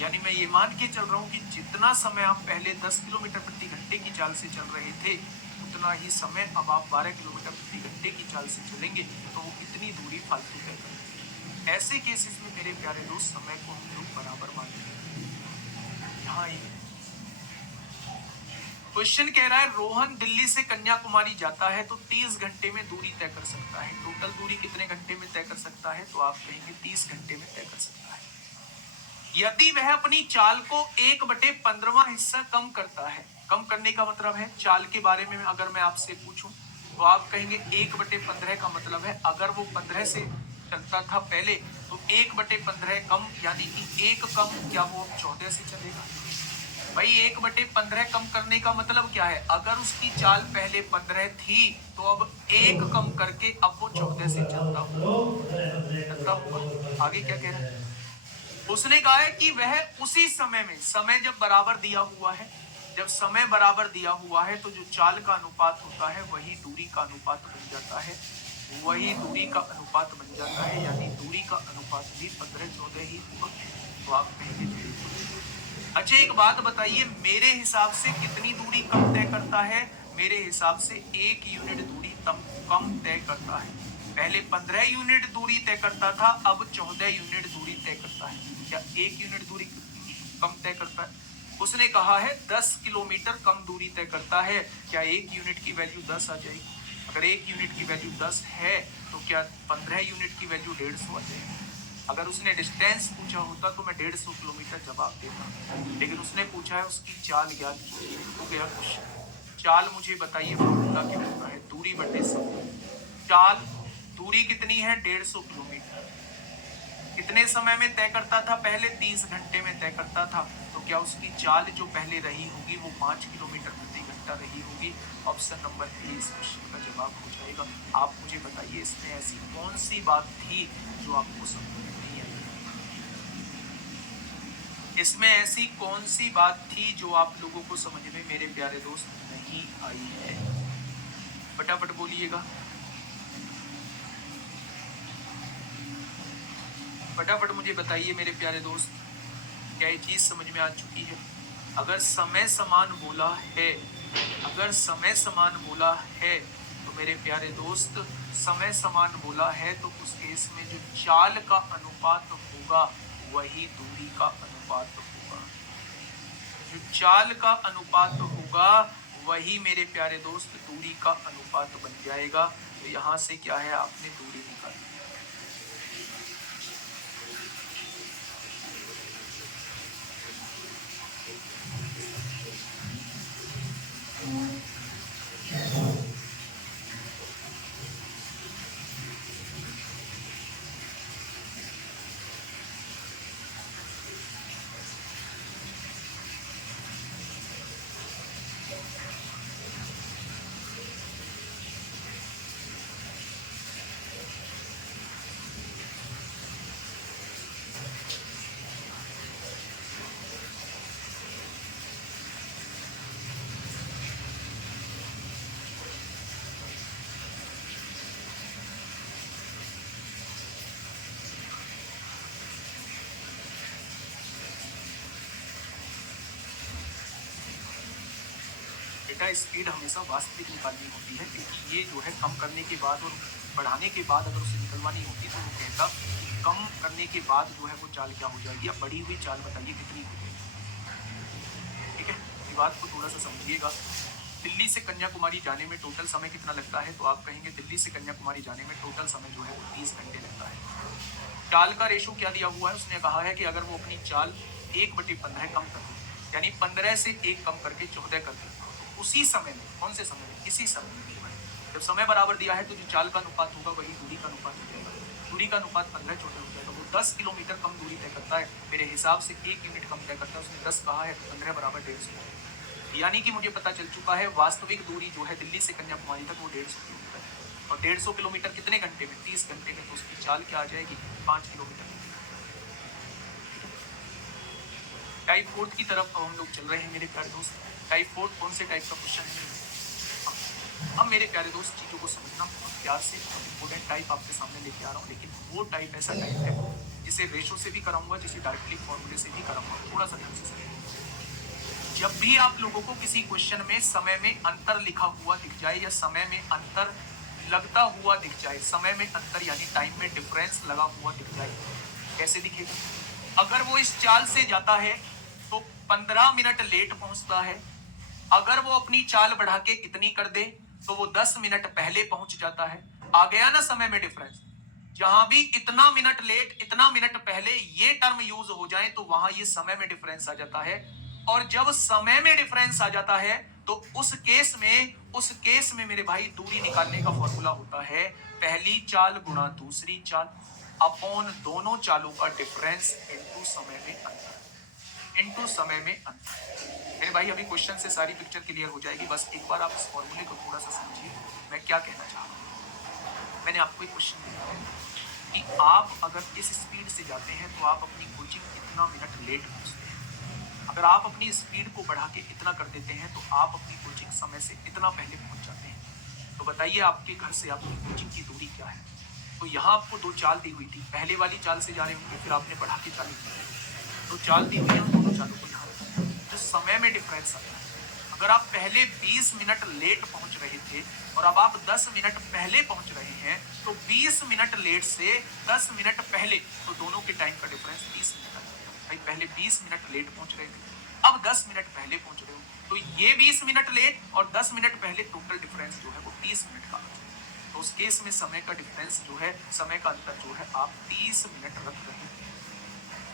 यानी मैं ये मान के चल रहा हूँ कि जितना समय आप पहले 10 किलोमीटर प्रति घंटे की चाल से चल रहे थे, उतना ही समय अब आप 12 किलोमीटर प्रति घंटे की चाल से चलेंगे तो वो कितनी दूरी फालतू तय करेंगे। ऐसे केसेस में मेरे प्यारे दोस्त समय को हम लोग बराबर मानते हैं। यहाँ क्वेश्चन कह रहा है रोहन दिल्ली से कन्याकुमारी जाता है तो 30 घंटे में दूरी तय कर सकता है। टोटल दूरी कितने घंटे में तय कर सकता है? तो आप कहेंगे 30 घंटे में तय कर सकता है। यदि वह अपनी चाल को 1/15वां हिस्सा कम करता है, कम करने का मतलब है चाल के बारे में अगर मैं आपसे पूछूं तो आप कहेंगे 1/15 का मतलब है अगर वो 15 से चलता था पहले तो 1/15 कम, यानी कि 1 कम, क्या वो 14 से चलेगा? भाई 1/15 कम करने का मतलब क्या है? अगर उसकी चाल पहले 15 थी तो अब 1 कम करके अब वो 14 से चलता होगा। आगे क्या कह रहा है? उसने कहा है कि वह उसी समय में, समय जब बराबर दिया हुआ है, जब समय बराबर दिया हुआ है तो जो चाल का अनुपात होता है वही दूरी का अनुपात बन जाता है, वही दूरी का अनुपात बन जाता है, यानी दूरी का अनुपात भी 15-14 ही होगा। तो आप कहेंगे अच्छा एक बात बताइए, मेरे हिसाब से कितनी दूरी कम तय करता है? मेरे हिसाब से 1 यूनिट दूरी कम तय करता है। पहले 15 यूनिट दूरी तय करता था, अब 14 यूनिट दूरी तय करता है। क्या 1 यूनिट दूरी कम तय करता है? उसने कहा है 10 किलोमीटर कम दूरी तय करता है। क्या 1 यूनिट की वैल्यू 10 आ जाएगी? अगर 1 यूनिट की वैल्यू 10 है तो क्या 15 यूनिट की वैल्यू 150 आ जाएगी? अगर उसने डिस्टेंस पूछा होता तो मैं 150 किलोमीटर जवाब देता, लेकिन उसने पूछा है उसकी चाल ज्ञात कीजिए। तो गया क्वेश्चन, चाल मुझे बताइए फॉर्मूला क्या होता है, दूरी बटे समय। चाल, दूरी कितनी है 150 किलोमीटर, कितने समय में तय करता था, पहले 30 घंटे में तय करता था, तो क्या उसकी चाल जो पहले रही होगी वो 5 किलोमीटर प्रति घंटा रही होगी? ऑप्शन नंबर ए इस क्वेश्चन का जवाब हो जाएगा। आप मुझे बताइए इसमें ऐसी कौन सी बात थी जो आपको समझ में नहीं आई? इसमें ऐसी कौन सी बात थी जो आप लोगों को समझ में मेरे प्यारे दोस्त नहीं आई है? फटाफट बोलिएगा, फटाफट मुझे बताइए मेरे प्यारे दोस्त, क्या ये चीज समझ में आ चुकी है? अगर समय समान बोला है, अगर समय समान बोला है तो मेरे प्यारे दोस्त, समय समान बोला है तो उस केस में जो चाल का अनुपात होगा वही दूरी का अनुपात होगा। जो चाल का अनुपात होगा वही मेरे प्यारे दोस्त दूरी का अनुपात बन जाएगा। तो यहाँ से क्या है, आपने दूरी निकाली। बेटा स्पीड हमेशा वास्तविक निकालनी होती है, क्योंकि ये जो है कम करने के बाद और बढ़ाने के बाद अगर उसे निकलवानी होती तो वो कहता कम करने के बाद जो है वो चाल क्या हो जाएगी, या बढ़ी हुई चाल बताइए कितनी हो जाएगी। ठीक है, इस बात को थोड़ा सा समझिएगा। दिल्ली से कन्याकुमारी जाने में टोटल समय कितना लगता है, तो आप कहेंगे दिल्ली से कन्याकुमारी जाने में टोटल समय जो है वो 30 घंटे लगता है। चाल का रेशो क्या दिया हुआ है, उसने कहा है कि अगर वो अपनी चाल 1/15 कम कर दे, यानी 15 से 1 कम करके 14 कर दे, उसी समय में, कौन से समय में, इसी समय में, जब समय बराबर दिया है तो जो चाल का अनुपात होगा वही दूरी का अनुपात हो जाएगा। दूरी का अनुपात 15 14 हो जाएगा। वो 10 किलोमीटर कम दूरी तय करता है, मेरे हिसाब से 1 यूनिट कम तय करता है, उसने 10 कहा है, 15 बराबर 150, यानी कि मुझे पता चल चुका है वास्तविक दूरी जो है दिल्ली से कन्याकुमारी तक वो 150 किलोमीटर है। और 150 किलोमीटर कितने घंटे में, 30 घंटे में, तो उसकी चाल क्या आ जाएगी, 5 किलोमीटर। टाइप 4 की तरफ हम लोग चल रहे हैं मेरे प्यारे दोस्त। टाइप 4 कौन से टाइप का क्वेश्चन है? अब मेरे प्यारे दोस्त चीज़ों को समझना बहुत प्यार से, इम्पोर्टेंट टाइप आपके सामने लेके आ रहा हूँ, लेकिन वो टाइप ऐसा टाइप है जिसे रेशो से भी कराऊंगा, जिसे डायरेक्टली फॉर्मूले से भी कराऊंगा। थोड़ा सा ध्यान से समझिए। जब भी आप लोगों को किसी क्वेश्चन में समय में अंतर लिखा हुआ दिख जाए या समय में अंतर लगता हुआ दिख जाए, समय में अंतर यानी टाइम में डिफरेंस लगा हुआ दिख जाए, कैसे दिखेगा? अगर वो इस चाल से जाता है तो 15 मिनट लेट पहुंचता है, अगर वो अपनी चाल बढ़ा के इतनी कर दे तो वो 10 मिनट पहले पहुंच जाता है। आ गया ना समय में डिफरेंस। जहां भी इतना मिनट लेट इतना मिनट पहले ये टर्म यूज हो जाए तो वहां ये समय में डिफरेंस आ जाता है। और जब समय में डिफरेंस आ जाता है तो उस केस में मेरे भाई दूरी निकालने का फॉर्मूला होता है पहली चाल गुणा दूसरी चाल अपॉन दोनों चालों का डिफरेंस इनटू समय में अंतर, इनटू समय में अंतर। मेरे भाई अभी क्वेश्चन से सारी पिक्चर क्लियर हो जाएगी, बस एक बार आप इस फॉर्मूले को थोड़ा सा समझिए मैं क्या कहना चाह रहा हूँ। मैंने आपको एक क्वेश्चन दिया है कि आप अगर इस स्पीड से जाते हैं तो आप अपनी कोचिंग कितना मिनट लेट पहुँचते हैं। अगर आप अपनी स्पीड को बढ़ा के इतना कर देते हैं तो आप अपनी कोचिंग समय से इतना पहले पहुँच जाते हैं। तो बताइए आपके घर से आपकी कोचिंग की दूरी क्या है? तो यहाँ आपको दो चाल दी हुई थी, पहले वाली चाल से जा रहे होंगे, फिर आपने बढ़ा के चालू की, तो चाल दी हुई है, दोनों चालों को ध्यान रखना। जो समय में डिफरेंस आता है, अगर आप पहले 20 मिनट लेट पहुंच रहे थे और अब आप 10 मिनट पहले पहुंच रहे हैं, तो 20 मिनट लेट से 10 मिनट पहले, तो दोनों के टाइम का डिफरेंस 20 मिनट आ जाएगा। भाई पहले 20 मिनट लेट पहुंच रहे थे, अब 10 मिनट पहले पहुंच रहे हो तो ये 20 मिनट लेट और 10 मिनट पहले टोटल डिफरेंस जो है वो 30 मिनट का आ जाएगा। तो उस केस में समय का डिफरेंस जो है, समय का अंतर जो है आप 30 मिनट रख रहे हैं।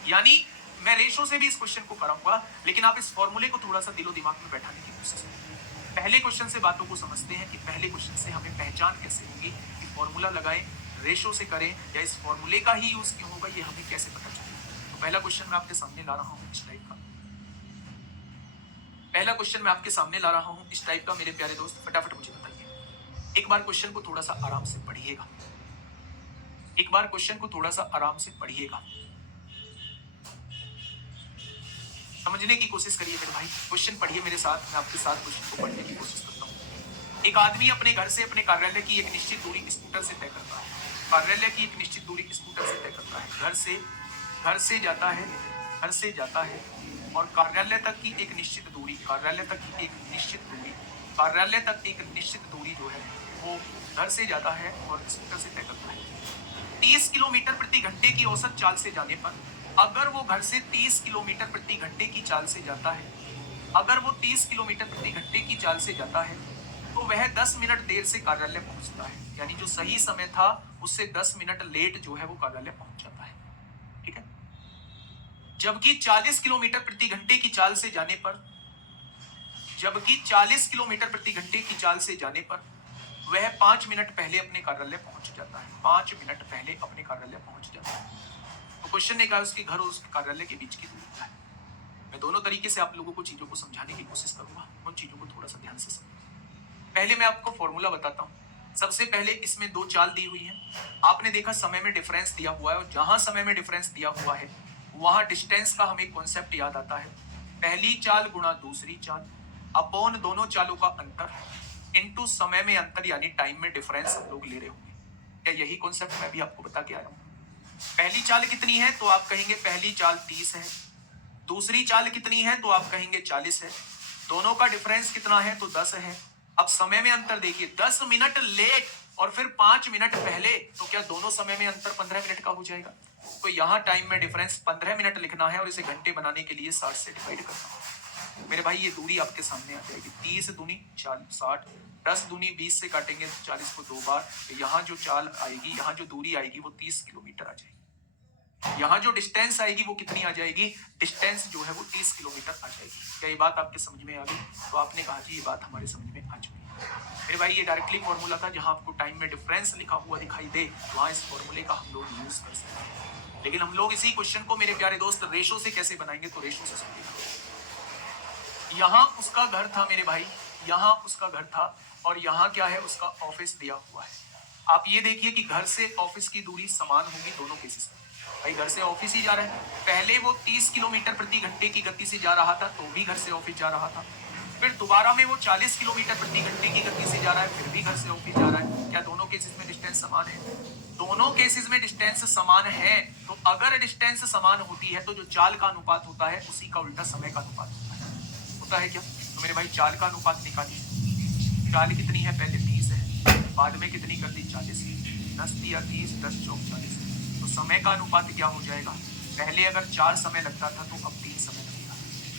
यानी मैं रेशो से भी इस क्वेश्चन को कराऊंगा, लेकिन आप इस फॉर्मूले को थोड़ा सा दिलो दिमाग में बैठाने की कोशिश करें। पहले क्वेश्चन से बातों को समझते हैं कि पहले क्वेश्चन से हमें पहचान कैसे होगी कि फॉर्मूला लगाएं, रेशो से करें या इस फॉर्मूले का ही यूज क्यों होगा, ये हमें कैसे पता चलेगा। तो पहला क्वेश्चन मैं आपके सामने ला रहा हूं इस टाइप का। पहला क्वेश्चन मैं आपके सामने ला रहा हूं इस टाइप का। मेरे प्यारे दोस्त फटाफट मुझे बताइए, एक बार क्वेश्चन को थोड़ा सा आराम से पढ़िएगा, एक बार क्वेश्चन को थोड़ा सा आराम से पढ़िएगा, समझने की कोशिश करिए मेरे भाई। क्वेश्चन पढ़िए मेरे साथ, मैं आपके साथ क्वेश्चन को पढ़ने की कोशिश करता हूँ। एक आदमी अपने घर से अपने कार्यालय की एक निश्चित दूरी स्कूटर से तय करता है। कार्यालय की एक निश्चित दूरी स्कूटर से तय करता है। घर से जाता है, घर से जाता है और कार्यालय तक की एक निश्चित दूरी, कार्यालय तक की एक निश्चित दूरी, कार्यालय तक एक निश्चित दूरी जो है वो घर से जाता है और स्कूटर से तय करता है। 30 किलोमीटर प्रति घंटे की औसत चाल से जाने पर, अगर वो घर से 30 किलोमीटर प्रति घंटे की चाल से जाता है, अगर वो 30 किलोमीटर प्रति घंटे की चाल से जाता है तो वह 10 मिनट देर से कार्यालय पहुंचता है। यानी जो सही समय था उससे 10 मिनट लेट जो है वो कार्यालय पहुंच जाता है। ठीक है। जबकि 40 किलोमीटर प्रति घंटे की चाल से जाने पर, जबकि 40 किलोमीटर प्रति घंटे की चाल से जाने पर वह 5 मिनट पहले अपने कार्यालय पहुंच जाता है। 5 मिनट पहले अपने कार्यालय पहुंच जाता है। तो क्वेश्चन ने कहा उसके घर और उसके कार्यालय के बीच की दूरी क्या है। मैं दोनों तरीके से आप लोगों को चीजों को समझाने की कोशिश करूंगा, उन चीजों को थोड़ा सा ध्यान से समझिए। पहले मैं आपको फॉर्मूला बताता हूं। सबसे पहले इसमें दो चाल दी हुई है। आपने देखा समय में डिफरेंस दिया हुआ है और जहां समय में डिफरेंस दिया हुआ है वहां डिस्टेंस का हमें कॉन्सेप्ट याद आता है। पहली चाल गुणा दूसरी चाल अपॉन दोनों चालों का अंतर इनटू समय में अंतर, यानी टाइम में डिफरेंस हम लोग ले रहे होंगे। क्या यही कॉन्सेप्ट मैं भी आपको बता के आया हूं। पहली चाल कितनी है तो आप कहेंगे पहली चाल 30 है, दूसरी चाल कितनी है तो आप कहेंगे 40 है, दोनों का डिफरेंस कितना है तो 10 है। अब समय में अंतर देखिए, 10 मिनट लेट और फिर 5 मिनट पहले, तो क्या दोनों समय में अंतर 15 मिनट का हो जाएगा। तो यहां टाइम में डिफरेंस 15 मिनट लिखना है और इसे घंटे बनाने के लिए 60 से डिवाइड करना है। मेरे भाई ये दूरी आपके सामने आ जाएगी, 30 दूनी 60, 10 दूनी 20 से काटेंगे 40 को 2 बार, तो यहाँ जो चाल आएगी, यहाँ जो दूरी आएगी वो 30 किलोमीटर आ जाएगी। यहाँ जो डिस्टेंस आएगी वो कितनी आ जाएगी, डिस्टेंस जो है वो 30 किलोमीटर आ जाएगी। क्या ये बात आपके समझ में आ गई। तो आपने कहा जी ये बात हमारे समझ में आ चुकी है। मेरे भाई ये डायरेक्टली फॉर्मूला था, जहां आपको टाइम में डिफरेंस लिखा हुआ दिखाई दे वहां इस फॉर्मूले का हम लोग यूज कर सकते हैं। लेकिन हम लोग इसी क्वेश्चन को मेरे प्यारे दोस्त रेशो से कैसे बनाएंगे, तो रेशो से समझिएगा। यहाँ उसका घर था मेरे भाई, यहाँ उसका घर था और यहाँ क्या है उसका ऑफिस दिया हुआ है। आप ये देखिए कि घर से ऑफिस की दूरी समान होगी दोनों केसेस में। भाई घर से ऑफिस ही जा रहा है, पहले वो 30 किलोमीटर प्रति घंटे की गति से जा रहा था तो भी घर से ऑफिस जा रहा था, फिर दोबारा में वो 40 किलोमीटर प्रति घंटे की गति से जा रहा है फिर भी घर से ऑफिस जा रहा है। क्या दोनों केसेस में डिस्टेंस समान है। दोनों केसेस में डिस्टेंस समान है, तो अगर डिस्टेंस समान होती है तो जो चाल का अनुपात होता है उसी का उल्टा समय का अनुपात होता है क्या। तो मेरे भाई चाल का अनुपात निकालिए। चाल कितनी है, पहले 30 है, बाद में कितनी कर दी 40, 10 दिया 30, 10 चौक 40। तो समय का अनुपात क्या हो जाएगा, पहले अगर 4 समय लगता था तो अब 3 समय लगेगा।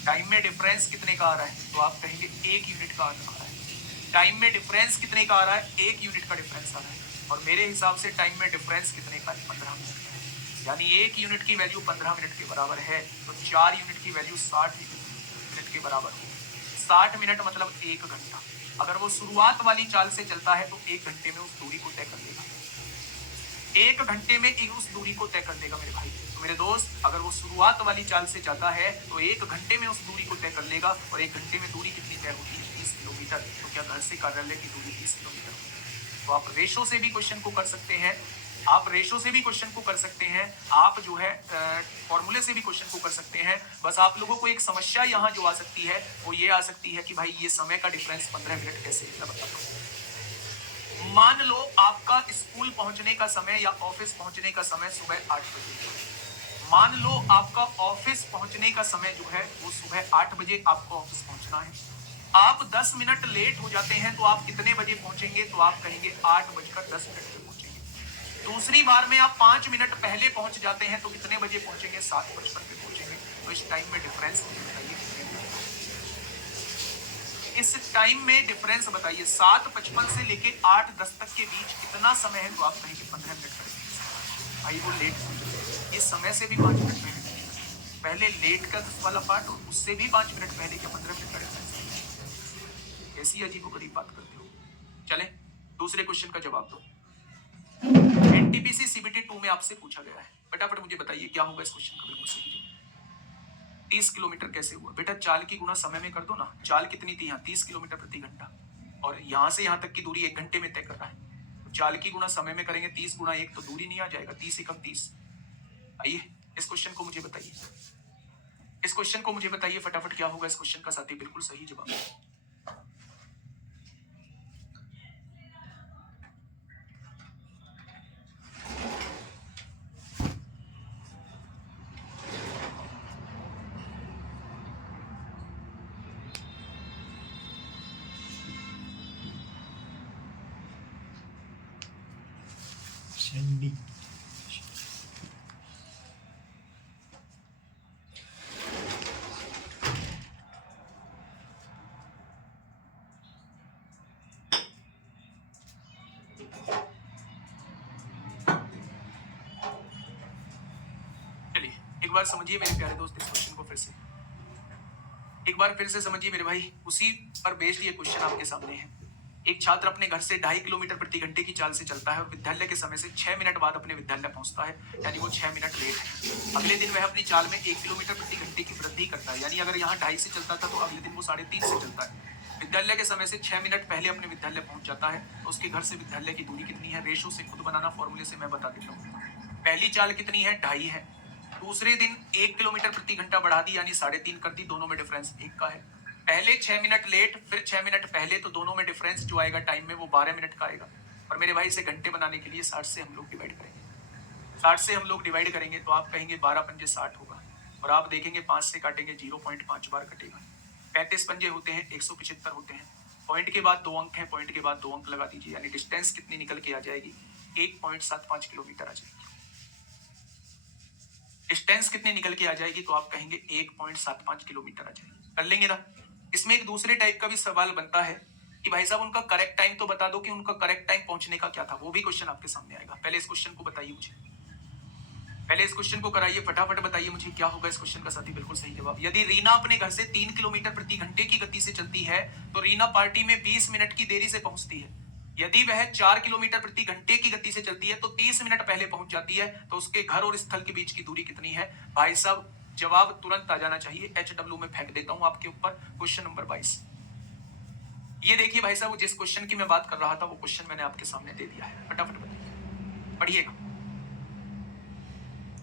टाइम में डिफरेंस कितने का आ रहा है, तो आप कहेंगे 1 यूनिट का आ रहा है। टाइम में डिफरेंस कितने का आ रहा है, 1 यूनिट का डिफरेंस आ रहा है। और मेरे हिसाब से टाइम में डिफरेंस कितने का है, 15 मिनट का है। यानी 1 यूनिट की वैल्यू 15 मिनट के बराबर है, तो 4 यूनिट की वैल्यू 60 मिनट के बराबर होगी। 60 मिनट मतलब 1 घंटा। अगर वो शुरुआत वाली चाल से चलता है तो 1 घंटे में उस दूरी को तय कर लेगा। 1 घंटे में उस दूरी को तय कर लेगा मेरे भाई। तो मेरे दोस्त, अगर वो शुरुआत वाली चाल से जाता है तो 1 घंटे में उस दूरी को तय कर लेगा। और 1 घंटे में दूरी कितनी तय होती है, 30 किलोमीटर। तो क्या घर से कार्यालय की दूरी 30 किलोमीटर होगी। तो आप रेशो से भी क्वेश्चन को कर सकते हैं, आप रेशो से भी क्वेश्चन को कर सकते हैं, आप जो है फॉर्मूले से भी क्वेश्चन को कर सकते हैं। बस आप लोगों को एक समस्या यहाँ जो आ सकती है वो ये आ सकती है कि भाई ये समय का डिफरेंस 15 मिनट कैसे, मैं बताता हूँ। मान लो आपका स्कूल पहुंचने का समय या ऑफिस पहुंचने का समय सुबह 8 बजे। मान लो आपका ऑफिस पहुंचने का समय जो है वो सुबह 8 बजे आपको ऑफिस पहुंचना है। आप 10 मिनट लेट हो जाते हैं तो आप कितने बजे पहुंचेंगे, तो आप कहेंगे 8:10 पे पहुंचेंगे। दूसरी बार में आप 5 मिनट पहले पहुंच जाते हैं तो कितने बजे पहुंचेंगे, 7:55 पे पहुंचेंगे। तो इस टाइम में डिफरेंस बताइए। इस टाइम में डिफरेंस बताइए, 7:55 से लेके 8:10 तक के बीच कितना समय है, तो आप कहेंगे 15 मिनट करेंगे। भाई वो लेट समझो, ये समय से भी 5 मिनट पहले लेट का 10 वाला पार्ट और उससे भी 5 मिनट पहले क्या 15 मिनट करेंगे? ऐसी अजीबोगरीब बात करते हो। चले दूसरे क्वेश्चन का जवाब दो। एनटीपीसी सीबीटी 2 में आपसे पूछा गया है, फटाफट मुझे बताइए क्या होगा इस क्वेश्चन का बिल्कुल सही जवाब। 30 किलोमीटर कैसे हुआ बेटा? चाल की गुना समय में कर दो ना। चाल कितनी थी यहाँ? 30 किलोमीटर प्रति घंटा, और यहाँ से यहाँ तक की दूरी 1 घंटे में तय कर रहा है। तो चाल की गुना समय में करेंगे, 30 गुना 1 तो दूरी नहीं आ जाएगा, 30 एकम 30। आइए इस क्वेश्चन को मुझे बताइए, इस क्वेश्चन को मुझे बताइए फटाफट क्या होगा इस क्वेश्चन का साथी बिल्कुल सही जवाब। चलिए एक बार समझिए मेरे प्यारे दोस्त इस क्वेश्चन को फिर से, एक बार फिर से समझिए मेरे भाई। उसी पर बेस्ड ये क्वेश्चन आपके सामने है। एक छात्र अपने घर से 2.5 किलोमीटर प्रति घंटे की चाल से चलता है और विद्यालय के समय से 6 मिनट बाद अपने विद्यालय पहुंचता है, यानी वो 6 मिनट लेट है। अगले दिन वह अपनी चाल में 1 किलोमीटर प्रति घंटे की वृद्धि करता है, यानी अगर यहाँ 2.5 से चलता था तो अगले दिन वो 3.5 से चलता है। विद्यालय के समय से 6 मिनट पहले अपने विद्यालय पहुंच जाता है, तो उसके घर से विद्यालय की दूरी कितनी है? रेशो से खुद बनाना, फॉर्मूले से मैं बता देता हूँ। पहली चाल कितनी है? 2.5 है। दूसरे दिन 1 किलोमीटर प्रति घंटा बढ़ा दी, यानी 3.5 कर दी, दोनों में डिफरेंस 1 का है। पहले 6 मिनट लेट, फिर 6 मिनट पहले, तो दोनों में डिफरेंस जो आएगा टाइम में वो 12 मिनट का आएगा। और मेरे भाई इसे घंटे बनाने के लिए 60 से हम लोग डिवाइड करेंगे, 60 से हम लोग डिवाइड करेंगे तो आप कहेंगे 12 पंजे 60 होगा, और आप देखेंगे 5 से काटेंगे 0.5 बार कटेगा। 35 पंजे होते हैं, 175 होते हैं। पॉइंट के बाद 2 अंक हैं, पॉइंट के बाद 2 अंक लगा दीजिए, यानी डिस्टेंस कितनी निकल के आ जाएगी? 1.75 किलोमीटर आ जाएगी। डिस्टेंस कितनी निकल के आ जाएगी? तो आप कहेंगे 1.75 किलोमीटर आ जाएगी। कर लेंगे ना। इसमें एक दूसरे टाइप का भी सवाल बनता है कि भाई साहब उनका करेक्ट टाइम तो बता दो कि उनका करेक्ट टाइम पहुंचने का क्या था, वो भी क्वेश्चन आपके सामने आएगा। पहले इस क्वेश्चन को बताइए मुझे, पहले इस क्वेश्चन को कराइए, फटाफट बताइए मुझे क्या होगा इस क्वेश्चन का साथी बिल्कुल सही जवाब। यदि रीना अपने घर से 3 किलोमीटर प्रति घंटे की गति से चलती है तो रीना पार्टी में 20 मिनट की देरी से पहुंचती है। यदि वह 4 किलोमीटर प्रति घंटे की गति से चलती है तो 30 मिनट पहले पहुंच जाती है, तो उसके घर और स्थल के बीच की दूरी कितनी है? भाई साहब जवाब तुरंत आ जाना चाहिए। HW में फेंक देता हूं आपके ऊपर। Question number 22। ये देखिए भाई साहब, जिस क्वेश्चन की मैं बात कर रहा था वो क्वेश्चन मैंने आपके सामने दे दिया है। फटाफट बताइए, पढ़िएगा,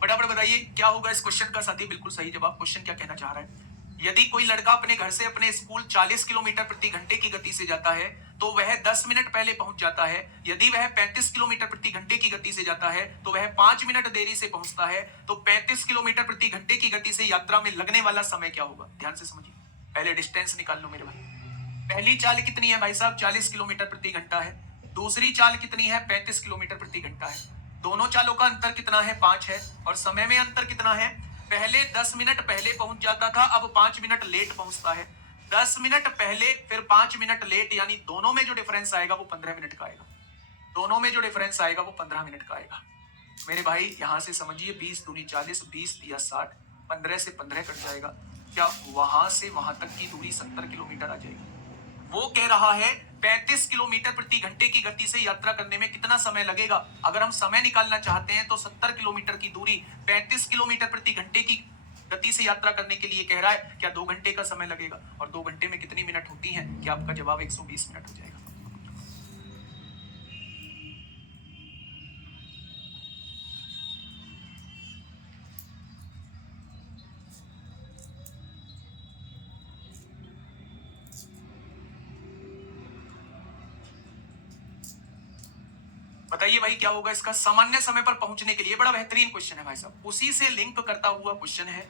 फटाफट बताइए क्या होगा इस क्वेश्चन का साथी बिल्कुल सही जवाब। क्वेश्चन क्या कहना चाह रहा है? यदि कोई लड़का अपने घर से अपने स्कूल 40 किलोमीटर प्रति घंटे की गति से जाता है तो वह 10 मिनट पहले पहुंच जाता है। यदि वह 35 किलोमीटर प्रति घंटे की गति से जाता है तो वह 5 मिनट देरी से पहुंचता है। तो 35 किलोमीटर प्रति घंटे की गति से यात्रा में लगने वाला समय क्या होगा? ध्यान से समझिए, पहले डिस्टेंस निकाल लो मेरे भाई। पहली चाल कितनी है भाई साहब? 40 किलोमीटर प्रति घंटा है। दूसरी चाल कितनी है? 35 किलोमीटर प्रति घंटा है। दोनों चालों का अंतर कितना है? 5 है। और समय में अंतर कितना है? पहले 10 मिनट पहले पहुंच जाता था, अब 5 मिनट लेट पहुंचता है। 10 मिनट पहले फिर 5 मिनट लेट, यानी दोनों में जो डिफरेंस आएगा वो 15 मिनट का आएगा। दोनों में जो डिफरेंस आएगा वो 15 मिनट का आएगा। मेरे भाई यहां से समझिए, 20 दूनी 40, 20 दिया 60, 15 से 15 कट जाएगा। क्या वहां से वहां तक की दूरी 70 किलोमीटर आ जाएगी? वो कह रहा है 35 किलोमीटर प्रति घंटे की गति से यात्रा करने में कितना समय लगेगा। अगर हम समय निकालना चाहते हैं तो 70 किलोमीटर की दूरी 35 किलोमीटर प्रति घंटे की गति से यात्रा करने के लिए कह रहा है, क्या 2 घंटे का समय लगेगा? और 2 घंटे में कितनी मिनट होती हैं? क्या आपका जवाब 120 मिनट हो जाएगा। बताइए भाई क्या होगा इसका? सामान्य समय पर पहुंचने के लिए बड़ा बेहतरीन क्वेश्चन है भाई साहब, उसी से लिंक करता हुआ क्वेश्चन है,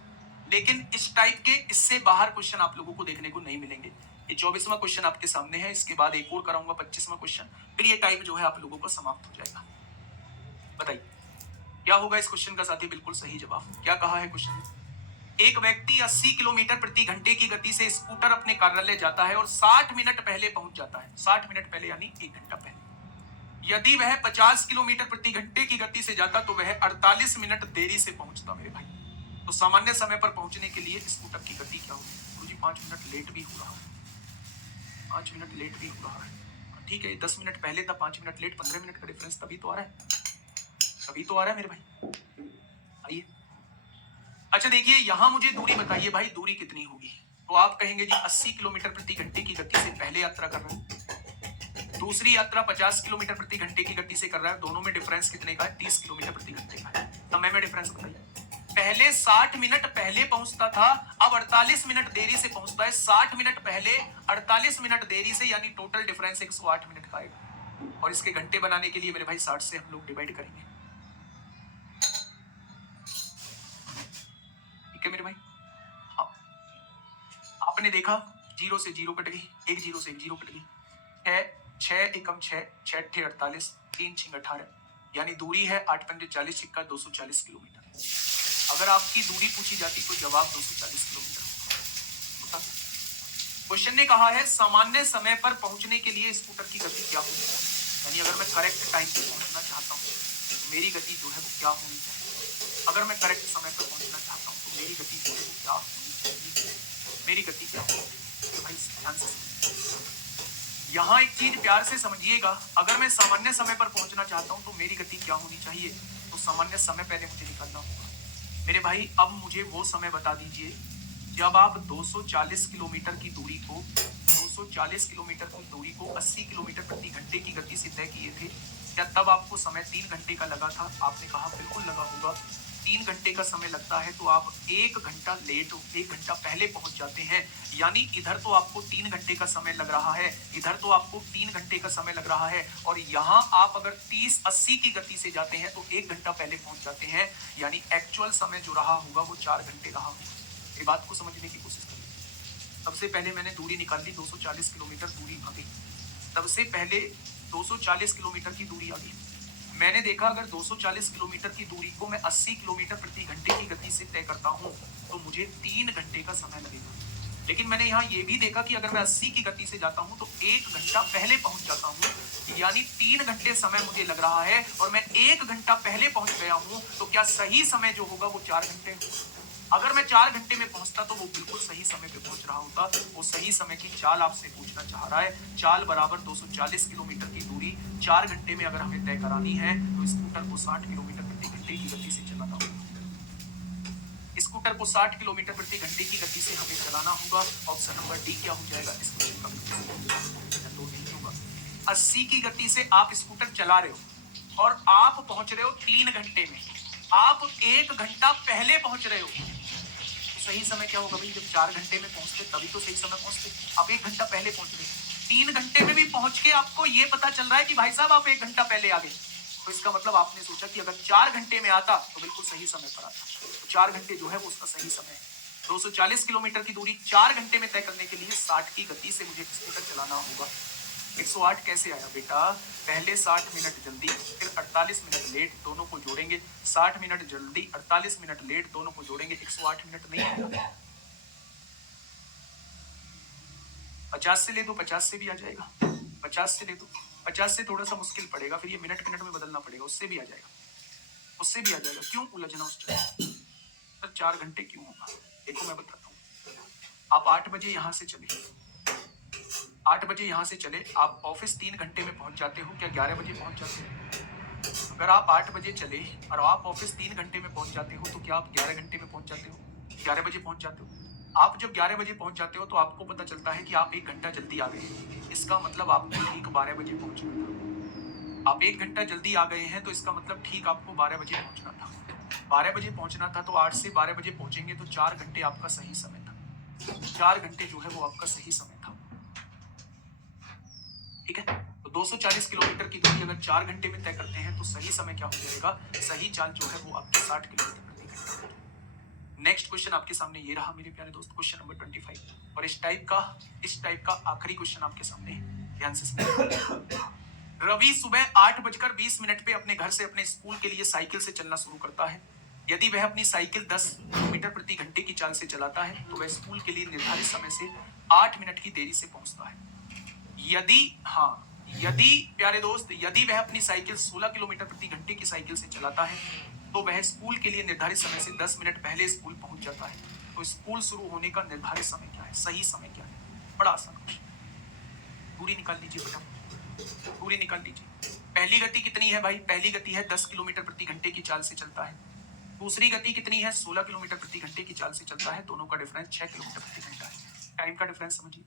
लेकिन इस टाइप के इससे बाहर क्वेश्चन आप लोगों को देखने को नहीं मिलेंगे। ये 24वां क्वेश्चन आपके सामने है, इसके बाद एक और कराऊंगा 25वां क्वेश्चन, फिर ये टाइप जो है आप लोगों को समाप्त हो जाएगा। बताइए क्या होगा इस क्वेश्चन का साथी बिल्कुल सही जवाब। क्या कहा है क्वेश्चन में? एक व्यक्ति 80 किलोमीटर प्रति घंटे की गति से स्कूटर अपने कार्यालय जाता है और 60 मिनट पहले पहुंच जाता है, 60 मिनट पहले यानी 1 घंटा पहले। यदि वह 50 किलोमीटर प्रति घंटे की गति से जाता तो वह 48 मिनट देरी से पहुंचता मेरे भाई। तो सामान्य समय पर पहुंचने के लिए स्कूटर की गति क्या होगी? गुरुजी 5 मिनट लेट भी हो रहा है, 5 मिनट लेट भी हो रहा है, ठीक है 10 मिनट पहले था, 5 मिनट लेट, 15 मिनट का डिफरेंस तभी तो आ रहा है, तभी तो आ रहा है मेरे भाई। आइए अच्छा देखिए, यहां मुझे दूरी बताइए भाई, दूरी कितनी होगी? तो आप कहेंगे जी 80 किलोमीटर प्रति घंटे की गति से पहले यात्रा कर रहा है, दूसरी यात्रा 50 किलोमीटर प्रति घंटे की गति से कर रहा है, दोनों में डिफरेंस कितने का है? 30 किलोमीटर प्रति घंटे का है। समय में डिफरेंस बताइए। पहले 60 मिनट पहले पहुंचता था, अब 48 मिनट देरी से पहुंचता है। 60 मिनट पहले, 48 मिनट देरी से, यानी टोटल डिफरेंस 108 मिनट का आएगा। और इसके घंटे बनाने के लिए मेरे भाई 60 से हम लोग डिवाइड करेंगे, ठीक है मेरे भाई। हाँ, आपने देखा 0 से 0 कट गई, 1 0 से 1 0 कट गई, 6 एकम 6, 6 अट्ठे 48, 3 6 18, यानी दूरी है 8 पंजे 40 छिक्का 240 किलोमीटर। अगर आपकी दूरी पूछी जाती तो जवाब 240 किलोमीटर होता। क्वेश्चन ने कहा है सामान्य समय पर पहुंचने के लिए स्कूटर की गति क्या होनी चाहिए, यानी अगर मैं करेक्ट टाइम पे पहुंचना चाहता हूँ तो मेरी गति जो है वो क्या होनी चाहिए। अगर मैं करेक्ट समय पर पहुंचना चाहता हूँ तो मेरी गति जो है वो क्या होनी चाहिए, मेरी गति क्या होनी चाहिए। तो भाई ध्यान से यहाँ एक चीज प्यार से समझिएगा, अगर मैं सामान्य समय पर पहुंचना चाहता हूं तो मेरी गति क्या होनी चाहिए, तो सामान्य समय पहले मुझे निकालना होगा मेरे भाई। अब मुझे वो समय बता दीजिए जब आप 240 किलोमीटर की दूरी को 240 किलोमीटर की दूरी को 80 किलोमीटर प्रति घंटे की गति से तय किए थे, क्या तब आपको समय 3 घंटे का लगा था? आपने कहा बिल्कुल लगा होगा। 3 घंटे का समय लगता है तो आप 1 घंटा लेट, 1 घंटा पहले पहुंच जाते हैं, यानी इधर तो आपको 3 घंटे का समय लग रहा है, इधर तो आपको 3 घंटे का समय लग रहा है, और यहाँ आप अगर 30-80 की गति से जाते हैं तो 1 घंटा पहले पहुंच जाते हैं, यानी एक्चुअल समय जो रहा होगा वो 4 घंटे रहा होगा। ये बात को समझने की कोशिश करिए। सबसे पहले मैंने दूरी निकाल ली, 240 किलोमीटर दूरी आ गई। सबसे पहले 240 किलोमीटर की दूरी आ गई। मैंने देखा अगर 240 किलोमीटर की दूरी को मैं 80 किलोमीटर प्रति घंटे की गति से तय करता हूं तो मुझे 3 घंटे का समय लगेगा। लेकिन मैंने यहाँ ये भी देखा कि अगर मैं 80 की गति से जाता हूं तो 1 घंटा पहले पहुंच जाता हूं, यानी 3 घंटे समय मुझे लग रहा है, और मैं 1 घंटा पहले पहुंच गया हूं, तो क्या सही समय जो होगा वो 4 घंटे होगा। अगर मैं 4 घंटे में पहुंचता तो वो बिल्कुल सही समय पे पहुंच रहा होता। वो सही समय की चाल आपसे पूछना चाह रहा है। चाल बराबर 240 किलोमीटर की दूरी 4 घंटे में अगर हमें तय करानी है तो स्कूटर को 60 किलोमीटर प्रति घंटे की गति से चलाना होगा। स्कूटर को 60 किलोमीटर प्रति घंटे की गति से हमें चलाना होगा। ऑप्शन नंबर डी क्या हो जाएगा? इस क्वेश्चन का तो नहीं होगा। 80 की गति से आप स्कूटर चला रहे हो और आप पहुंच रहे हो 3 घंटे में, आप 1 घंटा पहले पहुंच रहे हो, सही समय क्या होगा भाई? जब 4 घंटे में पहुंचते तभी तो सही समय पहुंचते। आप 1 घंटा पहले पहुंच गए, 3 घंटे में भी पहुंच के आपको ये पता चल रहा है कि भाई साहब आप 1 घंटा पहले आ गए, तो इसका मतलब आपने सोचा कि अगर 4 घंटे में आता तो बिल्कुल सही समय पर आता। तो 4 घंटे जो है वो उसका सही समय है। 240 किलोमीटर की दूरी 4 घंटे में तय करने के लिए 60 की गति से मुझे स्कूटर चलाना होगा। 108 कैसे आया बेटा? पहले 60 मिनट जल्दी, फिर 48 मिनट लेट, दोनों को जोड़ेंगे। 60 मिनट जल्दी, 48 मिनट लेट, दोनों को जोड़ेंगे, 108 मिनट नहीं आएगा। 50 से ले दो, 50 से भी आ जाएगा। 50 से ले दो, 50 से थोड़ा सा मुश्किल पड़ेगा, फिर ये मिनट में बदलना पड़ेगा, उससे भी आ जाएगा, उससे भी आ जाएगा। क्यों उलझना उस टाइम? सर 4 घंटे क्यों होगा? देखो मैं बताता हूँ। आप 8 बजे यहाँ से चले, 8 बजे यहाँ से चले, आप ऑफिस 3 घंटे में पहुंच जाते हो, क्या 11 बजे पहुंच जाते हो? अगर आप 8 बजे चले और आप ऑफिस 3 घंटे में पहुंच जाते हो तो क्या आप 11 घंटे में पहुंच जाते हो? 11 बजे पहुंच जाते हो। आप जब 11 बजे पहुंच जाते हो तो आपको पता चलता है कि आप 1 घंटा जल्दी आ गए। इसका मतलब आपको ठीक 12 बजे पहुंचना था। आप 1 घंटा जल्दी आ गए हैं तो इसका मतलब ठीक आपको 12 बजे पहुंचना था। 12 बजे पहुंचना था तो 8 से 12 बजे पहुंचेंगे तो 4 घंटे आपका सही समय था। 4 घंटे जो है वो आपका सही समय था, ठीक है। तो 240 किलोमीटर की दूरी अगर 4 घंटे में तय करते हैं तो सही समय क्या हो जाएगा? सही चाल जो है वो आपकी 60 किलोमीटर प्रति घंटा। नेक्स्ट क्वेश्चन आपके सामने ये रहा मेरे प्यारे दोस्त, क्वेश्चन नंबर 25, और इस टाइप का आखिरी क्वेश्चन आपके सामने है। ध्यान से सुनिए। रवि सुबह 8:20 पे अपने घर से अपने स्कूल के लिए साइकिल से चलना शुरू करता है। यदि वह अपनी साइकिल 10 किलोमीटर प्रति घंटे की चाल से चलाता है तो वह स्कूल के लिए निर्धारित समय से 8 मिनट की देरी से पहुंचता है। यदि प्यारे दोस्त, यदि वह अपनी साइकिल 16 किलोमीटर प्रति घंटे की साइकिल से चलाता है तो वह स्कूल के लिए निर्धारित समय से 10 मिनट पहले स्कूल पहुंच जाता है। तो स्कूल शुरू होने का निर्धारित समय क्या है, सही समय क्या है? बड़ा आसान क्वेश्चन। दूरी निकाल लीजिए बेटा, दूरी निकाल लीजिए। पहली गति कितनी है भाई? पहली गति है 10 किलोमीटर प्रति घंटे की चाल से चलता है। दूसरी गति कितनी है? 16 किलोमीटर प्रति घंटे की चाल से चलता है। दोनों का डिफरेंस 6 किलोमीटर प्रति घंटा है। टाइम का डिफरेंस समझिए।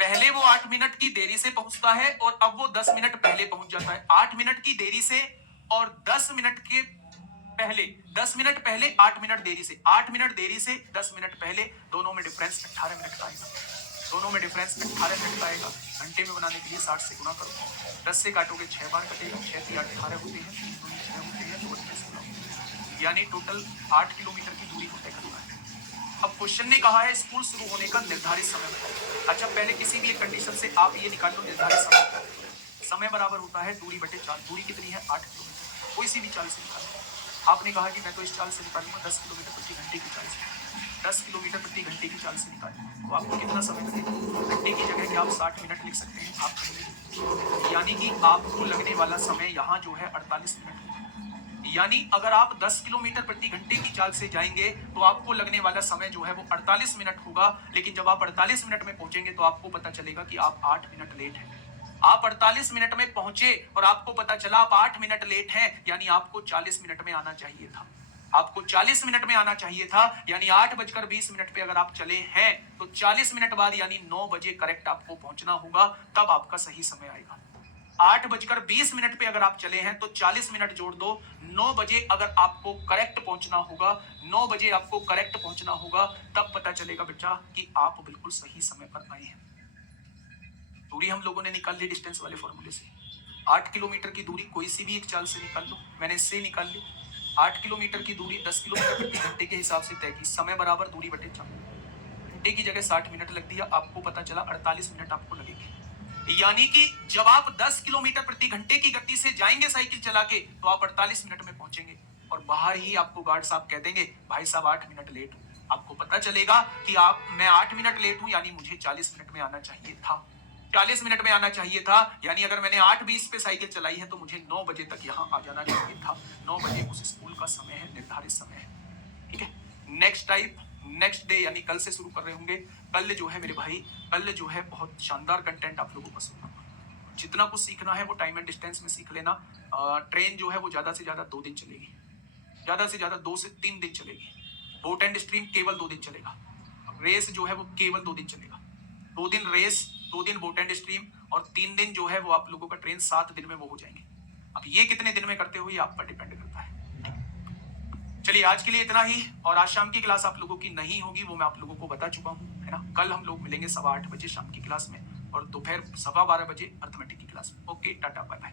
पहले वो 8 मिनट की देरी से पहुंचता है और अब वो 10 मिनट पहले पहुंच जाता है। 8 मिनट की देरी से और 10 मिनट के पहले, 10 मिनट पहले 8 मिनट देरी से, 8 मिनट देरी से 10 मिनट पहले, दोनों में डिफरेंस 18 मिनट का आएगा। दोनों में डिफरेंस 18 मिनट का आएगा। घंटे में बनाने के लिए 60 से गुना करो। 10 से काटोगे 6 बार कटेगा। 6 से 18 होते हैं, 6 होते हैं, 2 16, यानी टोटल 8 किलोमीटर की दूरी को तय करना है। अब क्वेश्चन ने कहा है स्कूल शुरू होने का निर्धारित समय बताओ। अच्छा, पहले किसी भी एक कंडीशन से आप ये निकाल लो निर्धारित समय। समय बराबर होता है दूरी बटे चाल। दूरी कितनी है? 8 किलोमीटर। कोई सी भी चाल से निकालो। आपने कहा कि मैं तो इस चाल से निकालूंगा 10 किलोमीटर प्रति घंटे की चाल से। 10 किलोमीटर प्रति घंटे की चाल से निकालूंगा तो आपको कितना समय लगेगा? घंटे की जगह क्या आप 60 मिनट लिख सकते हैं? आप कहेंगे, यानी कि आपको लगने वाला समय यहाँ जो है 48 मिनट है। यानी अगर आप 10 किलोमीटर प्रति घंटे की चाल से जाएंगे तो आपको लगने वाला समय जो है वो 48 मिनट होगा। लेकिन जब आप 48 मिनट में पहुंचेंगे तो आपको पता चलेगा कि आप 8 मिनट लेट हैं। आप 48 मिनट में पहुंचे और आपको पता चला आप 8 मिनट लेट हैं, यानी आपको 40 मिनट में आना चाहिए था। आपको 40 मिनट में आना चाहिए था, यानी 8:20 पे अगर आप चले हैं तो 40 मिनट बाद यानी 9 बजे करेक्ट आपको पहुंचना होगा, तब आपका सही समय आएगा। 8:20 पे अगर आप चले हैं तो 40 मिनट जोड़ दो। 9 बजे अगर आपको करेक्ट पहुंचना होगा, 9 बजे आपको करेक्ट पहुंचना होगा, तब पता चलेगा बेटा कि आप बिल्कुल सही समय पर आए हैं। दूरी हम लोगों ने निकाल ली डिस्टेंस वाले फॉर्मूले से। 8 किलोमीटर की दूरी कोई सी भी एक चाल से निकाल लो। मैंने इससे निकाल ली। 8 किलोमीटर की दूरी 10 किलोमीटर प्रति घंटे के हिसाब से तय की। समय बराबर दूरी बटे चाल। घंटे की जगह 60 मिनट लग दिया, आपको पता चला 48 मिनट आपको लगेंगे। यानी कि जब आप 10 किलोमीटर प्रति घंटे की गति से जाएंगे साइकिल चला के तो आप 48 मिनट में पहुंचेंगे और बाहर ही आपको गार्ड साहब कह देंगे भाई साहब 8 मिनट लेट हूं। आपको पता चलेगा कि मैं 8 मिनट लेट हूं, यानी मुझे 40 मिनट में आना चाहिए था। 40 मिनट में आना चाहिए था, यानी अगर मैंने 8:20 पे साइकिल चलाई है तो मुझे 9 बजे तक यहाँ आ जाना चाहिए था। 9 बजे उस स्कूल का समय है, निर्धारित समय है। ठीक है, नेक्स्ट टाइप नेक्स्ट डे यानी कल से शुरू कर रहे होंगे। कल जो है मेरे भाई, कल जो है बहुत शानदार कंटेंट आप लोगों को सुनना। जितना कुछ सीखना है वो टाइम एंड डिस्टेंस में सीख लेना। ट्रेन जो है वो ज्यादा से ज्यादा 2 दिन चलेगी, ज्यादा से ज्यादा 2 से 3 दिन चलेगी। बोट एंड स्ट्रीम केवल 2 दिन चलेगा। रेस जो है वो केवल 2 दिन चलेगा। 2 दिन रेस, 2 दिन बोट एंड स्ट्रीम और 3 दिन जो है वो आप लोगों का ट्रेन 7 दिन में वो हो जाएंगे। अब ये कितने दिन में करते हो ये आप पर डिपेंड करता है। चलिए आज के लिए इतना ही, और आज शाम की क्लास आप लोगों की नहीं होगी वो मैं आप लोगों को बता चुका हूँ, है ना। कल हम लोग मिलेंगे 8:15 बजे शाम की क्लास में और दोपहर 12:15 बजे अर्थमेटिक की क्लास में। Okay, tata bye bye.